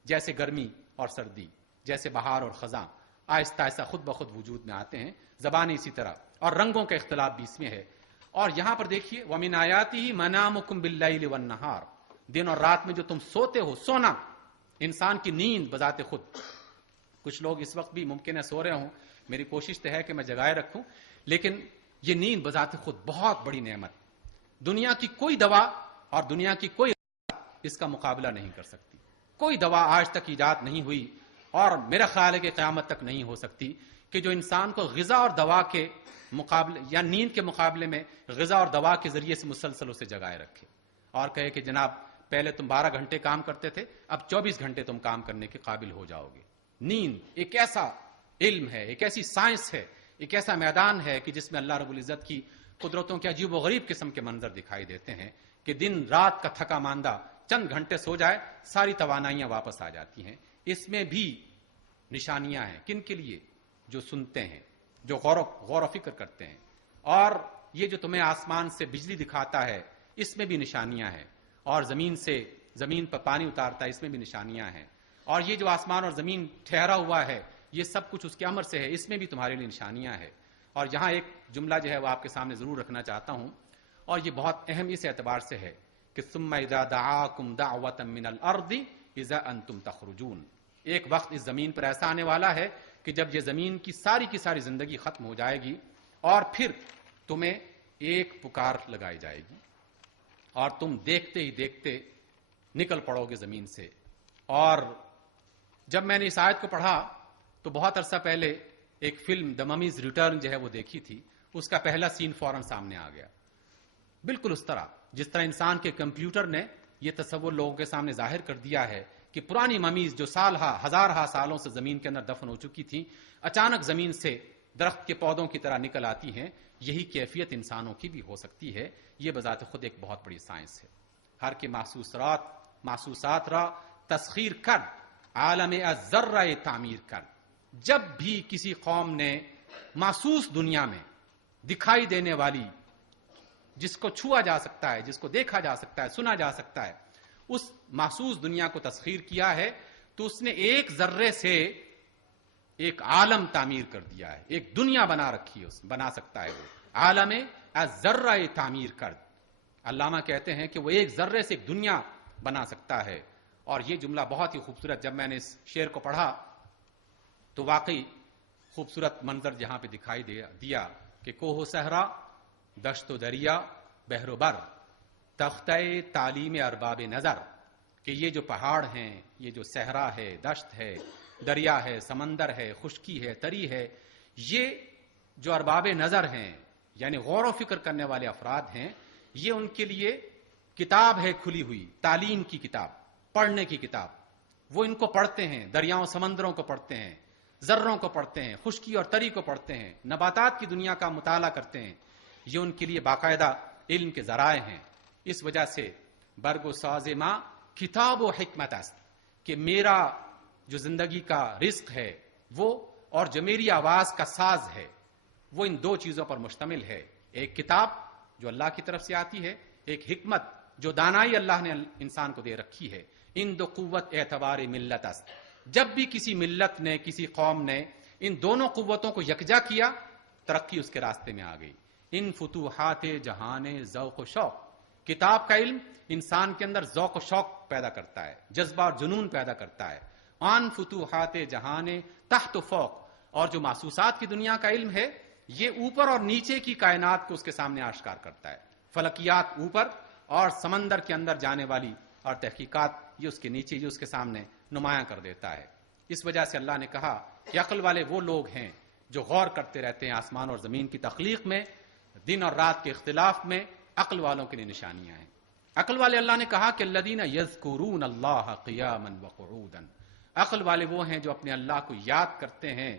جیسے گرمی اور سردی، جیسے بہار اور خزاں آہستہ آہستہ خود بخود وجود میں آتے ہیں. زبانیں اسی طرح، اور رنگوں کا اختلاف بھی اس میں ہے. اور یہاں پر دیکھیے وَمِنْ آیَاتِهِ مَنَامُكُمْ بِاللَّيْلِ وَالنَّهَارِ، دن اور رات میں جو تم سوتے ہو، سونا انسان کی نیند بذات خود. کچھ لوگ اس وقت بھی ممکن ہے سو رہے ہوں، میری کوشش تو ہے کہ میں جگائے رکھوں، لیکن یہ نیند بذات خود بہت بڑی نعمت. دنیا کی کوئی دوا اور دنیا کی کوئی اس کا مقابلہ نہیں کر سکتی. کوئی دوا آج تک ایجاد نہیں ہوئی اور میرا خیال ہے کہ قیامت تک نہیں ہو سکتی کہ جو انسان کو غذا اور دوا کے مقابلے یا نیند کے مقابلے میں غذا اور دوا کے ذریعے سے مسلسل اسے جگائے رکھے اور کہے کہ جناب پہلے تم 12 گھنٹے کام کرتے تھے، اب 24 گھنٹے تم کام کرنے کے قابل ہو جاؤ گے. نیند ایک ایسا علم ہے، ایک ایسی سائنس ہے، ایک ایسا میدان ہے کہ جس میں اللہ رب العزت کی قدرتوں کے عجیب و غریب قسم کے منظر دکھائی دیتے ہیں کہ دن رات کا تھکا ماندہ چند گھنٹے سو جائے، ساری توانائیاں واپس آ جاتی ہیں. اس میں بھی نشانیاں ہیں. کن کے لیے؟ جو سنتے ہیں، جو غور و فکر کرتے ہیں. اور یہ جو تمہیں آسمان سے بجلی دکھاتا ہے، اس میں بھی نشانیاں ہیں. اور زمین پر پانی اتارتا ہے، اس میں بھی نشانیاں ہیں. اور یہ جو آسمان اور زمین ٹھہرا ہوا ہے، یہ سب کچھ اس کے امر سے ہے، اس میں بھی تمہارے لیے نشانیاں ہیں. اور یہاں ایک جملہ جو ہے وہ آپ کے سامنے ضرور رکھنا چاہتا ہوں، اور یہ بہت اہم اس اعتبار سے ہے کہ ثم اذا دعاکم دعوۃ من الارض اذا انتم تخرجون. ایک وقت اس زمین پر ایسا آنے والا ہے کہ جب یہ زمین کی ساری زندگی ختم ہو جائے گی اور پھر تمہیں ایک پکار لگائی جائے گی اور تم دیکھتے ہی دیکھتے نکل پڑو گے زمین سے. اور جب میں نے اس آیت کو پڑھا تو بہت عرصہ پہلے ایک فلم دی ممیز ریٹرن جو ہے وہ دیکھی تھی. اس کا پہلا سین فوراً سامنے آ گیا، بالکل اس طرح جس طرح انسان کے کمپیوٹر نے یہ تصور لوگوں کے سامنے ظاہر کر دیا ہے کہ پرانی ممیز جو ہزارہ سالوں سے زمین کے اندر دفن ہو چکی تھی، اچانک زمین سے درخت کے پودوں کی طرح نکل آتی ہیں. یہی کیفیت انسانوں کی بھی ہو سکتی ہے. یہ بذات خود ایک بہت بڑی سائنس ہے. ہر کے محسوسات را تسخیر کر، عالم الذرہ تعمیر کر. جب بھی کسی قوم نے محسوس دنیا میں دکھائی دینے والی، جس کو چھوا جا سکتا ہے، جس کو دیکھا جا سکتا ہے، سنا جا سکتا ہے، اس محسوس دنیا کو تسخیر کیا ہے تو اس نے ایک ذرے سے ایک عالم تعمیر کر دیا ہے، ایک دنیا بنا رکھی ہے. بنا سکتا ہے وہ عالم الذرہ تعمیر کر. علامہ کہتے ہیں کہ وہ ایک ذرے سے ایک دنیا بنا سکتا ہے. اور یہ جملہ بہت ہی خوبصورت، جب میں نے اس شعر کو پڑھا تو واقعی خوبصورت منظر جہاں پہ دکھائی دیا کہ کوہ و صحرا، دشت و دریا، بحر و بر، تختہ تعلیم ارباب نظر. کہ یہ جو پہاڑ ہیں، یہ جو صحرا ہے، دشت ہے، دریا ہے، سمندر ہے، خشکی ہے، تری ہے، یہ جو ارباب نظر ہیں یعنی غور و فکر کرنے والے افراد ہیں، یہ ان کے لیے کتاب ہے کھلی ہوئی، تعلیم کی کتاب، پڑھنے کی کتاب. وہ ان کو پڑھتے ہیں، دریاؤں سمندروں کو پڑھتے ہیں، ذروں کو پڑھتے ہیں، خشکی اور تری کو پڑھتے ہیں، نباتات کی دنیا کا مطالعہ کرتے ہیں. یہ ان کے لیے باقاعدہ علم کے ذرائع ہیں. اس وجہ سے برگ و ساز ما کتاب و حکمت است، کہ میرا جو زندگی کا رزق ہے وہ اور جو میری آواز کا ساز ہے وہ ان دو چیزوں پر مشتمل ہے، ایک کتاب جو اللہ کی طرف سے آتی ہے، ایک حکمت جو دانائی اللہ نے انسان کو دے رکھی ہے۔ ان دو قوت اعتبار ملت است، جب بھی کسی ملت نے کسی قوم نے ان دونوں قوتوں کو یکجا کیا ترقی اس کے راستے میں آ گئی۔ ان فتوحات جہان ذوق و شوق، کتاب کا علم انسان کے اندر ذوق و شوق پیدا کرتا ہے، جذبہ اور جنون پیدا کرتا ہے۔ آن فتوحات جہان تحت و فوق، اور جو محسوسات کی دنیا کا علم ہے یہ اوپر اور نیچے کی کائنات کو اس کے سامنے آشکار کرتا ہے، فلکیات اوپر اور سمندر کے اندر جانے والی اور تحقیقات یہ اس کے نیچے، یہ اس کے سامنے نمایاں کر دیتا ہے۔ اس وجہ سے اللہ نے کہا کہ عقل والے وہ لوگ ہیں جو غور کرتے رہتے ہیں آسمان اور زمین کی تخلیق میں، دن اور رات کے اختلاف میں، عقل والوں کے لیے نشانیاں ہیں۔ عقل والے اللہ نے کہا کہ الذین یذکرون اللہ قیاما وقعودا، عقل والے وہ ہیں جو اپنے اللہ کو یاد کرتے ہیں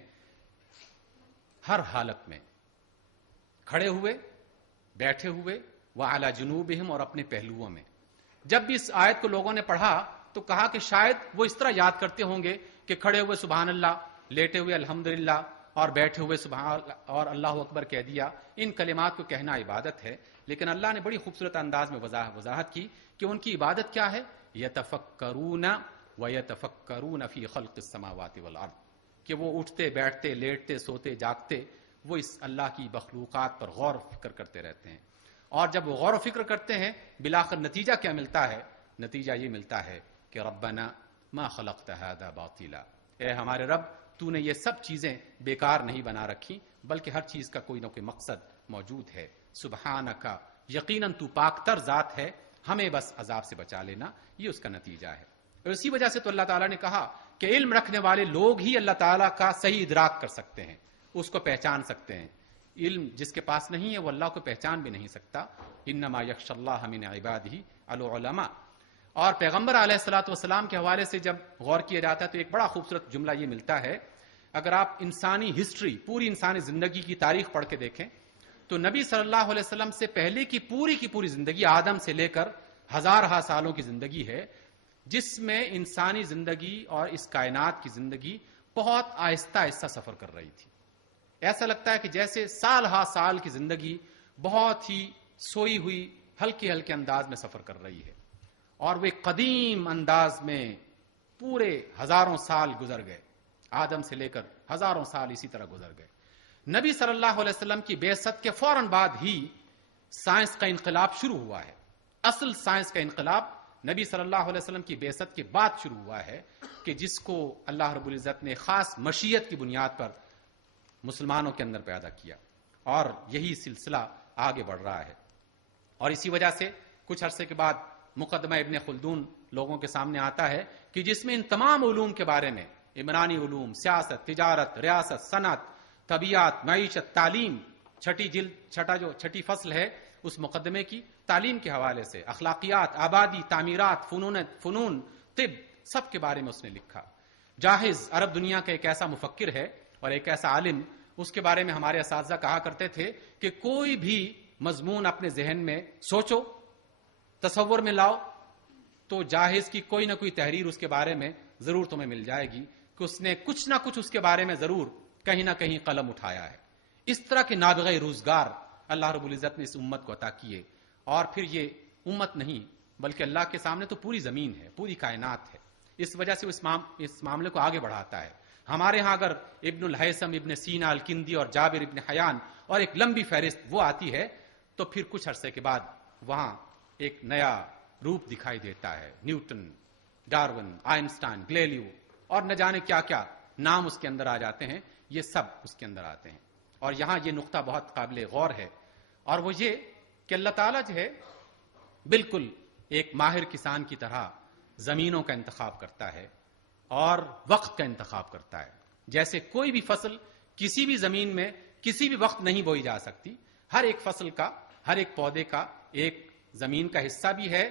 ہر حالت میں، کھڑے ہوئے، بیٹھے ہوئے، وعلی جنوبہم، اور اپنے پہلوؤں میں۔ جب بھی اس آیت کو لوگوں نے پڑھا تو کہا کہ شاید وہ اس طرح یاد کرتے ہوں گے کہ کھڑے ہوئے سبحان اللہ، لیٹے ہوئے الحمدللہ، اور بیٹھے ہوئے سبحان اور اللہ اکبر کہہ دیا، ان کلمات کو کہنا عبادت ہے۔ لیکن اللہ نے بڑی خوبصورت انداز میں وضاحت کی کہ ان کی عبادت کیا ہے، یتفکرون ویتفکرون فی خلق السماوات والارض، کہ وہ اٹھتے بیٹھتے لیٹتے سوتے جاگتے وہ اس اللہ کی مخلوقات پر غور و فکر کرتے رہتے ہیں۔ اور جب وہ غور و فکر کرتے ہیں بالآخر نتیجہ کیا ملتا ہے؟ نتیجہ یہ ملتا ہے کہ ربنا ما خلقت هذا باطلا، اے ہمارے رب تو نے یہ سب چیزیں بیکار نہیں بنا رکھی، بلکہ ہر چیز کا کوئی نہ کوئی مقصد موجود ہے۔ سبحانک، یقیناً تو پاک تر ذات ہے، ہمیں بس عذاب سے بچا لینا، یہ اس کا نتیجہ ہے۔ اور اسی وجہ سے تو اللہ تعالیٰ نے کہا کہ علم رکھنے والے لوگ ہی اللہ تعالیٰ کا صحیح ادراک کر سکتے ہیں، اس کو پہچان سکتے ہیں۔ علم جس کے پاس نہیں ہے وہ اللہ کو پہچان بھی نہیں سکتا۔ انما یخشی اللہ من عبادہ العلماء۔ اور پیغمبر علیہ الصلوۃ والسلام کے حوالے سے جب غور کیا جاتا ہے تو ایک بڑا خوبصورت جملہ یہ ملتا ہے، اگر آپ انسانی ہسٹری، پوری انسانی زندگی کی تاریخ پڑھ کے دیکھیں تو نبی صلی اللہ علیہ وسلم سے پہلے کی پوری زندگی، آدم سے لے کر ہزارہ سالوں کی زندگی ہے، جس میں انسانی زندگی اور اس کائنات کی زندگی بہت آہستہ آہستہ سفر کر رہی تھی۔ ایسا لگتا ہے کہ جیسے سال ہا سال کی زندگی بہت ہی سوئی ہوئی ہلکے ہلکے انداز میں سفر کر رہی ہے، اور وہ قدیم انداز میں پورے ہزاروں سال گزر گئے، آدم سے لے کر ہزاروں سال اسی طرح گزر گئے۔ نبی صلی اللہ علیہ وسلم کی بعثت کے فوراً بعد ہی سائنس کا انقلاب شروع ہوا ہے۔ اصل سائنس کا انقلاب نبی صلی اللہ علیہ وسلم کی بعثت کے بعد شروع ہوا ہے، کہ جس کو اللہ رب العزت نے خاص مشیت کی بنیاد پر مسلمانوں کے اندر پیدا کیا، اور یہی سلسلہ آگے بڑھ رہا ہے۔ اور اسی وجہ سے کچھ عرصے کے بعد مقدمہ ابن خلدون لوگوں کے سامنے آتا ہے کہ جس میں ان تمام علوم کے بارے میں، عمرانی علوم، سیاست، تجارت، ریاست، صنعت، طبیعت، معیشت، تعلیم، چھٹی فصل ہے اس مقدمے کی، تعلیم کے حوالے سے اخلاقیات، آبادی، تعمیرات، فنون، طب، سب کے بارے میں اس نے لکھا۔ جاہز عرب دنیا کا ایک ایسا مفکر ہے اور ایک ایسا عالم، اس کے بارے میں ہمارے اساتذہ کہا کرتے تھے کہ کوئی بھی مضمون اپنے ذہن میں سوچو، تصور میں لاؤ، تو جاہز کی کوئی نہ کوئی تحریر اس کے بارے میں ضرور تمہیں مل جائے گی کہ اس نے کچھ نہ کچھ اس کے بارے میں ضرور کہیں نہ کہیں قلم اٹھایا ہے۔ اس طرح کے نابغہ روزگار اللہ رب العزت نے اس امت کو عطا کیے، اور پھر یہ امت نہیں بلکہ اللہ کے سامنے تو پوری زمین ہے، پوری کائنات ہے۔ اس وجہ سے اس معاملے کو آگے بڑھاتا ہے۔ ہمارے ہاں اگر ابن الہیثم، ابن سینا، الکندی اور جابر ابن حیان اور ایک لمبی فہرست وہ آتی ہے، تو پھر کچھ عرصے کے بعد وہاں ایک نیا روپ دکھائی دیتا ہے۔ نیوٹن، ڈارون، آئنسٹائن، گلیلیو اور نہ جانے کیا کیا نام اس کے اندر آ جاتے ہیں، یہ سب اس کے اندر آتے ہیں۔ اور یہاں یہ نقطہ بہت قابل غور ہے، اور وہ یہ کہ اللہ تعالیٰ جو ہے بالکل ایک ماہر کسان کی طرح زمینوں کا انتخاب کرتا ہے اور وقت کا انتخاب کرتا ہے۔ جیسے کوئی بھی فصل کسی بھی زمین میں کسی بھی وقت نہیں بوئی جا سکتی، ہر ایک فصل کا، ہر ایک پودے کا ایک زمین کا حصہ بھی ہے،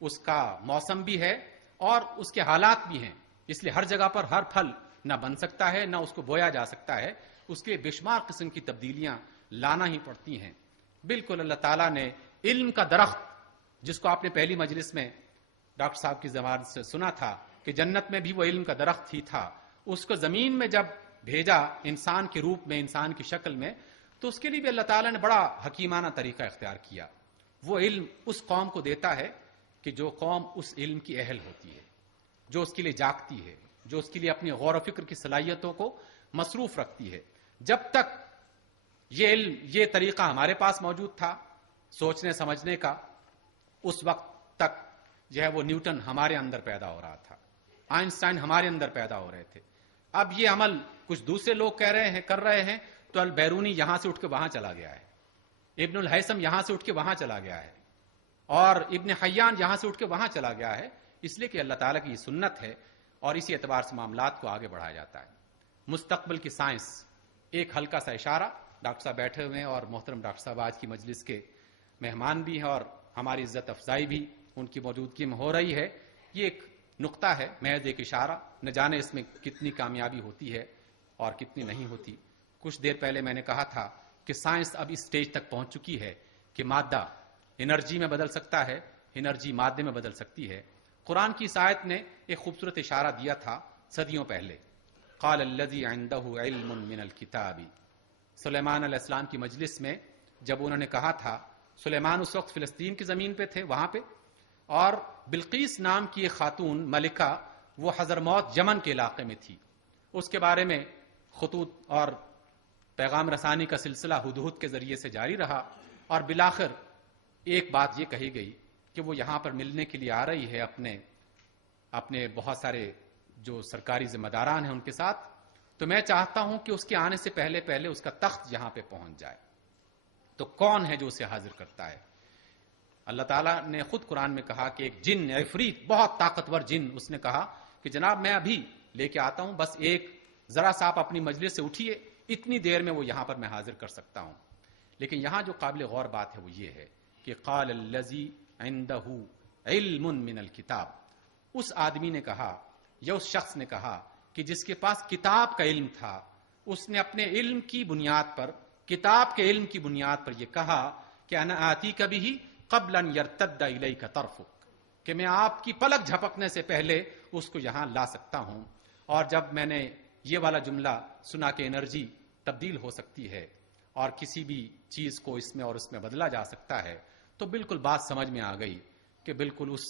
اس کا موسم بھی ہے اور اس کے حالات بھی ہیں، اس لیے ہر جگہ پر ہر پھل نہ بن سکتا ہے نہ اس کو بویا جا سکتا ہے، اس کے بے شمار قسم کی تبدیلیاں لانا ہی پڑتی ہیں۔ بالکل اللہ تعالیٰ نے علم کا درخت جس کو آپ نے پہلی مجلس میں ڈاکٹر صاحب کی زبان سے سنا تھا کہ جنت میں بھی وہ علم کا درخت ہی تھا، اس کو زمین میں جب بھیجا انسان کے روپ میں، انسان کی شکل میں، تو اس کے لیے بھی اللہ تعالیٰ نے بڑا حکیمانہ طریقہ اختیار کیا. وہ علم اس قوم کو دیتا ہے کہ جو قوم اس علم کی اہل ہوتی ہے، جو اس کے لیے جاگتی ہے، جو اس کے لیے اپنی غور و فکر کی صلاحیتوں کو مصروف رکھتی ہے. جب تک یہ علم، یہ طریقہ ہمارے پاس موجود تھا سوچنے سمجھنے کا، اس وقت تک جو ہے وہ نیوٹن ہمارے اندر پیدا ہو رہا تھا، آئنسٹائن ہمارے اندر پیدا ہو رہے تھے. اب یہ عمل کچھ دوسرے لوگ کہہ رہے ہیں، کر رہے ہیں، تو البیرونی یہاں سے اٹھ کے وہاں چلا گیا ہے، ابن الہیثم یہاں سے اٹھ کے وہاں چلا گیا ہے، اور ابن حیان یہاں سے اٹھ کے وہاں چلا گیا ہے. اس لیے کہ اللہ تعالیٰ کی یہ سنت ہے اور اسی اعتبار سے معاملات کو آگے بڑھایا جاتا ہے. مستقبل کی سائنس، ایک ہلکا سا اشارہ. ڈاکٹر صاحب بیٹھے ہوئے ہیں اور محترم ڈاکٹر صاحب آج کی مجلس کے مہمان بھی ہیں اور ہماری عزت افزائی بھی ان کی موجودگی میں ہو رہی ہے. یہ ایک نقطہ ہے، محض ایک اشارہ، نہ جانے اس میں کتنی کامیابی ہوتی ہے اور کتنی نہیں ہوتی. کچھ دیر پہلے میں نے کہا تھا کہ سائنس اب اس سٹیج تک پہنچ چکی ہے کہ مادہ انرجی میں بدل سکتا ہے، انرجی مادے میں بدل سکتی ہے. قرآن کی اس آیت نے ایک خوبصورت اشارہ دیا تھا صدیوں پہلے. قال الذی عنده علم من الکتاب. سلیمان علیہ السلام کی مجلس میں جب انہوں نے کہا تھا، سلیمان اس وقت فلسطین کی زمین پہ تھے، وہاں پہ، اور بلقیس نام کی ایک خاتون ملکہ وہ حضرموت یمن کے علاقے میں تھی. اس کے بارے میں خطوط اور پیغام رسانی کا سلسلہ ہدہد کے ذریعے سے جاری رہا، اور بالآخر ایک بات یہ کہی گئی کہ وہ یہاں پر ملنے کے لیے آ رہی ہے اپنے بہت سارے جو سرکاری ذمہ داران ہیں ان کے ساتھ. تو میں چاہتا ہوں کہ اس کے آنے سے پہلے پہلے اس کا تخت یہاں پہ پہنچ جائے. تو کون ہے جو اسے حاضر کرتا ہے؟ اللہ تعالیٰ نے خود قرآن میں کہا کہ ایک جن، عفریت، بہت طاقتور جن، اس نے کہا کہ جناب میں ابھی لے کے آتا ہوں، بس ایک ذرا سا آپ اپنی مجلس سے اٹھیے، اتنی دیر میں وہ یہاں پر میں حاضر کر سکتا ہوں. لیکن یہاں جو قابل غور بات ہے وہ یہ ہے کہ قال الذی عنده علم من الکتاب. اس آدمی نے کہا یا اس شخص نے کہا کہ جس کے پاس کتاب کا علم تھا، اس نے اپنے علم کی بنیاد پر، کتاب کے علم کی بنیاد پر یہ کہا کہ انا آتیک بہ قبل ان یرتد الیک طرفک، کہ میں آپ کی پلک جھپکنے سے پہلے اس کو یہاں لا سکتا ہوں. اور جب میں نے یہ والا جملہ سنا کہ انرجی تبدیل ہو سکتی ہے اور کسی بھی چیز کو اس میں اور اس میں بدلا جا سکتا ہے، تو بالکل بات سمجھ میں آ گئی کہ بالکل اس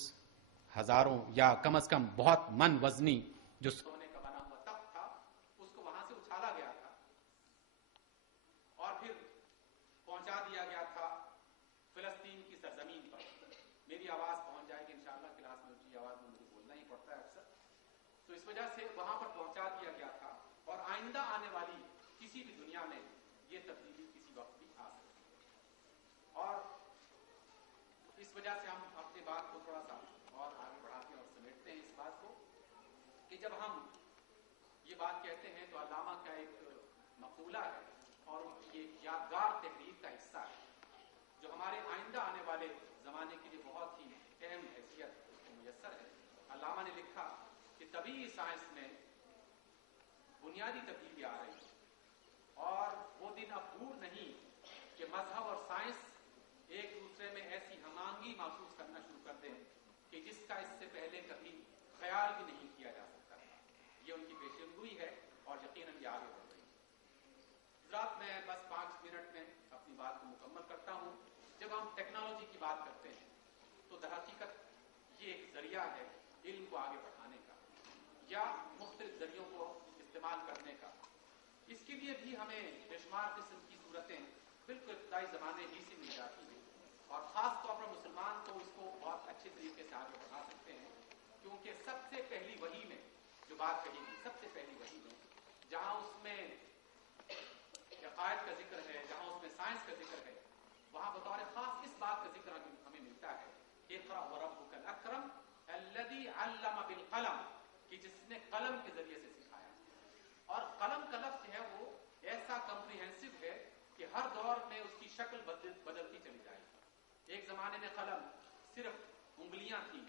ہزاروں یا کم از کم بہت من وزنی جو سونے کا بنا ہوا تخت تھا، اس کو وہاں سے اچھالا گیا تھا اور پھر پہنچا دیا گیا تھا فلسطین کی سرزمین پر. میری آواز پہنچ جائے گی انشاءاللہ، کلاس میں اونچی آواز میں مجھے بولنا ہی پڑتا ہے اکثر، تو اس وجہ سے وہاں پر پہنچا دیا گیا تھا. اور آئندہ آنے والی کسی بھی دنیا میں یہ تبدیلی کسی وقت بھی آ سکتی ہے. اور اس وجہ سے ہم اپنی بات کو تھوڑا سا اور آگے بڑھاتے ہیں اور سمیٹتے ہیں اس بات کو کہ جب ہم یہ بات کہتے ہیں تو علامہ کا ایک مقولہ ہے اور ان کی ایک یادگار تحریر کا حصہ ہے جو ہمارے آئندہ آنے والے زمانے کے لیے بہت ہی اہم حیثیت اس کو میسر ہے. علامہ نے لکھا کہ طبی سائنس میں بنیادی تبدیلی آ رہی ہے اور وہ دن اب دور نہیں کہ مذہب اور سائنس ایک دوسرے میں ایسی ہم آہنگی محسوس کرنا شروع کر دیں کہ جس کا اس سے پہلے کبھی خیال بھی نہیں کیا جا سکتا. یہ ان کی پیشین گوئی ہے اور یقیناً یہ آگے بڑھ رہی ہے. حضرات میں بس 5 منٹ میں اپنی بات کو مکمل کرتا ہوں. جب ہم ٹیکنالوجی کی بات کرتے ہیں تو در حقیقت یہ ایک ذریعہ ہے علم کو آگے بڑھانے کا یا مختلف ذریعوں کو استعمال کرنے کا. اس کے لیے بھی ہمیں بے شمار قسم کی صورتیں بالکل ابتدائی زمانے ہی سے مل جاتی ہیں اور خاص طور پر مسلمان تو اس کو بہت اچھے طریقے سے آگے بڑھا سکتے ہیں کیونکہ سب سے پہلی وحی میں جو بات کہی گئی، سب سے پہلی وحی میں جہاں اس میں عقائد کا ذکر ہے، جہاں اس میں سائنس کا ذکر ہے، وہاں بطور خاص اس بات کا ذکر ہمیں ملتا ہے اقرأ وربک الاکرم الذی علم بالقلم، کہ جس نے قلم کے ذریعے سے سکھایا. اور قلم کا لفظ ہے وہ ایسا کمپریہنسو ہے کہ ہر دور میں اس کی شکل بدلتی چلی جائے گی. ایک زمانے میں قلم صرف انگلیاں تھیں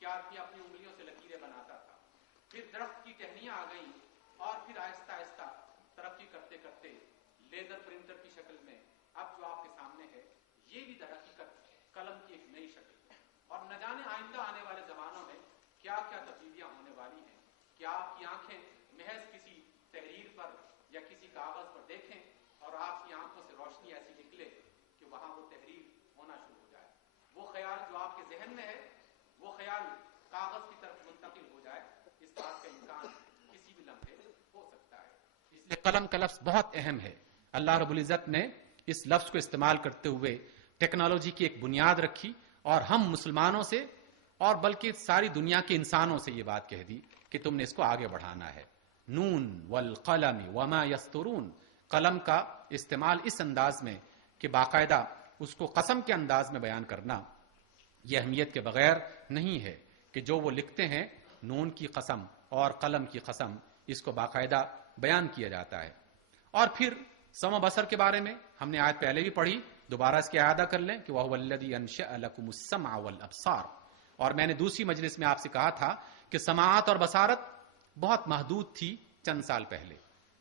کہ آدمی اپنی انگلیوں سے لکیریں بناتا تھا، پھر درخت کی ٹہنیاں آ گئیں اور پھر آہستہ آہستہ ترقی کرتے کرتے لیزر پرنٹر کی شکل میں اب جو آپ کے سامنے ہے یہ بھی در حقیقت قلم کی ایک نئی شکل ہے. اور نہ جانے آئندہ آنے والے زمانوں میں کیا کیا تبدیلیاں ہونے والی ہیں کہ آپ کی آنکھیں محض کسی تحریر پر یا کسی کاغذ پر دیکھیں اور آپ کی آنکھوں سے روشنی ایسی نکلے کہ وہاں وہ تحریر ہونا شروع ہو جائے. وہ خیال جو آپ کے ذہن میں ہے وہ خیال کاغذ کی طرف منتقل ہو جائے. اس بات کا امکان کسی بھی لمحے ہو سکتا ہے. اس لیے قلم کا لفظ بہت اہم ہے. اللہ رب العزت نے اس لفظ کو استعمال کرتے ہوئے ٹیکنالوجی کی ایک بنیاد رکھی اور ہم مسلمانوں سے اور بلکہ ساری دنیا کے انسانوں سے یہ بات کہہ دی کہ تم نے اس کو آگے بڑھانا ہے. نون والقلم وما یسطرون، قلم کا استعمال اس انداز میں کہ باقاعدہ اس کو قسم کے انداز میں بیان کرنا یہ اہمیت کے بغیر نہیں ہے کہ جو وہ لکھتے ہیں نون کی قسم اور قلم کی قسم اس کو باقاعدہ بیان کیا جاتا ہے. اور پھر سمع بصر کے بارے میں ہم نے آیت پہلے بھی پڑھی، دوبارہ اس کی اعادہ کر لیں کہ وَهُوَ الَّذِي أَنشَأَ لَكُمُ السَّمْعَ وَالْأَبْصَارَ. اور میں نے دوسری مجلس میں آپ سے کہا تھا کہ سماعت اور بصارت بہت محدود تھی چند سال پہلے،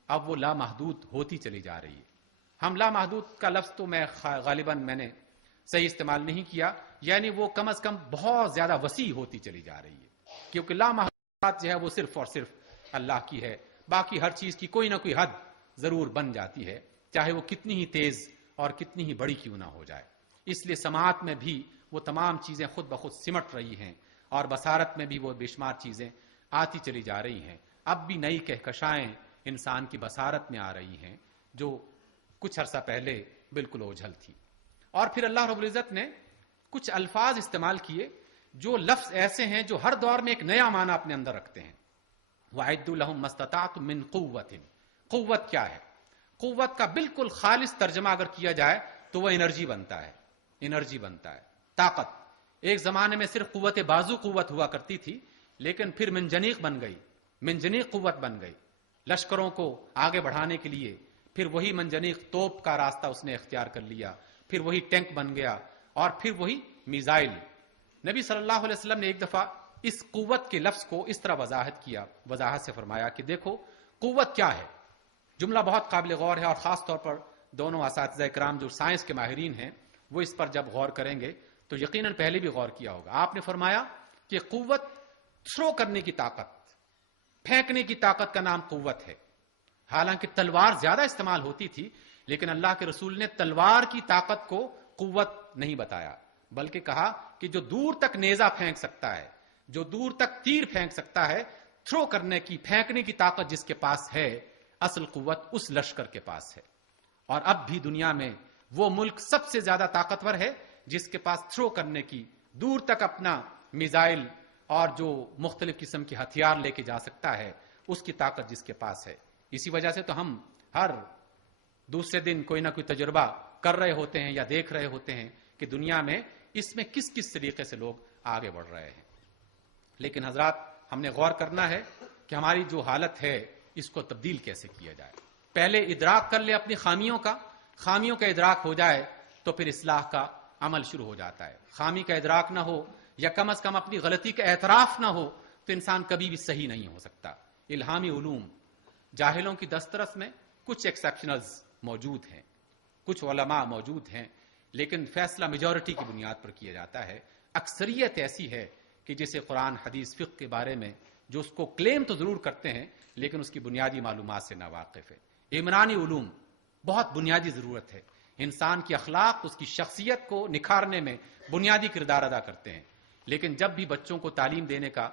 اب وہ لامحدود ہوتی چلی جا رہی ہے. ہم لامحدود کا لفظ تو غالباً میں نے صحیح استعمال نہیں کیا، یعنی وہ کم از کم بہت زیادہ وسیع ہوتی چلی جا رہی ہے، کیونکہ لامحدود جو ہے وہ صرف اور صرف اللہ کی ہے. باقی ہر چیز کی کوئی نہ کوئی حد ضرور بن جاتی ہے، چاہے وہ کتنی ہی تیز اور کتنی ہی بڑی کیوں نہ ہو جائے. اس لیے سماعت میں بھی وہ تمام چیزیں خود بخود سمٹ رہی ہیں اور بصارت میں بھی وہ بے شمار چیزیں آتی چلی جا رہی ہیں. اب بھی نئی کہکشائیں انسان کی بصارت میں آ رہی ہیں جو کچھ عرصہ پہلے بالکل اوجھل تھی. اور پھر اللہ رب العزت نے کچھ الفاظ استعمال کیے جو لفظ ایسے ہیں جو ہر دور میں ایک نیا معنی اپنے اندر رکھتے ہیں. وَأَعِدُّوا لَهُم مَّا اسْتَطَعْتُم مِّن قُوَّةٍ. قوت کیا ہے؟ قوت کا بالکل خالص ترجمہ اگر کیا جائے تو وہ انرجی بنتا ہے. انرجی بنتا ہے، طاقت. ایک زمانے میں صرف قوت بازو قوت ہوا کرتی تھی، لیکن پھر منجنیق بن گئی، منجنیق قوت بن گئی لشکروں کو آگے بڑھانے کے لیے. پھر وہی منجنیق توپ کا راستہ اس نے اختیار کر لیا، پھر وہی ٹینک بن گیا اور پھر وہی میزائل. نبی صلی اللہ علیہ وسلم نے ایک دفعہ اس قوت کے لفظ کو اس طرح وضاحت سے فرمایا کہ دیکھو قوت کیا ہے. جملہ بہت قابل غور ہے اور خاص طور پر دونوں اساتذہ کرام جو سائنس کے ماہرین ہیں وہ اس پر جب غور کریں گے تو یقیناً پہلے بھی غور کیا ہوگا. آپ نے فرمایا کہ قوت تھرو کرنے کی طاقت، پھینکنے کی طاقت کا نام قوت ہے. حالانکہ تلوار زیادہ استعمال ہوتی تھی، لیکن اللہ کے رسول نے تلوار کی طاقت کو قوت نہیں بتایا، بلکہ کہا کہ جو دور تک نیزہ پھینک سکتا ہے، جو دور تک تیر پھینک سکتا ہے، تھرو کرنے کی، پھینکنے کی طاقت جس کے پاس ہے، اصل قوت اس لشکر کے پاس ہے. اور اب بھی دنیا میں وہ ملک سب سے زیادہ طاقتور ہے جس کے پاس تھرو کرنے کی، دور تک اپنا میزائل اور جو مختلف قسم کے ہتھیار لے کے جا سکتا ہے، اس کی طاقت جس کے پاس ہے. اسی وجہ سے تو ہم ہر دوسرے دن کوئی نہ کوئی تجربہ کر رہے ہوتے ہیں یا دیکھ رہے ہوتے ہیں کہ دنیا میں اس میں کس کس طریقے سے لوگ آگے بڑھ رہے ہیں. لیکن حضرات ہم نے غور کرنا ہے کہ ہماری جو حالت ہے اس کو تبدیل کیسے کیا جائے. پہلے ادراک کر لے اپنی خامیوں کا ادراک ہو جائے تو پھر اصلاح کا عمل شروع ہو جاتا ہے. خامی کا ادراک نہ ہو یا کم از کم اپنی غلطی کا اعتراف نہ ہو تو انسان کبھی بھی صحیح نہیں ہو سکتا. الہامی علوم جاہلوں کی دسترس میں کچھ ایکسیپشنلز موجود ہیں، کچھ علماء موجود ہیں، لیکن فیصلہ میجورٹی کی بنیاد پر کیا جاتا ہے. اکثریت ایسی ہے کہ جسے قرآن حدیث فقہ کے بارے میں جو اس کو کلیم تو ضرور کرتے ہیں لیکن اس کی بنیادی معلومات سے ناواقف ہے. عمرانی علوم بہت بنیادی ضرورت ہے. انسان کی اخلاق، اس کی شخصیت کو نکھارنے میں بنیادی کردار ادا کرتے ہیں. لیکن جب بھی بچوں کو تعلیم دینے کا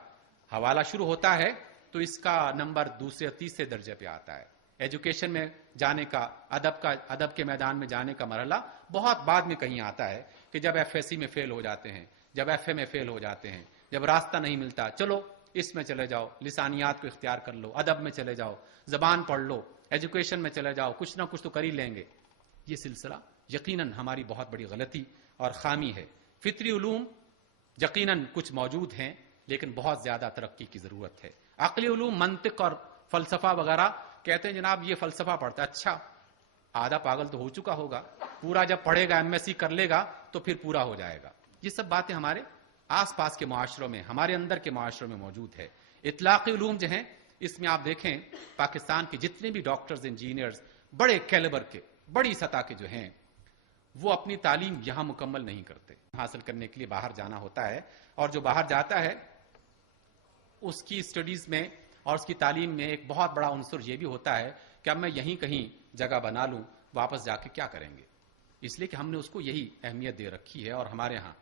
حوالہ شروع ہوتا ہے تو اس کا نمبر دوسرے اور تیسرے درجے پہ آتا ہے. ایجوکیشن میں جانے کا، ادب کے میدان میں جانے کا مرحلہ بہت بعد میں کہیں آتا ہے کہ جب ایف ایس سی میں فیل ہو جاتے ہیں، جب ایف اے میں فیل ہو جاتے ہیں، جب راستہ نہیں ملتا، چلو اس میں چلے جاؤ، لسانیات کو اختیار کر لو، ادب میں چلے جاؤ، زبان پڑھ لو، ایجوکیشن میں چلے جاؤ، کچھ نہ کچھ تو کر ہی لیں گے. یہ سلسلہ یقیناً ہماری بہت بڑی غلطی اور خامی ہے. فطری علوم یقیناً کچھ موجود ہیں لیکن بہت زیادہ ترقی کی ضرورت ہے. عقلی علوم، منطق اور فلسفہ وغیرہ کہتے ہیں جناب یہ فلسفہ پڑھتا ہے. اچھا، آدھا پاگل تو ہو چکا ہوگا، پورا جب پڑھے گا، ایم ایس سی کر لے گا تو پھر پورا ہو جائے گا. یہ سب باتیں ہمارے آس پاس کے معاشروں میں، ہمارے اندر کے معاشروں میں موجود ہے. اطلاقی علوم جو ہیں اس میں آپ دیکھیں پاکستان کے جتنے بھی ڈاکٹرز، انجینئرز بڑے کیلیبر کے، بڑی سطح کے جو ہیں وہ اپنی تعلیم یہاں مکمل نہیں کرتے. حاصل کرنے کے لیے باہر جانا ہوتا ہے, اور جو باہر جاتا ہے اس کی اسٹڈیز میں اور اس کی تعلیم میں ایک بہت بڑا عنصر یہ بھی ہوتا ہے کہ اب میں یہیں کہیں جگہ بنا لوں, واپس جا کے کیا کریں گے. اس لیے کہ ہم نے اس کو یہی اہمیت دے رکھی ہے. اور ہمارے ہاں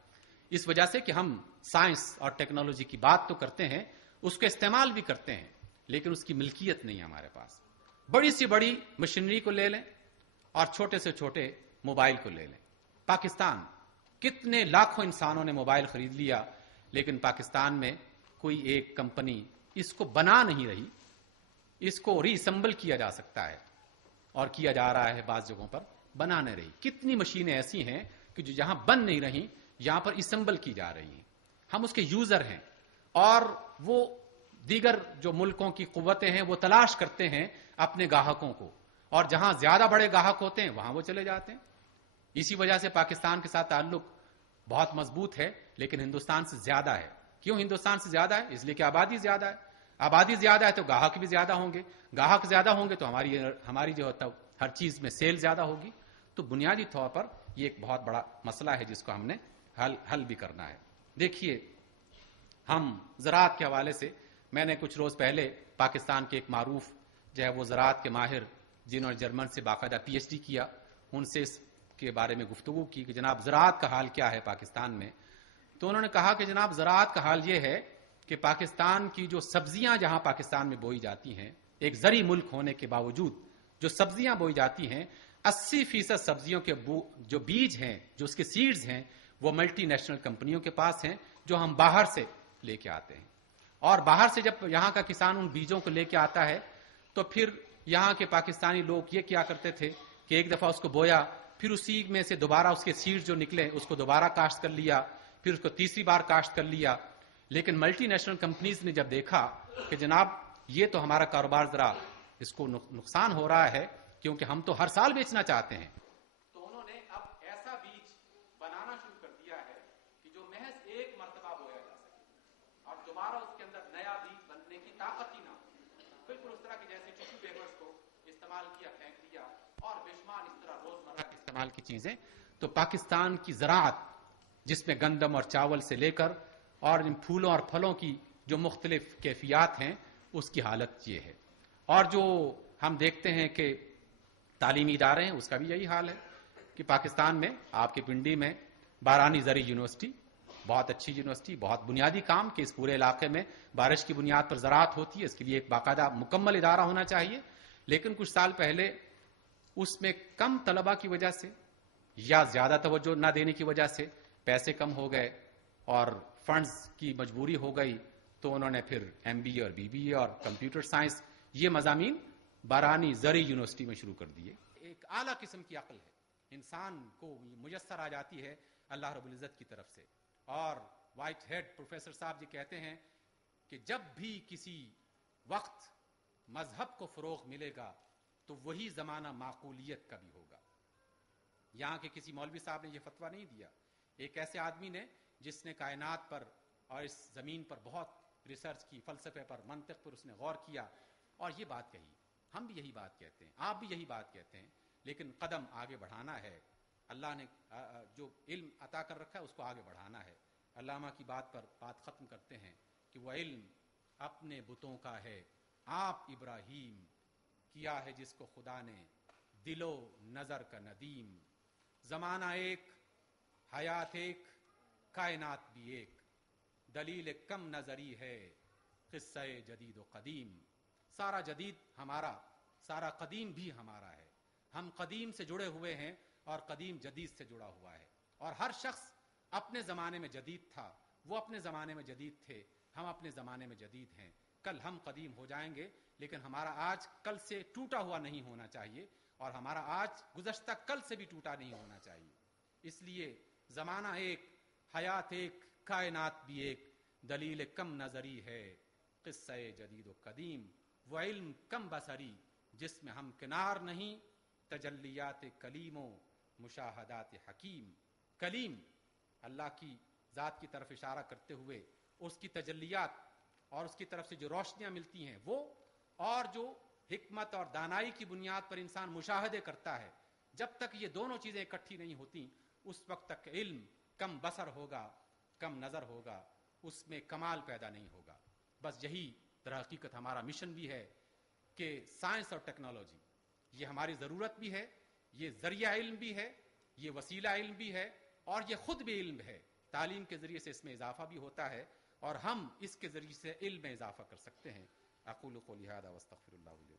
اس وجہ سے کہ ہم سائنس اور ٹیکنالوجی کی بات تو کرتے ہیں, اس کو استعمال بھی کرتے ہیں, لیکن اس کی ملکیت نہیں ہے ہمارے پاس. بڑی سی بڑی مشینری کو لے لیں اور چھوٹے سے چھوٹے موبائل کو لے لیں. پاکستان, کتنے لاکھوں انسانوں نے موبائل خرید لیا, لیکن پاکستان میں کوئی ایک کمپنی اس کو بنا نہیں رہی. اس کو ری اسمبل کیا جا سکتا ہے اور کیا جا رہا ہے بعض جگہوں پر, بنا نہیں رہی. کتنی مشینیں ایسی ہیں کہ جو جہاں بن نہیں رہی یہاں پر اسمبل کی جا رہی ہیں. ہم اس کے یوزر ہیں, اور وہ دیگر جو ملکوں کی قوتیں ہیں وہ تلاش کرتے ہیں اپنے گاہکوں کو, اور جہاں زیادہ بڑے گاہک ہوتے ہیں وہاں وہ چلے جاتے ہیں. اسی وجہ سے پاکستان کے ساتھ تعلق بہت مضبوط ہے, لیکن ہندوستان سے زیادہ ہے. کیوں ہندوستان سے زیادہ ہے؟ اس لیے کہ آبادی زیادہ ہے. آبادی زیادہ ہے تو گاہک بھی زیادہ ہوں گے, گاہک زیادہ ہوں گے تو ہماری جو ہر چیز میں سیل زیادہ ہوگی. تو بنیادی طور پر یہ ایک بہت بڑا مسئلہ ہے جس کو ہم نے حل بھی کرنا ہے. دیکھیے, ہم زراعت کے حوالے سے, میں نے کچھ روز پہلے پاکستان کے ایک معروف جو ہے وہ زراعت کے ماہر جنہوں نے جرمن سے باقاعدہ پی ایچ ڈی کیا, ان سے اس کے بارے میں گفتگو کی کہ جناب زراعت کا حال کیا ہے پاکستان میں. تو انہوں نے کہا کہ جناب زراعت کا حال یہ ہے کہ پاکستان کی جو سبزیاں جہاں پاکستان میں بوئی جاتی ہیں, ایک زرعی ملک ہونے کے باوجود جو سبزیاں بوئی جاتی ہیں, 80% سبزیوں کے جو بیج ہیں, جو اس کے سیڈز ہیں, وہ ملٹی نیشنل کمپنیوں کے پاس ہیں جو ہم باہر سے لے کے آتے ہیں. اور باہر سے جب یہاں کا کسان ان بیجوں کو لے کے آتا ہے تو پھر یہاں کے پاکستانی لوگ یہ کیا کرتے تھے کہ ایک دفعہ اس کو بویا, پھر اسی میں سے دوبارہ اس کے سیڈ جو نکلے اس کو دوبارہ کاشت کر لیا, پھر اس کو تیسری بار کاشت کر لیا. لیکن ملٹی نیشنل کمپنیز نے جب دیکھا کہ جناب یہ تو ہمارا کاروبار ذرا اس کو نقصان ہو رہا ہے, کیونکہ ہم تو ہر سال بیچنا چاہتے ہیں, تو انہوں نے اب ایسا بیج بنانا شروع کر دیا ہے کہ جو محض ایک مرتبہ بویا جا سکے اور دوبارہ اس کے اندر نیا بیج بننے کی طاقت ہی نہ ہو. بالکل اس طرح کی جیسے ٹشو پیپرز کو استعمال کیا, پھینک دیا, اور بے شمار اس طرح روزمرہ کے استعمال کی چیزیں. تو پاکستان کی زراعت جس میں گندم اور چاول سے لے کر اور ان پھولوں اور پھلوں کی جو مختلف کیفیات ہیں اس کی حالت یہ ہے. اور جو ہم دیکھتے ہیں کہ تعلیمی ادارے ہیں اس کا بھی یہی حال ہے کہ پاکستان میں آپ کی پنڈی میں بارانی زرعی یونیورسٹی, بہت اچھی یونیورسٹی, بہت بنیادی کام کہ اس پورے علاقے میں بارش کی بنیاد پر زراعت ہوتی ہے, اس کے لیے ایک باقاعدہ مکمل ادارہ ہونا چاہیے. لیکن کچھ سال پہلے اس میں کم طلبہ کی وجہ سے یا زیادہ توجہ نہ دینے کی وجہ سے پیسے کم ہو گئے اور فنڈز کی مجبوری ہو گئی, تو انہوں نے پھر ایم بی اے اور بی بی اے اور کمپیوٹر سائنس یہ مضامین بارانی زرعی یونیورسٹی میں شروع کر دیے. ایک اعلیٰ قسم کی عقل ہے, انسان کو میسر آ جاتی ہے اللہ رب العزت کی طرف سے. اور وائٹ ہیڈ پروفیسر صاحب جی کہتے ہیں کہ جب بھی کسی وقت مذہب کو فروغ ملے گا تو وہی زمانہ معقولیت کا بھی ہوگا. یہاں کے کسی مولوی صاحب نے یہ فتویٰ نہیں دیا, ایک ایسے آدمی نے جس نے کائنات پر اور اس زمین پر بہت ریسرچ کی, فلسفے پر, منطق پر اس نے غور کیا اور یہ بات کہی. ہم بھی یہی بات کہتے ہیں, آپ بھی یہی بات کہتے ہیں, لیکن قدم آگے بڑھانا ہے. اللہ نے جو علم عطا کر رکھا ہے اس کو آگے بڑھانا ہے. علامہ کی بات پر بات ختم کرتے ہیں کہ وہ علم اپنے بتوں کا ہے, آپ ابراہیم کیا ہے جس کو خدا نے دل و نظر کا ندیم. زمانہ ایک, حیات ایک, کائنات بھی ایک, دلیل کم نظری ہے قصہ جدید و قدیم. سارا جدید ہمارا, سارا قدیم بھی ہمارا ہے. ہم قدیم سے جڑے ہوئے ہیں اور قدیم جدید سے جڑا ہوا ہے. اور ہر شخص اپنے زمانے میں جدید تھا, وہ اپنے زمانے میں جدید تھے, ہم اپنے زمانے میں جدید ہیں. کل ہم قدیم ہو جائیں گے, لیکن ہمارا آج کل سے ٹوٹا ہوا نہیں ہونا چاہیے, اور ہمارا آج گزشتہ کل سے بھی ٹوٹا نہیں ہونا چاہیے. اس لیے زمانہ ایک, حیات ایک, کائنات بھی ایک, دلیل کم نظری ہے قصہ جدید و قدیم. وہ علم کم بصری جس میں ہم کنار نہیں, تجلیات کلیم و مشاہدات حکیم. کلیم اللہ کی ذات کی طرف اشارہ کرتے ہوئے اس کی تجلیات اور اس کی طرف سے جو روشنیاں ملتی ہیں وہ, اور جو حکمت اور دانائی کی بنیاد پر انسان مشاہدے کرتا ہے, جب تک یہ دونوں چیزیں اکٹھی نہیں ہوتی اس وقت تک علم کم بصر ہوگا، کم نظر ہوگا، اس میں کمال پیدا نہیں ہوگا. بس یہی در حقیقت ہمارا مشن بھی ہے کہ سائنس اور ٹیکنالوجی یہ ہماری ضرورت بھی ہے، یہ ذریعہ علم بھی ہے، یہ وسیلہ علم بھی ہے، اور یہ خود بھی علم ہے. تعلیم کے ذریعے سے اس میں اضافہ بھی ہوتا ہے اور ہم اس کے ذریعے سے علم میں اضافہ کر سکتے ہیں. اقول قولی ھذا واستغفر اللہ لی.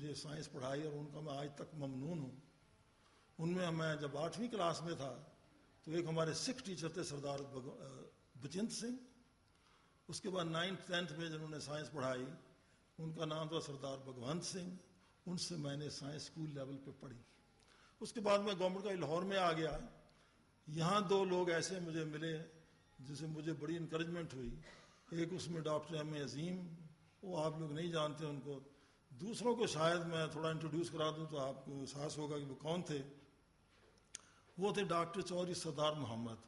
مجھے سائنس پڑھائی اور ان کا میں آج تک ممنون ہوں. ان میں جب 8ویں کلاس میں تھا تو ایک ہمارے سکھ ٹیچر تھے سردار بچنت سنگھ. اس کے بعد 9th 10th میں جنہوں نے سائنس پڑھائی ان کا نام تھا سردار بھگونت سنگھ. ان سے میں نے سائنس اسکول لیول پہ پڑھی. اس کے بعد میں گورنمنٹ کا لاہور میں آ گیا. یہاں 2 لوگ ایسے مجھے ملے جس سے مجھے بڑی انکریجمنٹ ہوئی. ایک اس میں ڈاکٹر ایم اے عظیم, وہ آپ لوگ نہیں جانتے ان کو. دوسروں کو شاید میں تھوڑا انٹروڈیوس کرا دوں تو آپ کو احساس ہوگا کہ وہ کون تھے. وہ تھے ڈاکٹر چودھری سردار محمد.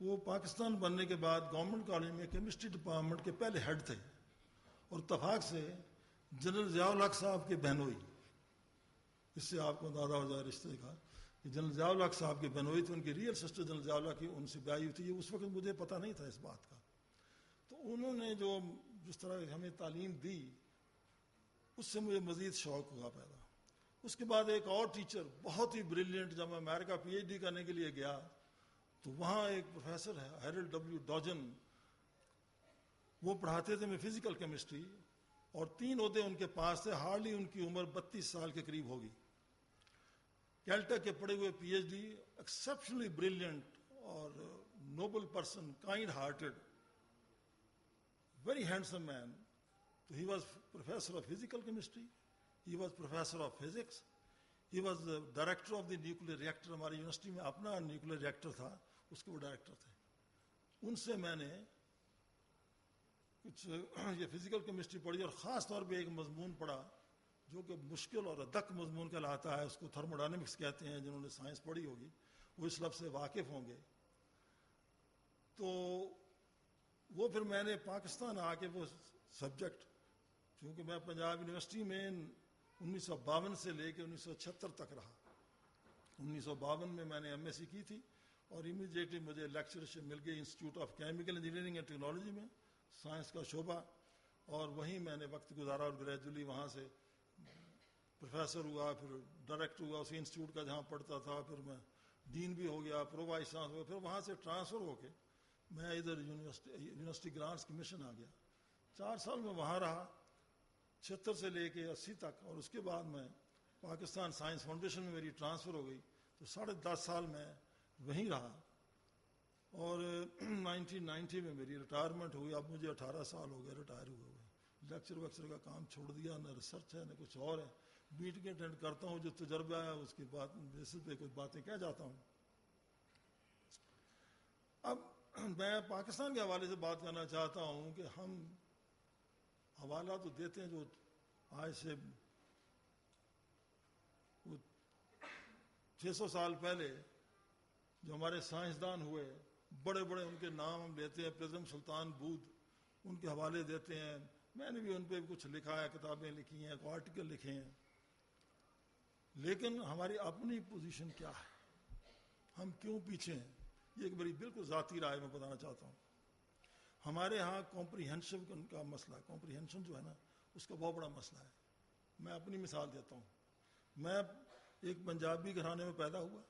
وہ پاکستان بننے کے بعد گورنمنٹ کالج میں کیمسٹری ڈپارٹمنٹ کے پہلے ہیڈ تھے اور اتفاق سے جنرل ضیاء الحق صاحب کے بہنوئی. اس سے آپ کو اندازہ ہو جائے رشتے کا کہ جنرل ضیاء الحق صاحب کے بہنوئی تھے. ان کی ریئل سسٹر جنرل ضیاء الحق کی ان سے بیاہی ہوئی تھی. اس وقت مجھے پتہ نہیں تھا اس بات کا. تو انہوں نے جس طرح ہمیں تعلیم دی اس سے مجھے مزید شوق ہوا پیدا. اس کے بعد ایک اور ٹیچر بہت ہی بریلینٹ, جب میں امریکہ پی ایچ ڈی کرنے کے لیے گیا تو وہاں ایک پروفیسر ہے ہیرلڈ ڈبلیو ڈاجن. وہ پڑھاتے تھے میں فزیکل کیمسٹری اور 3 عہدے ان کے پاس تھے. ہارڈلی ان کی عمر 32 سال کے قریب ہوگی. کیلٹیک کے پڑھے ہوئے P H D, exceptionally brilliant اور noble person, kind hearted, very handsome man. So he was professor of physical chemistry, he was professor of physics, he was the director of the nuclear reactor. ہماری university میں اپنا nuclear reactor تھا, اس کے وہ director تھے. ان سے میں نے کچھ یہ فزیکل کیمسٹری پڑھی اور خاص طور پہ ایک مضمون پڑھا جو کہ مشکل اور ادق مضمون کہلاتا ہے. اس کو تھرموڈائنمکس کہتے ہیں. جنہوں نے سائنس پڑھی ہوگی وہ اس لفظ سے واقف ہوں گے. تو وہ پھر میں نے پاکستان آ کے وہ سبجیکٹ, چونکہ میں پنجاب یونیورسٹی میں 1952 سے لے کے 1976 تک رہا. 1952 میں نے ایم ایس سی کی تھی اور امیڈیٹلی مجھے لیکچرشپ مل گئی institute of chemical engineering and technology میں, سائنس کا شعبہ. اور وہیں میں نے وقت گزارا اور گریجولی وہاں سے پروفیسر ہوا, پھر ڈائریکٹر ہوا اسی انسٹیٹیوٹ کا جہاں پڑھتا تھا. پھر میں ڈین بھی ہو گیا, پرو وائس چانسلر ہو گیا. پھر وہاں سے ٹرانسفر ہو کے میں ادھر یونیورسٹی گرانٹس کمیشن آ گیا. 4 سال میں وہاں رہا, 76 سے لے کے 80 تک. اور اس کے بعد میں پاکستان سائنس فاؤنڈیشن میں میری ٹرانسفر ہو گئی تو 10.5 سال میں وہیں رہا. اور 1990 میں میری ریٹائرمنٹ ہوئی. اب مجھے 18 سال ہو گئے ریٹائر ہوئے ہوئے. لیکچر ویکچر کا کام چھوڑ دیا, نہ ریسرچ ہے نہ کچھ اور ہے. میٹنگ اٹینڈ کرتا ہوں, جو تجربہ ہے اس کی بیسس پہ کچھ باتیں کہہ جاتا ہوں. اب میں پاکستان کے حوالے سے بات کرنا چاہتا ہوں کہ ہم حوالہ تو دیتے ہیں جو آج سے 600 سال پہلے جو ہمارے سائنسدان ہوئے بڑے بڑے, ان کے نام ہم لیتے ہیں. پرزم سلطان بود, ان کے حوالے دیتے ہیں. میں نے بھی ان پہ کچھ لکھا ہے, کتابیں لکھی ہیں, آرٹیکل لکھے ہیں. لیکن ہماری اپنی پوزیشن کیا ہے, ہم کیوں پیچھے ہیں, یہ ایک میری بالکل ذاتی رائے میں بتانا چاہتا ہوں. ہمارے ہاں کمپریہنشن کا مسئلہ ہے. کمپریہنشن جو ہے نا اس کا بہت بڑا مسئلہ ہے. میں اپنی مثال دیتا ہوں. میں ایک پنجابی گھرانے میں پیدا ہوا,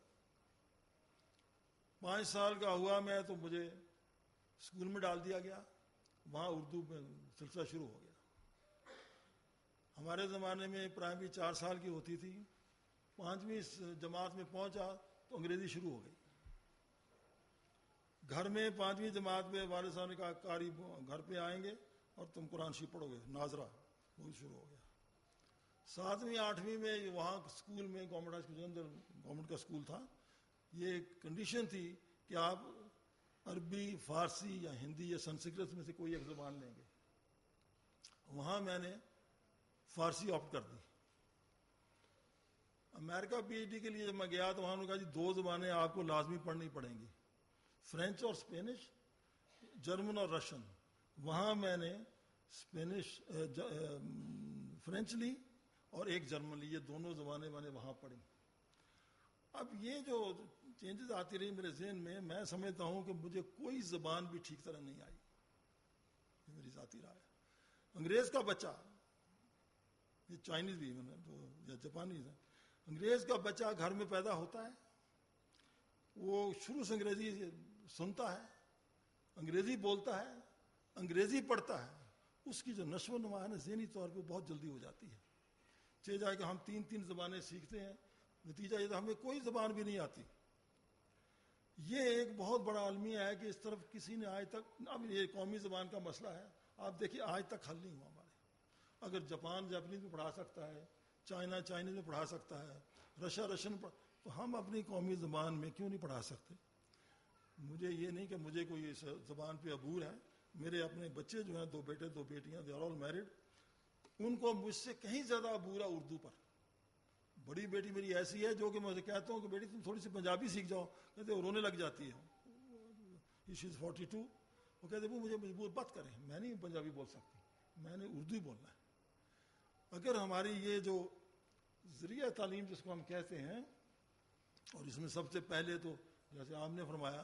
5 سال کا ہوا میں تو مجھے اسکول میں ڈال دیا گیا. وہاں اردو میں سلسلہ شروع ہو گیا. ہمارے زمانے میں پرائمری 4 سال کی ہوتی تھی. 5ویں جماعت میں پہنچا تو انگریزی شروع ہو گئی. گھر میں 5ویں جماعت میں والد صاحب نے کہا قاری گھر پہ آئیں گے اور تم قرآن شریف پڑھو گے, ناظرہ وہ شروع ہو گیا. 7ویں 8ویں میں وہاں اسکول میں گورنمنٹ کا اسکول تھا, یہ کنڈیشن تھی کہ آپ عربی, فارسی یا ہندی یا سنسکرت میں سے کوئی ایک زبان لیں گے. وہاں میں نے فارسی آپٹ کر دی. امریکہ پی ایچ ڈی کے لیے جب میں گیا تو وہاں نے کہا جی 2 زبانیں آپ کو لازمی پڑھنی پڑیں گی, فرینچ اور اسپینش, جرمن اور رشین. وہاں میں نے فرینچ لی اور ایک جرمن لی. یہ دونوں زبانیں میں نے وہاں پڑھی. اب یہ جو چینجز آتی رہی میرے ذہن میں سمجھتا ہوں کہ مجھے کوئی زبان بھی ٹھیک طرح نہیں آئی. یہ میری ذاتی رائے ہے. انگریز کا بچہ, یہ چائنیز بھی یا جاپانیز ہے, انگریز کا بچہ گھر میں پیدا ہوتا ہے, وہ شروع سے انگریزی سنتا ہے, انگریزی بولتا ہے, انگریزی پڑھتا ہے. اس کی جو نشو و نما ہے نا ذہنی طور پہ بہت جلدی ہو جاتی ہے. چہ جائے کہ ہم 3 زبانیں سیکھتے ہیں، نتیجہ یہ ہمیں کوئی زبان بھی نہیں آتی۔ یہ ایک بہت بڑا المیہ ہے کہ اس طرف کسی نے آج تک، اب یہ قومی زبان کا مسئلہ ہے، آپ دیکھیے آج تک حل نہیں ہوا ہمارے۔ اگر جاپان جاپنیز میں پڑھا سکتا ہے، چائنا چائنیز میں پڑھا سکتا ہے، رشیا رشین تو ہم اپنی قومی زبان میں کیوں نہیں پڑھا سکتے؟ مجھے یہ نہیں کہ مجھے کوئی اس زبان پہ عبور ہے، میرے اپنے بچے جو ہیں 2 بیٹے 2 بیٹیاں، دے آر آل میرڈ، ان کو مجھ سے کہیں زیادہ عبور ہے اردو پر۔ بڑی بیٹی میری ایسی ہے جو کہ میں کہتا ہوں کہ بیٹی تم تھوڑی سی پنجابی سیکھ جاؤ، کہتے وہ رونے لگ جاتی ہے، شی از 42، وہ کہتے وہ مجھے مجبور مت کریں، میں نہیں پنجابی بول سکتی، میں نے اردو ہی بولنا ہے۔ اگر ہماری یہ جو ذریعہ تعلیم جس کو ہم کہتے ہیں، اور اس میں سب سے پہلے تو جیسے آپ نے فرمایا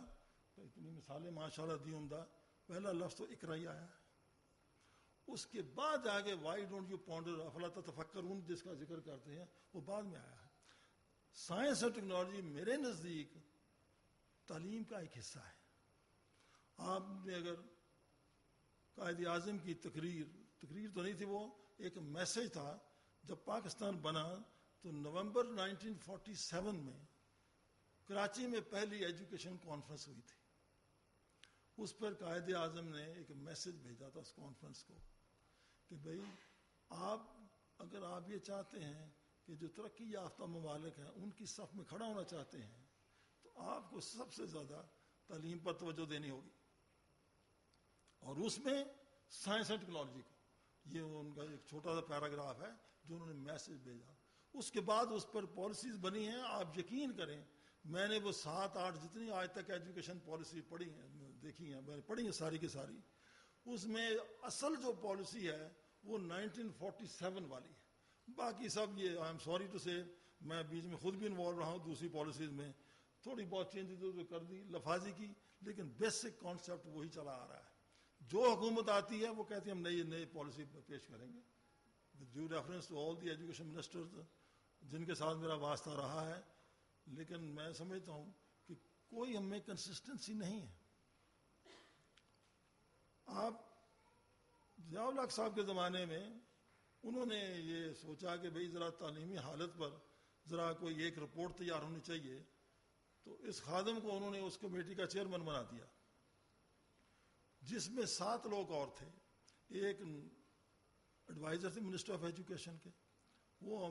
اتنی مثالیں ماشاءاللہ دی عمدہ، پہلا لفظ تو اقرا ہی آیا ہے، اس کے بعد آگے وائی ڈونٹ یو پونڈر افلا تتفکرون جس کا ذکر کرتے ہیں وہ بعد میں آیا ہے۔ سائنس اور ٹیکنالوجی میرے نزدیک تعلیم کا ایک حصہ ہے۔ آپ نے اگر قائد اعظم کی تقریر تو نہیں تھی، وہ ایک میسج تھا، جب پاکستان بنا تو نومبر 1947 میں کراچی میں پہلی ایجوکیشن کانفرنس ہوئی تھی، اس پر قائد اعظم نے ایک میسج بھیجا تھا اس کانفرنس کو کہ بھئی اگر آپ یہ چاہتے ہیں کہ جو ترقی یافتہ ممالک ہیں ان کی صف میں کھڑا ہونا چاہتے ہیں تو آپ کو سب سے زیادہ تعلیم پر توجہ دینی ہوگی، اور اس میں سائنس اینڈ ٹیکنالوجی کو۔ یہ ان کا ایک چھوٹا سا پیراگراف ہے جو انہوں نے میسج بھیجا۔ اس کے بعد اس پر پالیسیز بنی ہیں، آپ یقین کریں میں نے وہ 7-8 جتنی آج تک ایجوکیشن پالیسی پڑھی ہیں، دیکھی ہیں، میں نے پڑھی ہیں ساری کی ساری، اس میں اصل جو پالیسی ہے وہ 1947 والی ہے، باقی سب یہ آئی ایم سوری ٹو سے میں بیچ میں خود بھی انوالو رہا ہوں دوسری پالیسیز میں، تھوڑی بہت چینج کر دی لفاظی کی، لیکن بیسک کانسیپٹ وہی چلا آ رہا ہے۔ جو حکومت آتی ہے وہ کہتے ہیں ہم نئی پالیسی پیش کریں گے، with due reference to all the education ministers جن کے ساتھ میرا واسطہ رہا ہے، لیکن میں سمجھتا ہوں کہ کوئی ہم میں کنسسٹنسی نہیں ہے۔ آپ ضیاء الحق صاحب کے زمانے میں انہوں نے یہ سوچا کہ بھئی ذرا تعلیمی حالت پر ذرا کوئی ایک رپورٹ تیار ہونی چاہیے، تو اس خادم کو انہوں نے اس کمیٹی کا چیئرمین بنا دیا، جس میں 7 لوگ اور تھے۔ ایک ایڈوائزر تھے منسٹر آف ایجوکیشن کے، وہ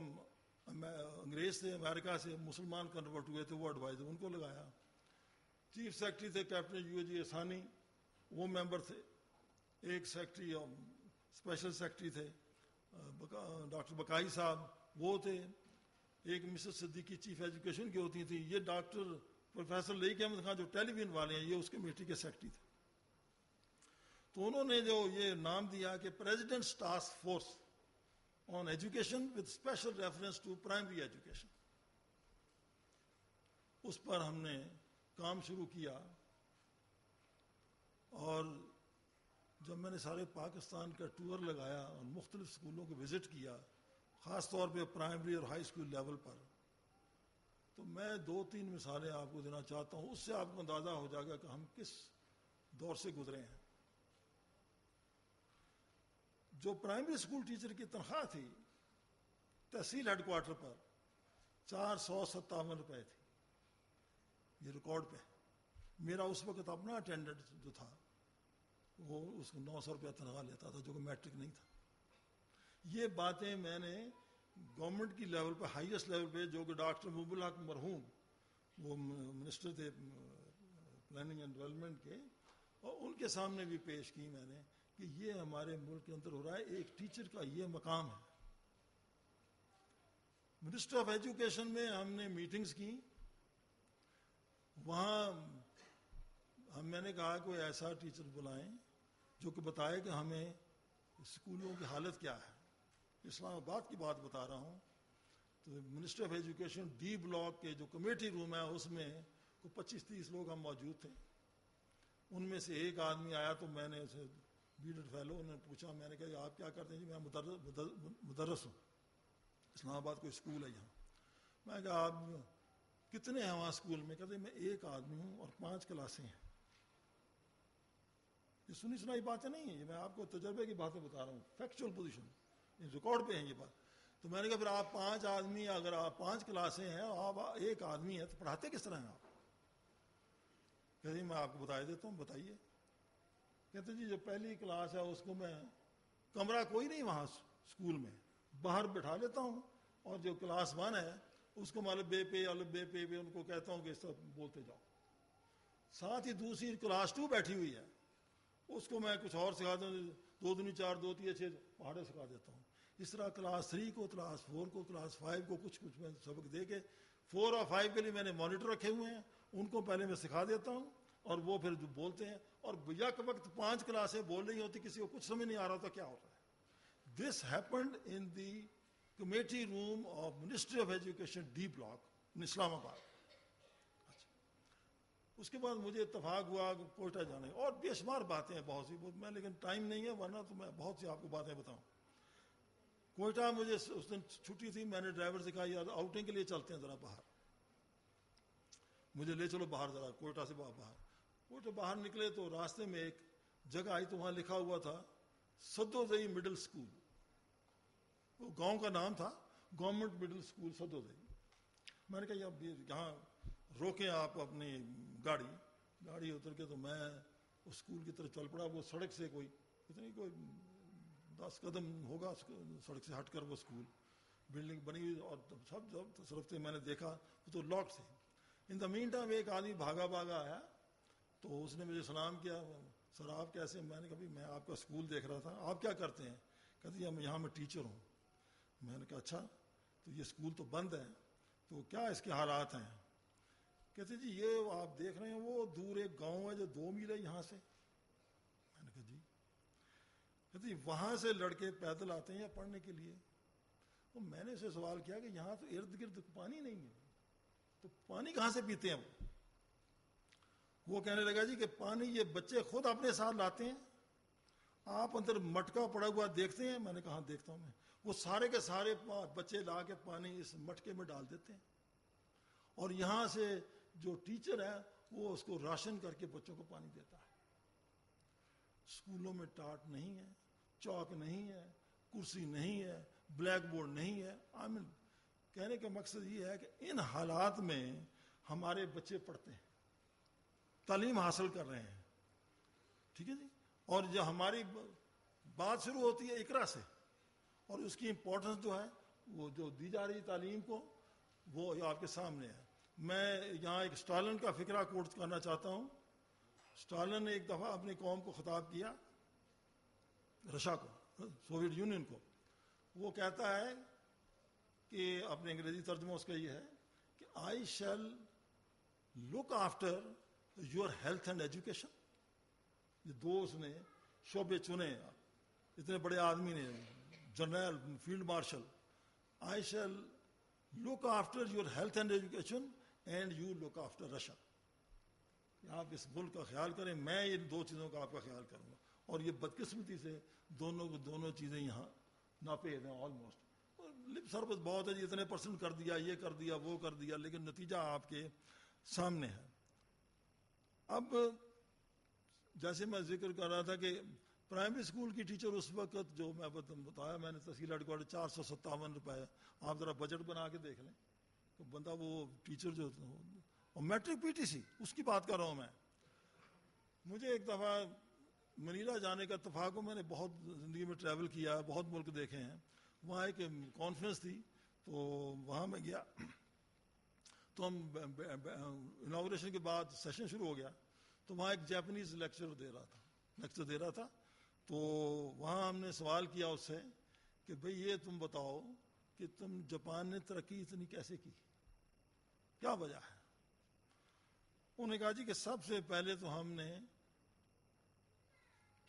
انگریز سے، امریکہ سے مسلمان کنورٹ ہوئے تھے، وہ ایڈوائزر ان کو لگایا۔ چیف سیکرٹری تھے کیپٹن یو جی احسانی، وہ ممبر تھے۔ ایک سیکرٹری اسپیشل سیکرٹری تھے ڈاکٹر بکائی صاحب، وہ تھے۔ ایک مسز صدیقی چیف ایجوکیشن کی ہوتی تھی۔ یہ ڈاکٹر پروفیسر لئیک احمد خان جو ٹیلی ویژن والے ہیں، یہ اس کمیٹی کے سیکرٹری تھے۔ تو انہوں نے جو یہ نام دیا کہ presidents task force on education with special reference to primary education, اس پر ہم نے کام شروع کیا، اور جب میں نے سارے پاکستان کا ٹور لگایا اور مختلف اسکولوں کو وزٹ کیا، خاص طور پہ پرائمری اور ہائی اسکول لیول پر، تو میں 2-3 مثالیں آپ کو دینا چاہتا ہوں، اس سے آپ کو اندازہ ہو جائے گا کہ ہم کس دور سے گزرے ہیں۔ جو پرائمری اسکول ٹیچر کی تنخواہ تھی تحصیل ہیڈ کوارٹر پر 457 روپے تھی، یہ ریکارڈ پہ۔ میرا اس وقت اپنا اٹینڈنٹ جو تھا وہ اس کو 900 روپیہ تنخواہ لیتا تھا، جو کہ میٹرک نہیں تھا۔ یہ باتیں میں نے گورنمنٹ کی لیول پہ، ہائیسٹ لیول پہ، جو کہ ڈاکٹر محب الحق مرحوم وہ منسٹر تھے پلاننگ اینڈ ڈیولپمنٹ کے، اور ان کے سامنے بھی پیش کی میں نے کہ یہ ہمارے ملک کے اندر ہو رہا ہے، ایک ٹیچر کا یہ مقام ہے۔ منسٹر آف ایجوکیشن میں ہم نے میٹنگز کی، وہاں میں نے کہا کوئی ایسا ٹیچر بلائیں جو کہ بتائے کہ ہمیں اسکولوں کی حالت کیا ہے۔ اسلام آباد کی بات بتا رہا ہوں، تو minister of education D block کے جو کمیٹی روم ہے اس میں کوئی 25-30 لوگ ہم موجود تھے۔ ان میں سے ایک آدمی آیا تو میں نے اسے بیڈڈ فیلو نے پوچھا، میں نے کہا آپ کیا کرتے ہیں؟ جی میں مدرس ہوں، اسلام آباد کوئی اسکول ہے یہاں۔ میں نے کہا آپ کتنے ہیں وہاں اسکول میں؟ کہتے میں ایک آدمی ہوں اور 5 کلاسیں ہیں۔ یہ سنی سنائی باتیں نہیں ہیں، یہ میں آپ کو تجربے کی باتیں بتا رہا ہوں، فیکچوئل پوزیشن، ریکارڈ پہ ہیں یہ بات۔ تو میں نے کہا پھر آپ 5 آدمی، اگر آپ 5 کلاسیں ہیں آپ 1 آدمی ہے تو پڑھاتے کس طرح ہیں آپ؟ کہتے جی میں آپ کو بتا دیتا ہوں، بتائیے۔ کہتے جی جو پہلی کلاس ہے اس کو میں، کمرہ کوئی نہیں وہاں اسکول میں، باہر بٹھا لیتا ہوں، اور جو کلاس 1 ہے اس کو الف بے پہ ان کو کہتا ہوں کہ سب بولتے جاؤ۔ ساتھ ہی دوسری کلاس 2 بیٹھی ہوئی ہے، اس کو میں کچھ اور سکھاتا ہوں، 2 دنی 4 2 3 6 پہاڑے سکھا دیتا ہوں۔ اس طرح کلاس 3 کو، کلاس 4 کو، کلاس 5 کو کچھ میں سبق دے کے 4 اور 5 کے لیے میں نے مانیٹر رکھے ہوئے ہیں، ان کو پہلے میں سکھا دیتا ہوں اور وہ پھر جو بولتے ہیں، اور یک وقت 5 کلاسیں بول رہی ہوتی، کسی کو کچھ سمجھ نہیں آ رہا ہوتا کیا ہو رہا ہے۔ This happened in the committee room of ministry of education D block in Islamabad. اس کے بعد مجھے اتفاق ہوا کوئٹہ جانے، اور بے شمار باتیں ہیں بہت سی، میں لیکن ٹائم نہیں ہے ورنہ تو میں بہت سی آپ کو باتیں بتاؤں۔ کوئٹہ مجھے اس دن چھٹی تھی، میں نے ڈرائیور سے کہا یار آؤٹنگ کے لیے چلتے ہیں ذرا باہر، مجھے لے چلو باہر ذرا، کوئٹہ سے باہر۔ کوئٹہ باہر نکلے تو راستے میں ایک جگہ آئی تو وہاں لکھا ہوا تھا سدوزئی مڈل اسکول، وہ گاؤں کا نام تھا، گورنمنٹ مڈل اسکول سدوزئی۔ میں نے کہا یہاں روکیں آپ اپنی گاڑی اتر کے، تو میں اس اسکول کی طرف چل پڑا۔ وہ سڑک سے کوئی 10 قدم ہوگا سڑک سے ہٹ کر وہ اسکول بلڈنگ بنی ہوئی، اور سب جب طرف سے میں نے دیکھا وہ تو لاک تھے۔ ان دا مین ٹائم ایک آدمی بھاگا آیا تو اس نے مجھے سلام کیا، سر آپ کیسے؟ میں نے کہا میں آپ کا اسکول دیکھ رہا تھا، آپ کیا کرتے ہیں؟ کہتے ہیں یہاں میں ٹیچر ہوں۔ میں نے کہا اچھا، تو یہ اسکول تو بند ہے، تو کیا اس کے حالات ہیں؟ کہتے جی یہ آپ دیکھ رہے ہیں وہ دور ایک گاؤں ہے جو 2 میل ہے یہاں سے۔ میں نے کہا جی۔ کہتے جی وہاں سے لڑکے پیدل آتے ہیں یا پڑھنے کے لیے؟ تو میں نے اسے سوال کیا کہ یہاں تو ارد گرد پانی نہیں ہے، تو پانی کہاں سے پیتے ہیں؟ وہ کہنے لگا جی کہ پانی یہ بچے خود اپنے ساتھ لاتے ہیں، آپ اندر مٹکا پڑا ہوا دیکھتے ہیں؟ میں نے کہا دیکھتا ہوں میں۔ وہ سارے کے سارے بچے لا کے پانی اس مٹکے میں ڈال دیتے ہیں، اور یہاں سے جو ٹیچر ہے وہ اس کو راشن کر کے بچوں کو پانی دیتا ہے۔ اسکولوں میں ٹاٹ نہیں ہے، چاک نہیں ہے، کرسی نہیں ہے، بلیک بورڈ نہیں ہے۔ آمین۔ کہنے کا مقصد یہ ہے کہ ان حالات میں ہمارے بچے پڑھتے ہیں، تعلیم حاصل کر رہے ہیں، ٹھیک ہے جی۔ اور جو ہماری بات شروع ہوتی ہے اقرا سے، اور اس کی امپورٹنس جو ہے وہ جو دی جا رہی تعلیم کو، وہ آپ کے سامنے ہے۔ میں یہاں ایک اسٹالن کا فکرہ کوٹ کرنا چاہتا ہوں۔ اسٹالن نے ایک دفعہ اپنی قوم کو خطاب کیا، رشیا کو، سوویت یونین کو۔ وہ کہتا ہے کہ اپنے انگریزی ترجمہ اس کا یہ ہے کہ I shall look after your health and education. یہ 2 اس نے شعبے چنے، اتنے بڑے آدمی نے، general, field marshal. I shall look after your health and education and you look after Russia. آپ اس ملک کا خیال کریں، میں ان 2 چیزوں کا آپ کا خیال کروں گا۔ اور یہ بدقسمتی سے دونوں چیزیں یہاں ناپید ہیں آلموسٹ۔ لپ سروس بہت ہے جی، اتنے % کر دیا، یہ کر دیا، وہ کر دیا، لیکن نتیجہ آپ کے سامنے ہے۔ اب جیسے میں ذکر کر رہا تھا کہ پرائمری اسکول کی ٹیچر اس وقت جو میں بتایا، میں نے تحصیل ہیڈ کوارٹر 457 روپے، آپ ذرا بجٹ بنا کے دیکھ لیں تو بندہ وہ ٹیچر جو، اور میٹرک پی ٹی سی اس کی بات کر رہا ہوں میں۔ مجھے ایک دفعہ منیلا جانے کا اتفاق ہو، میں نے بہت زندگی میں ٹریول کیا ہے، بہت ملک دیکھے ہیں۔ وہاں ایک کانفرنس تھی تو وہاں میں گیا، تو ہم اناگوریشن کے بعد سیشن شروع ہو گیا، تو وہاں ایک جاپنیز لیکچر دے رہا تھا۔ تو وہاں ہم نے سوال کیا اس سے کہ بھئی یہ تم بتاؤ کہ تم جاپان نے ترقی اتنی کیسے کی، کیا وجہ ہے؟ انہوں نے کہا جی کہ سب سے پہلے تو ہم نے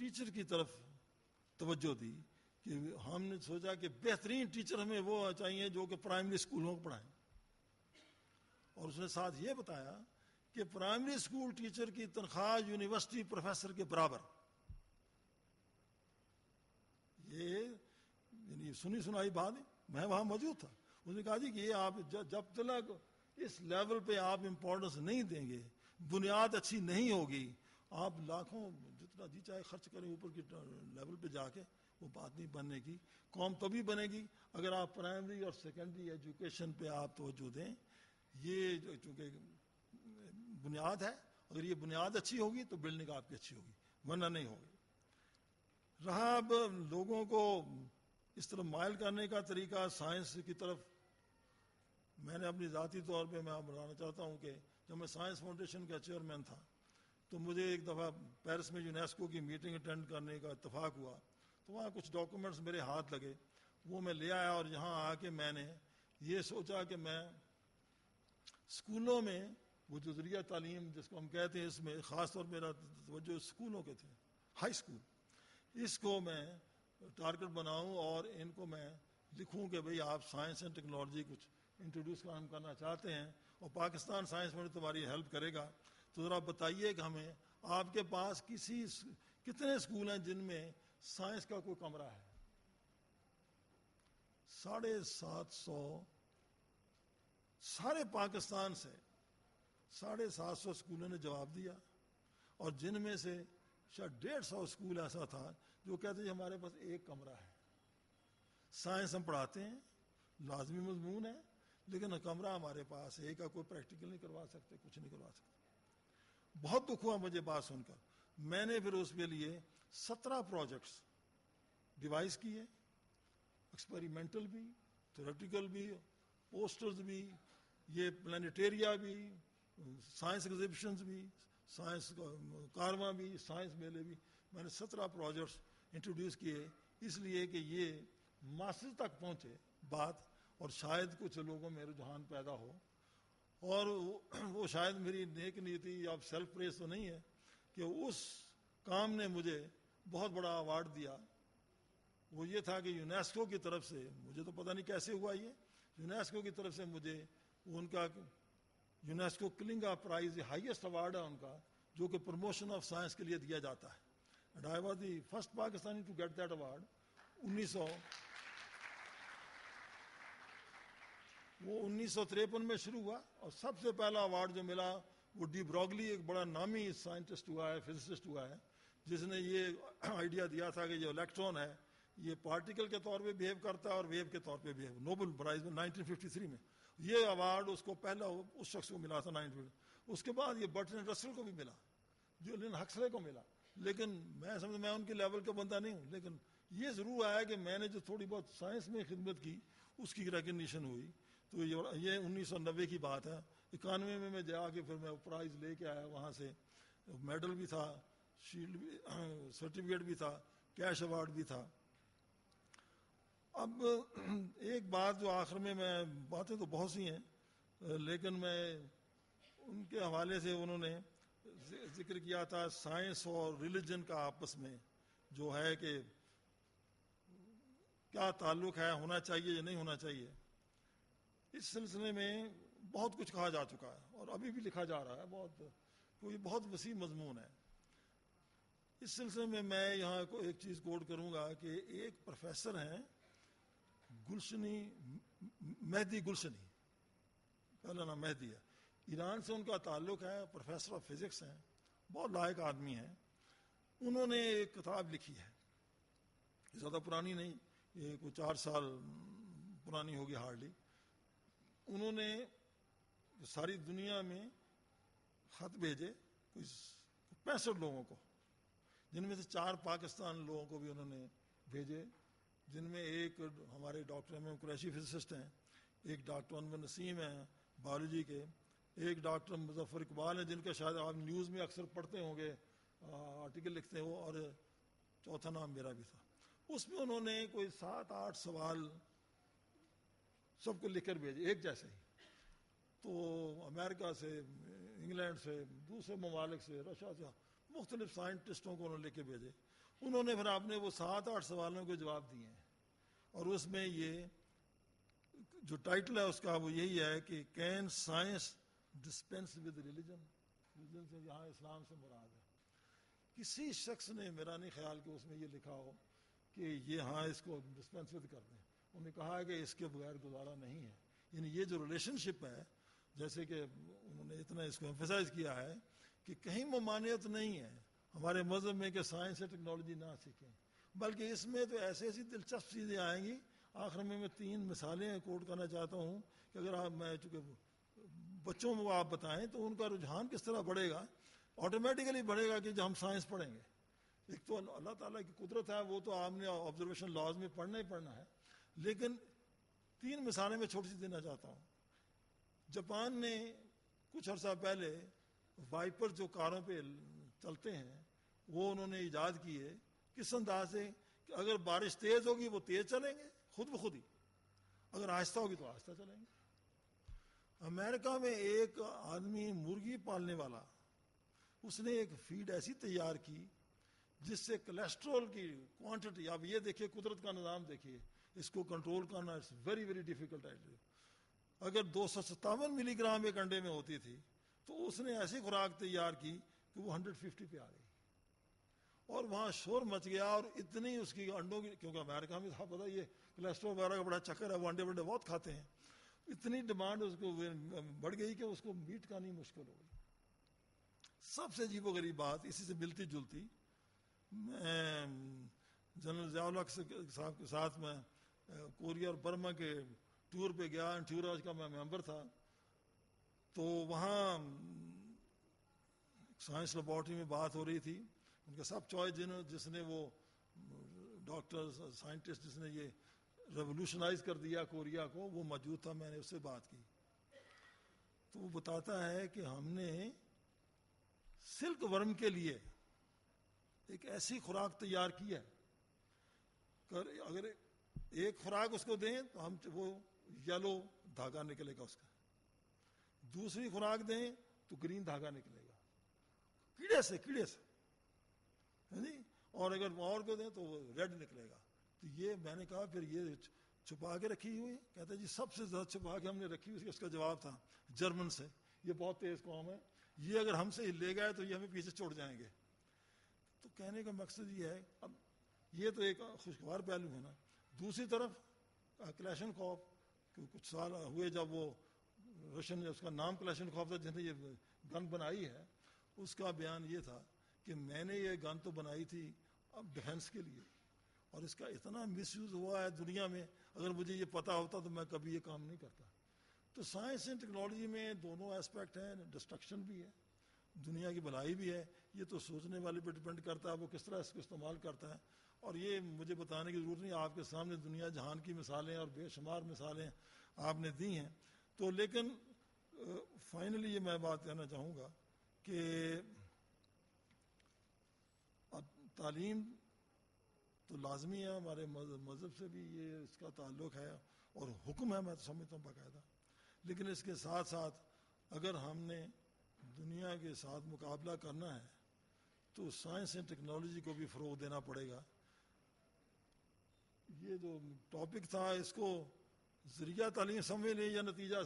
ٹیچر کی طرف توجہ دی، کہ ہم نے سوچا کہ بہترین ٹیچر ہمیں وہ چاہیے جو کہ پرائمری اسکولوں کو پڑھائیں، اور اس نے ساتھ یہ بتایا کہ پرائمری اسکول ٹیچر کی تنخواہ یونیورسٹی پروفیسر کے برابر۔ یہ یعنی سنی سنائی بات ہے، میں وہاں موجود تھا۔ اس نے کہا جی کہ یہ آپ جب تک اس لیول پہ آپ امپورٹنس نہیں دیں گے، بنیاد اچھی نہیں ہوگی، آپ لاکھوں جتنا جی چاہے خرچ کریں اوپر کی لیول پہ جا کے، وہ بات نہیں بننے کی. قوم تبھی بنے گی اگر آپ پرائمری اور سیکنڈری ایجوکیشن پہ آپ توجہ دیں. یہ چونکہ بنیاد ہے، اگر یہ بنیاد اچھی ہوگی تو بلڈنگ آپ کی اچھی ہوگی، ورنہ نہیں ہوگی. رہا اب لوگوں کو اس طرف مائل کرنے کا طریقہ سائنس کی طرف، میں نے اپنی ذاتی طور پہ میں بتانا چاہتا ہوں کہ جب میں سائنس فاؤنڈیشن کا چیئرمین تھا تو مجھے ایک دفعہ پیرس میں یونیسکو کی میٹنگ اٹینڈ کرنے کا اتفاق ہوا، تو وہاں کچھ ڈاکومنٹس میرے ہاتھ لگے، وہ میں لے آیا اور یہاں آ کے میں نے یہ سوچا کہ میں اسکولوں میں وہ جو ذریعہ تعلیم جس کو ہم کہتے ہیں، اس میں خاص طور میرا توجہ اسکولوں کے تھے، ہائی اسکول، اس کو میں ٹارگٹ بناؤں اور ان کو میں لکھوں کہ بھئی آپ سائنس اینڈ ٹیکنالوجی کچھ انٹروڈیوس کرنا چاہتے ہیں اور پاکستان سائنس میں تمہاری ہیلپ کرے گا، تو ذرا بتائیے کہ ہمیں آپ کے پاس کتنے اسکول ہیں جن میں سائنس کا کوئی کمرہ ہے. 750 سارے پاکستان سے 750 اسکولوں نے جواب دیا، اور جن میں سے شاید 150 اسکول ایسا تھا جو کہتے ہیں ہمارے پاس ایک کمرہ ہے. سائنس ہم پڑھاتے ہیں، لازمی مضمون ہے، لیکن کمرہ ہمارے پاس ایک کا کوئی پریکٹیکل نہیں کروا سکتے، کچھ نہیں کروا سکتے. بہت دکھ ہوا مجھے بات سن کر. میں نے پھر اس کے لیے 17 پروجیکٹس ڈیوائز کیے، ایکسپیریمنٹل بھی، تھیوریٹیکل بھی، پوسٹرز بھی، یہ پلانیٹیریا بھی، سائنس ایگزیبیشنز بھی، سائنس کارواں بھی، سائنس میلے بھی. میں نے 17 پروجیکٹس انٹروڈیوس کیے اس لیے کہ یہ ماسز تک پہنچے بات، اور شاید کچھ لوگوں میں رجحان پیدا ہو. اور وہ شاید میری نیک نیتی یا سیلف پریز تو نہیں ہے کہ اس کام نے مجھے بہت بڑا ایوارڈ دیا. وہ یہ تھا کہ یونیسکو کی طرف سے، مجھے تو پتہ نہیں کیسے ہوا، یہ یونیسکو کی طرف سے مجھے ان کا UNESCO Kalinga prize highest award ہے ان کا، جو کہ پروموشن آف سائنس کے لیے دیا جاتا ہے. And I was the first Pakistani to get that award. 1953 میں شروع ہوا، اور سب سے پہلا ایوارڈ جو ملا وہ ڈی براگلی، ایک بڑا نامی سائنٹسٹ ہوا ہے، فزسسٹ ہوا ہے، جس نے یہ آئیڈیا دیا تھا کہ جو الیکٹران ہے یہ پارٹیکل کے طور پہ بیہیو کرتا ہے اور ویو کے طور پہ بیہیو. نوبل پرائز میں 1953 میں یہ ایوارڈ اس کو پہلا اس شخص کو ملا تھا 1950. اس کے بعد یہ برٹن رسل کو بھی ملا، جولین ہکسلے کو ملا. لیکن میں ان کے لیول کا بندہ نہیں ہوں، لیکن یہ ضرور آیا کہ میں نے جو تھوڑی بہت سائنس میں خدمت کی اس کی ریکگنیشن ہوئی. تو یہ 1990 کی بات ہے. 91 میں جا کے پھر میں پرائز لے کے آیا، وہاں سے میڈل بھی تھا، شیلڈ بھی، سرٹیفکیٹ بھی تھا، کیش ایوارڈ بھی تھا. اب ایک بات جو آخر میں باتیں تو بہت سی ہیں لیکن میں ان کے حوالے سے، انہوں نے ذکر کیا تھا سائنس اور ریلیجن کا آپس میں جو ہے کہ کیا تعلق ہے، ہونا چاہیے یا نہیں ہونا چاہیے. اس سلسلے میں بہت کچھ کہا جا چکا ہے اور ابھی بھی لکھا جا رہا ہے، کوئی بہت وسیع مضمون ہے. اس سلسلے میں یہاں کو ایک چیز کوٹ کروں گا کہ ایک پروفیسر ہیں گلشنی، مہدی گلشنی، پہلا نام مہدی ہے، ایران سے ان کا تعلق ہے، پروفیسر آف فزکس ہیں، بہت لائق آدمی ہیں. انہوں نے ایک کتاب لکھی ہے، زیادہ پرانی نہیں، یہ کوئی 4 سال پرانی ہوگی ہارڈلی. انہوں نے ساری دنیا میں خط بھیجے کوئی 65 لوگوں کو، جن میں سے 4 پاکستان لوگوں کو بھی انہوں نے بھیجے، جن میں ایک ہمارے ڈاکٹر احمد قریشی فزسسٹ ہیں، ایک ڈاکٹر انور نسیم ہیں بایولوجی کے، ایک ڈاکٹر مظفر اقبال ہیں جن کا شاید آپ نیوز میں اکثر پڑھتے ہوں گے، آرٹیکل لکھتے ہیں وہ، اور چوتھا نام میرا بھی تھا. اس میں انہوں نے کوئی 7-8 سوال سب کو لکھ کر بھیجے ایک جیسے ہی. تو امریکہ سے، انگلینڈ سے، دوسرے ممالک سے، رشیا سے، مختلف سائنٹسٹوں کو انہوں نے لکھ کے بھیجے. انہوں نے پھر آپ نے وہ 7-8 سوالوں کے جواب دیے ہیں، اور اس میں یہ جو ٹائٹل ہے اس کا وہ یہی ہے کہ can science dispense with religion. Religion سے یہاں اسلام سے مراد ہے. کسی شخص نے، میرا نہیں خیال کہ اس میں یہ لکھا ہو کہ یہ ہاں اس کو ڈسپینس ود کر دیں. انہوں نے کہا ہے کہ اس کے بغیر گزارا نہیں ہے. یعنی یہ جو ریلیشن شپ ہے، جیسے کہ انہوں نے اتنا اس کو ایمفیسائز کیا ہے کہ کہیں ممانعت نہیں ہے ہمارے مذہب میں کہ سائنس اور ٹیکنالوجی نہ سیکھیں. بلکہ اس میں تو ایسی ایسی دلچسپ چیزیں آئیں گی. آخر میں 3 مثالیں کوٹ کرنا چاہتا ہوں کہ اگر آپ میں چونکہ بچوں کو آپ بتائیں تو ان کا رجحان کس طرح بڑھے گا. آٹومیٹیکلی بڑھے گا کہ جب ہم سائنس پڑھیں گے. ایک تو اللہ تعالیٰ کی قدرت ہے, وہ تو آپ نے آبزرویشن لاز میں پڑھنا ہی پڑھنا ہے, لیکن 3 مثالیں میں چھوٹی سی دینا چاہتا ہوں. جاپان نے کچھ عرصہ پہلے وائپر جو کاروں پہ چلتے ہیں وہ انہوں نے ایجاد کیے. کس انداز سے کہ اگر بارش تیز ہوگی وہ تیز چلیں گے خود بخود ہی, اگر آہستہ ہوگی تو آہستہ چلیں گے. امریکہ میں ایک آدمی مرغی پالنے والا, اس نے ایک فیڈ ایسی تیار کی جس سے کولیسٹرول کی کوانٹٹی, آپ یہ دیکھیے قدرت کا نظام دیکھیے, اس کو کنٹرول کرنا اٹس ویری ویری ڈیفیکلٹ. اگر 257 ملی گرام ایک انڈے میں ہوتی تھی تو اس نے ایسی خوراک تیار کی کہ وہ 150 پہ آ گئی, اور وہاں شور مچ گیا. اور اتنی اس کی انڈوں کی, کیونکہ امریکہ میں تھا پتہ یہ کولیسٹرول وغیرہ کا بڑا چکر ہے, وہ انڈے بہت کھاتے ہیں, اتنی ڈیمانڈ اس کو بڑھ گئی کہ اس کو میٹ کھانی مشکل ہو گئی. سب سے عجیب و غریب بات اسی سے ملتی جلتی, میں جنرل ضیاء الحق صاحب کے ساتھ میں کوریا اور برما کے ٹور پہ گیا. انٹیوراج کا میں ممبر تھا, تو وہاں سائنس لیبارٹری میں بات ہو رہی تھی. ان کا سب چوائس جس نے وہ ڈاکٹر سائنٹسٹ جس نے یہ ریولوشنائز کر دیا کوریا کو, وہ موجود تھا. میں نے اس سے بات کی تو وہ بتاتا ہے کہ ہم نے سلک ورم کے لیے ایک ایسی خوراک تیار کی ہے کہ اگر ایک خوراک اس کو دیں تو ہم وہ یلو دھاگا نکلے گا اس کا, دوسری خوراک دیں تو گرین دھاگا نکلے گا کیڑے سے اور اگر اور کو دیں تو وہ ریڈ نکلے گا. تو یہ میں نے کہا پھر یہ چھپا کے رکھی ہوئی. کہتا ہے جی سب سے زیادہ چھپا کے ہم نے رکھی ہوئی. اس کا جواب تھا جرمن سے, یہ بہت تیز قوم ہے, یہ اگر ہم سے لے گئے تو یہ ہمیں پیچھے چھوڑ جائیں گے. تو کہنے کا مقصد یہ ہے, اب یہ تو ایک خوشگوار پہلو ہے نا. دوسری طرف کلیشنکوف کچھ سال ہوئے جب وہ روشن, اس کا نام کلیشنکوف تھا جس نے یہ گن بنائی ہے, اس کا بیان یہ تھا کہ میں نے یہ گن تو بنائی تھی اب ڈیفنس کے لیے, اور اس کا اتنا مس یوز ہوا ہے دنیا میں, اگر مجھے یہ پتا ہوتا تو میں کبھی یہ کام نہیں کرتا. تو سائنس اینڈ ٹیکنالوجی میں دونوں ایسپیکٹ ہیں, ڈسٹرکشن بھی ہے, دنیا کی بھلائی بھی ہے. یہ تو سوچنے والے پہ ڈپینڈ کرتا ہے وہ کس طرح اس کو استعمال کرتا ہے. اور یہ مجھے بتانے کی ضرورت نہیں, آپ کے سامنے دنیا جہان کی مثالیں اور بے شمار مثالیں آپ نے دی ہیں. تو لیکن فائنلی یہ میں بات کہنا چاہوں گا کہ تعلیم تو لازمی ہے, ہمارے مذہب سے بھی یہ اس کا تعلق ہے اور حکم ہے, میں تو سمجھتا ہوں باقاعدہ. لیکن اس کے ساتھ ساتھ اگر ہم نے دنیا کے ساتھ مقابلہ کرنا ہے تو سائنس اینڈ ٹیکنالوجی کو بھی فروغ دینا پڑے گا. یہ جو ٹاپک تھا اس کو ذریعہ تعلیم سمجھ لیں یا نتیجہ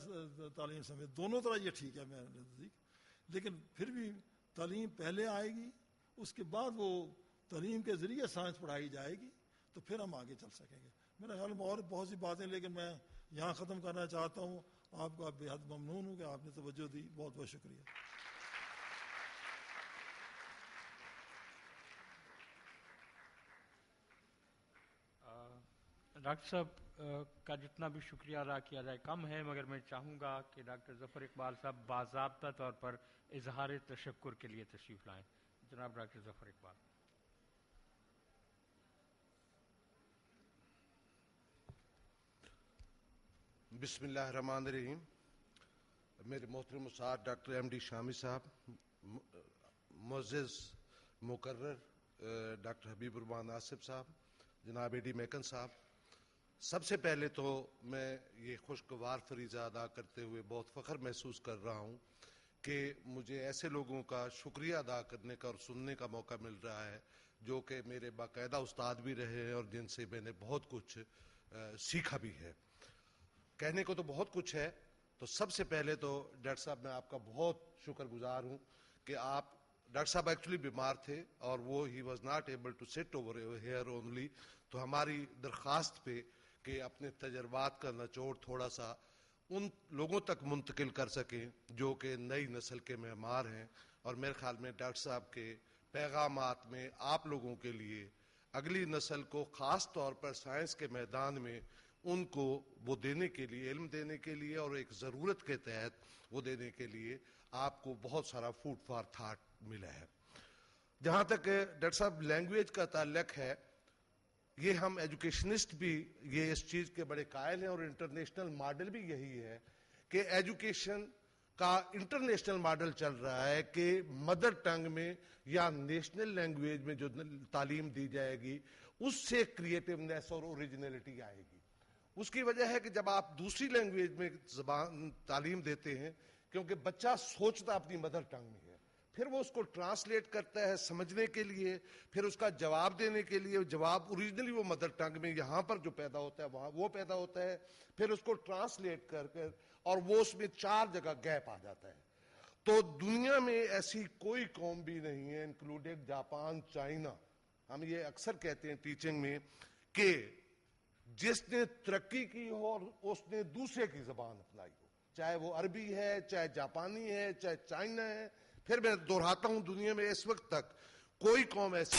تعلیم سمجھ, دونوں طرح یہ ٹھیک ہے میرے نزدیک. لیکن پھر بھی تعلیم پہلے آئے گی, اس کے بعد وہ تعلیم کے ذریعے سائنس پڑھائی جائے گی, تو پھر ہم آگے چل سکیں گے. میرا خیال میں اور بہت سی باتیں, لیکن میں یہاں ختم کرنا چاہتا ہوں. آپ کا بے حد ممنون ہوں کہ آپ نے توجہ دی. بہت بہت شکریہ. ڈاکٹر صاحب کا جتنا بھی شکریہ ادا کیا جائے کم ہے, مگر میں چاہوں گا کہ ڈاکٹر ظفر اقبال صاحب باضابطہ طور پر اظہار تشکر کے لیے تشریف لائیں. جناب ڈاکٹر ظفر اقبال. بسم اللہ الرحمن الرحیم. میرے محترم استاد ڈاکٹر ایم ڈی شامی صاحب, معزز مقرر ڈاکٹر حبیب الرحمان آصف صاحب, جناب اے ڈی میکن صاحب, سب سے پہلے تو میں یہ خوشگوار فریضہ ادا کرتے ہوئے بہت فخر محسوس کر رہا ہوں کہ مجھے ایسے لوگوں کا شکریہ ادا کرنے کا اور سننے کا موقع مل رہا ہے جو کہ میرے باقاعدہ استاد بھی رہے ہیں اور جن سے میں نے بہت کچھ سیکھا بھی ہے. کہنے کو تو بہت کچھ ہے. تو سب سے پہلے تو ڈاکٹر صاحب میں آپ کا بہت شکر گزار ہوں کہ آپ, ڈاکٹر صاحب ایکچولی بیمار تھے اور وہ ہی was not able to sit over here only, تو ہماری درخواست پہ کہ اپنے تجربات کا نچوڑ تھوڑا سا ان لوگوں تک منتقل کر سکیں جو کہ نئی نسل کے معمار ہیں. اور میرے خیال میں ڈاکٹر صاحب کے پیغامات میں آپ لوگوں کے لیے اگلی نسل کو خاص طور پر سائنس کے میدان میں ان کو وہ دینے کے لیے، علم دینے کے لیے اور ایک ضرورت کے تحت وہ دینے کے لیے آپ کو بہت سارا فوڈ فار تھاٹ ملا ہے۔ جہاں تک ڈاکٹر صاحب لینگویج کا تعلق ہے، یہ ہم ایجوکیشنسٹ بھی یہ اس چیز کے بڑے قائل ہیں اور انٹرنیشنل ماڈل بھی یہی ہے کہ ایجوکیشن کا انٹرنیشنل ماڈل چل رہا ہے کہ مدر ٹنگ میں یا نیشنل لینگویج میں جو تعلیم دی جائے گی اس سے کریٹیونیس اور اوریجنلٹی آئے گی۔ اس کی وجہ ہے کہ جب آپ دوسری لینگویج میں زبان تعلیم دیتے ہیں، کیونکہ بچہ سوچتا اپنی مدر ٹنگ میں ہے، پھر وہ اس کو ٹرانسلیٹ کرتا ہے سمجھنے کے لیے، پھر اس کا جواب دینے کے لیے، جواب اوریجنلی وہ مدر ٹنگ میں یہاں پر جو پیدا ہوتا ہے وہاں وہ پیدا ہوتا ہے، پھر اس کو ٹرانسلیٹ کر کر اور وہ اس میں 4 جگہ گیپ آ جاتا ہے۔ تو دنیا میں ایسی کوئی قوم بھی نہیں ہے انکلوڈیڈ جاپان، چائنا، ہم یہ اکثر کہتے ہیں ٹیچنگ میں کہ جس نے ترقی کی ہو اور اس نے دوسرے کی زبان اپنائی ہو، چاہے وہ عربی ہے، چاہے جاپانی ہے، چاہے چائنا ہے۔ پھر میں دہراتا ہوں، دنیا میں اس وقت تک کوئی قوم ایسی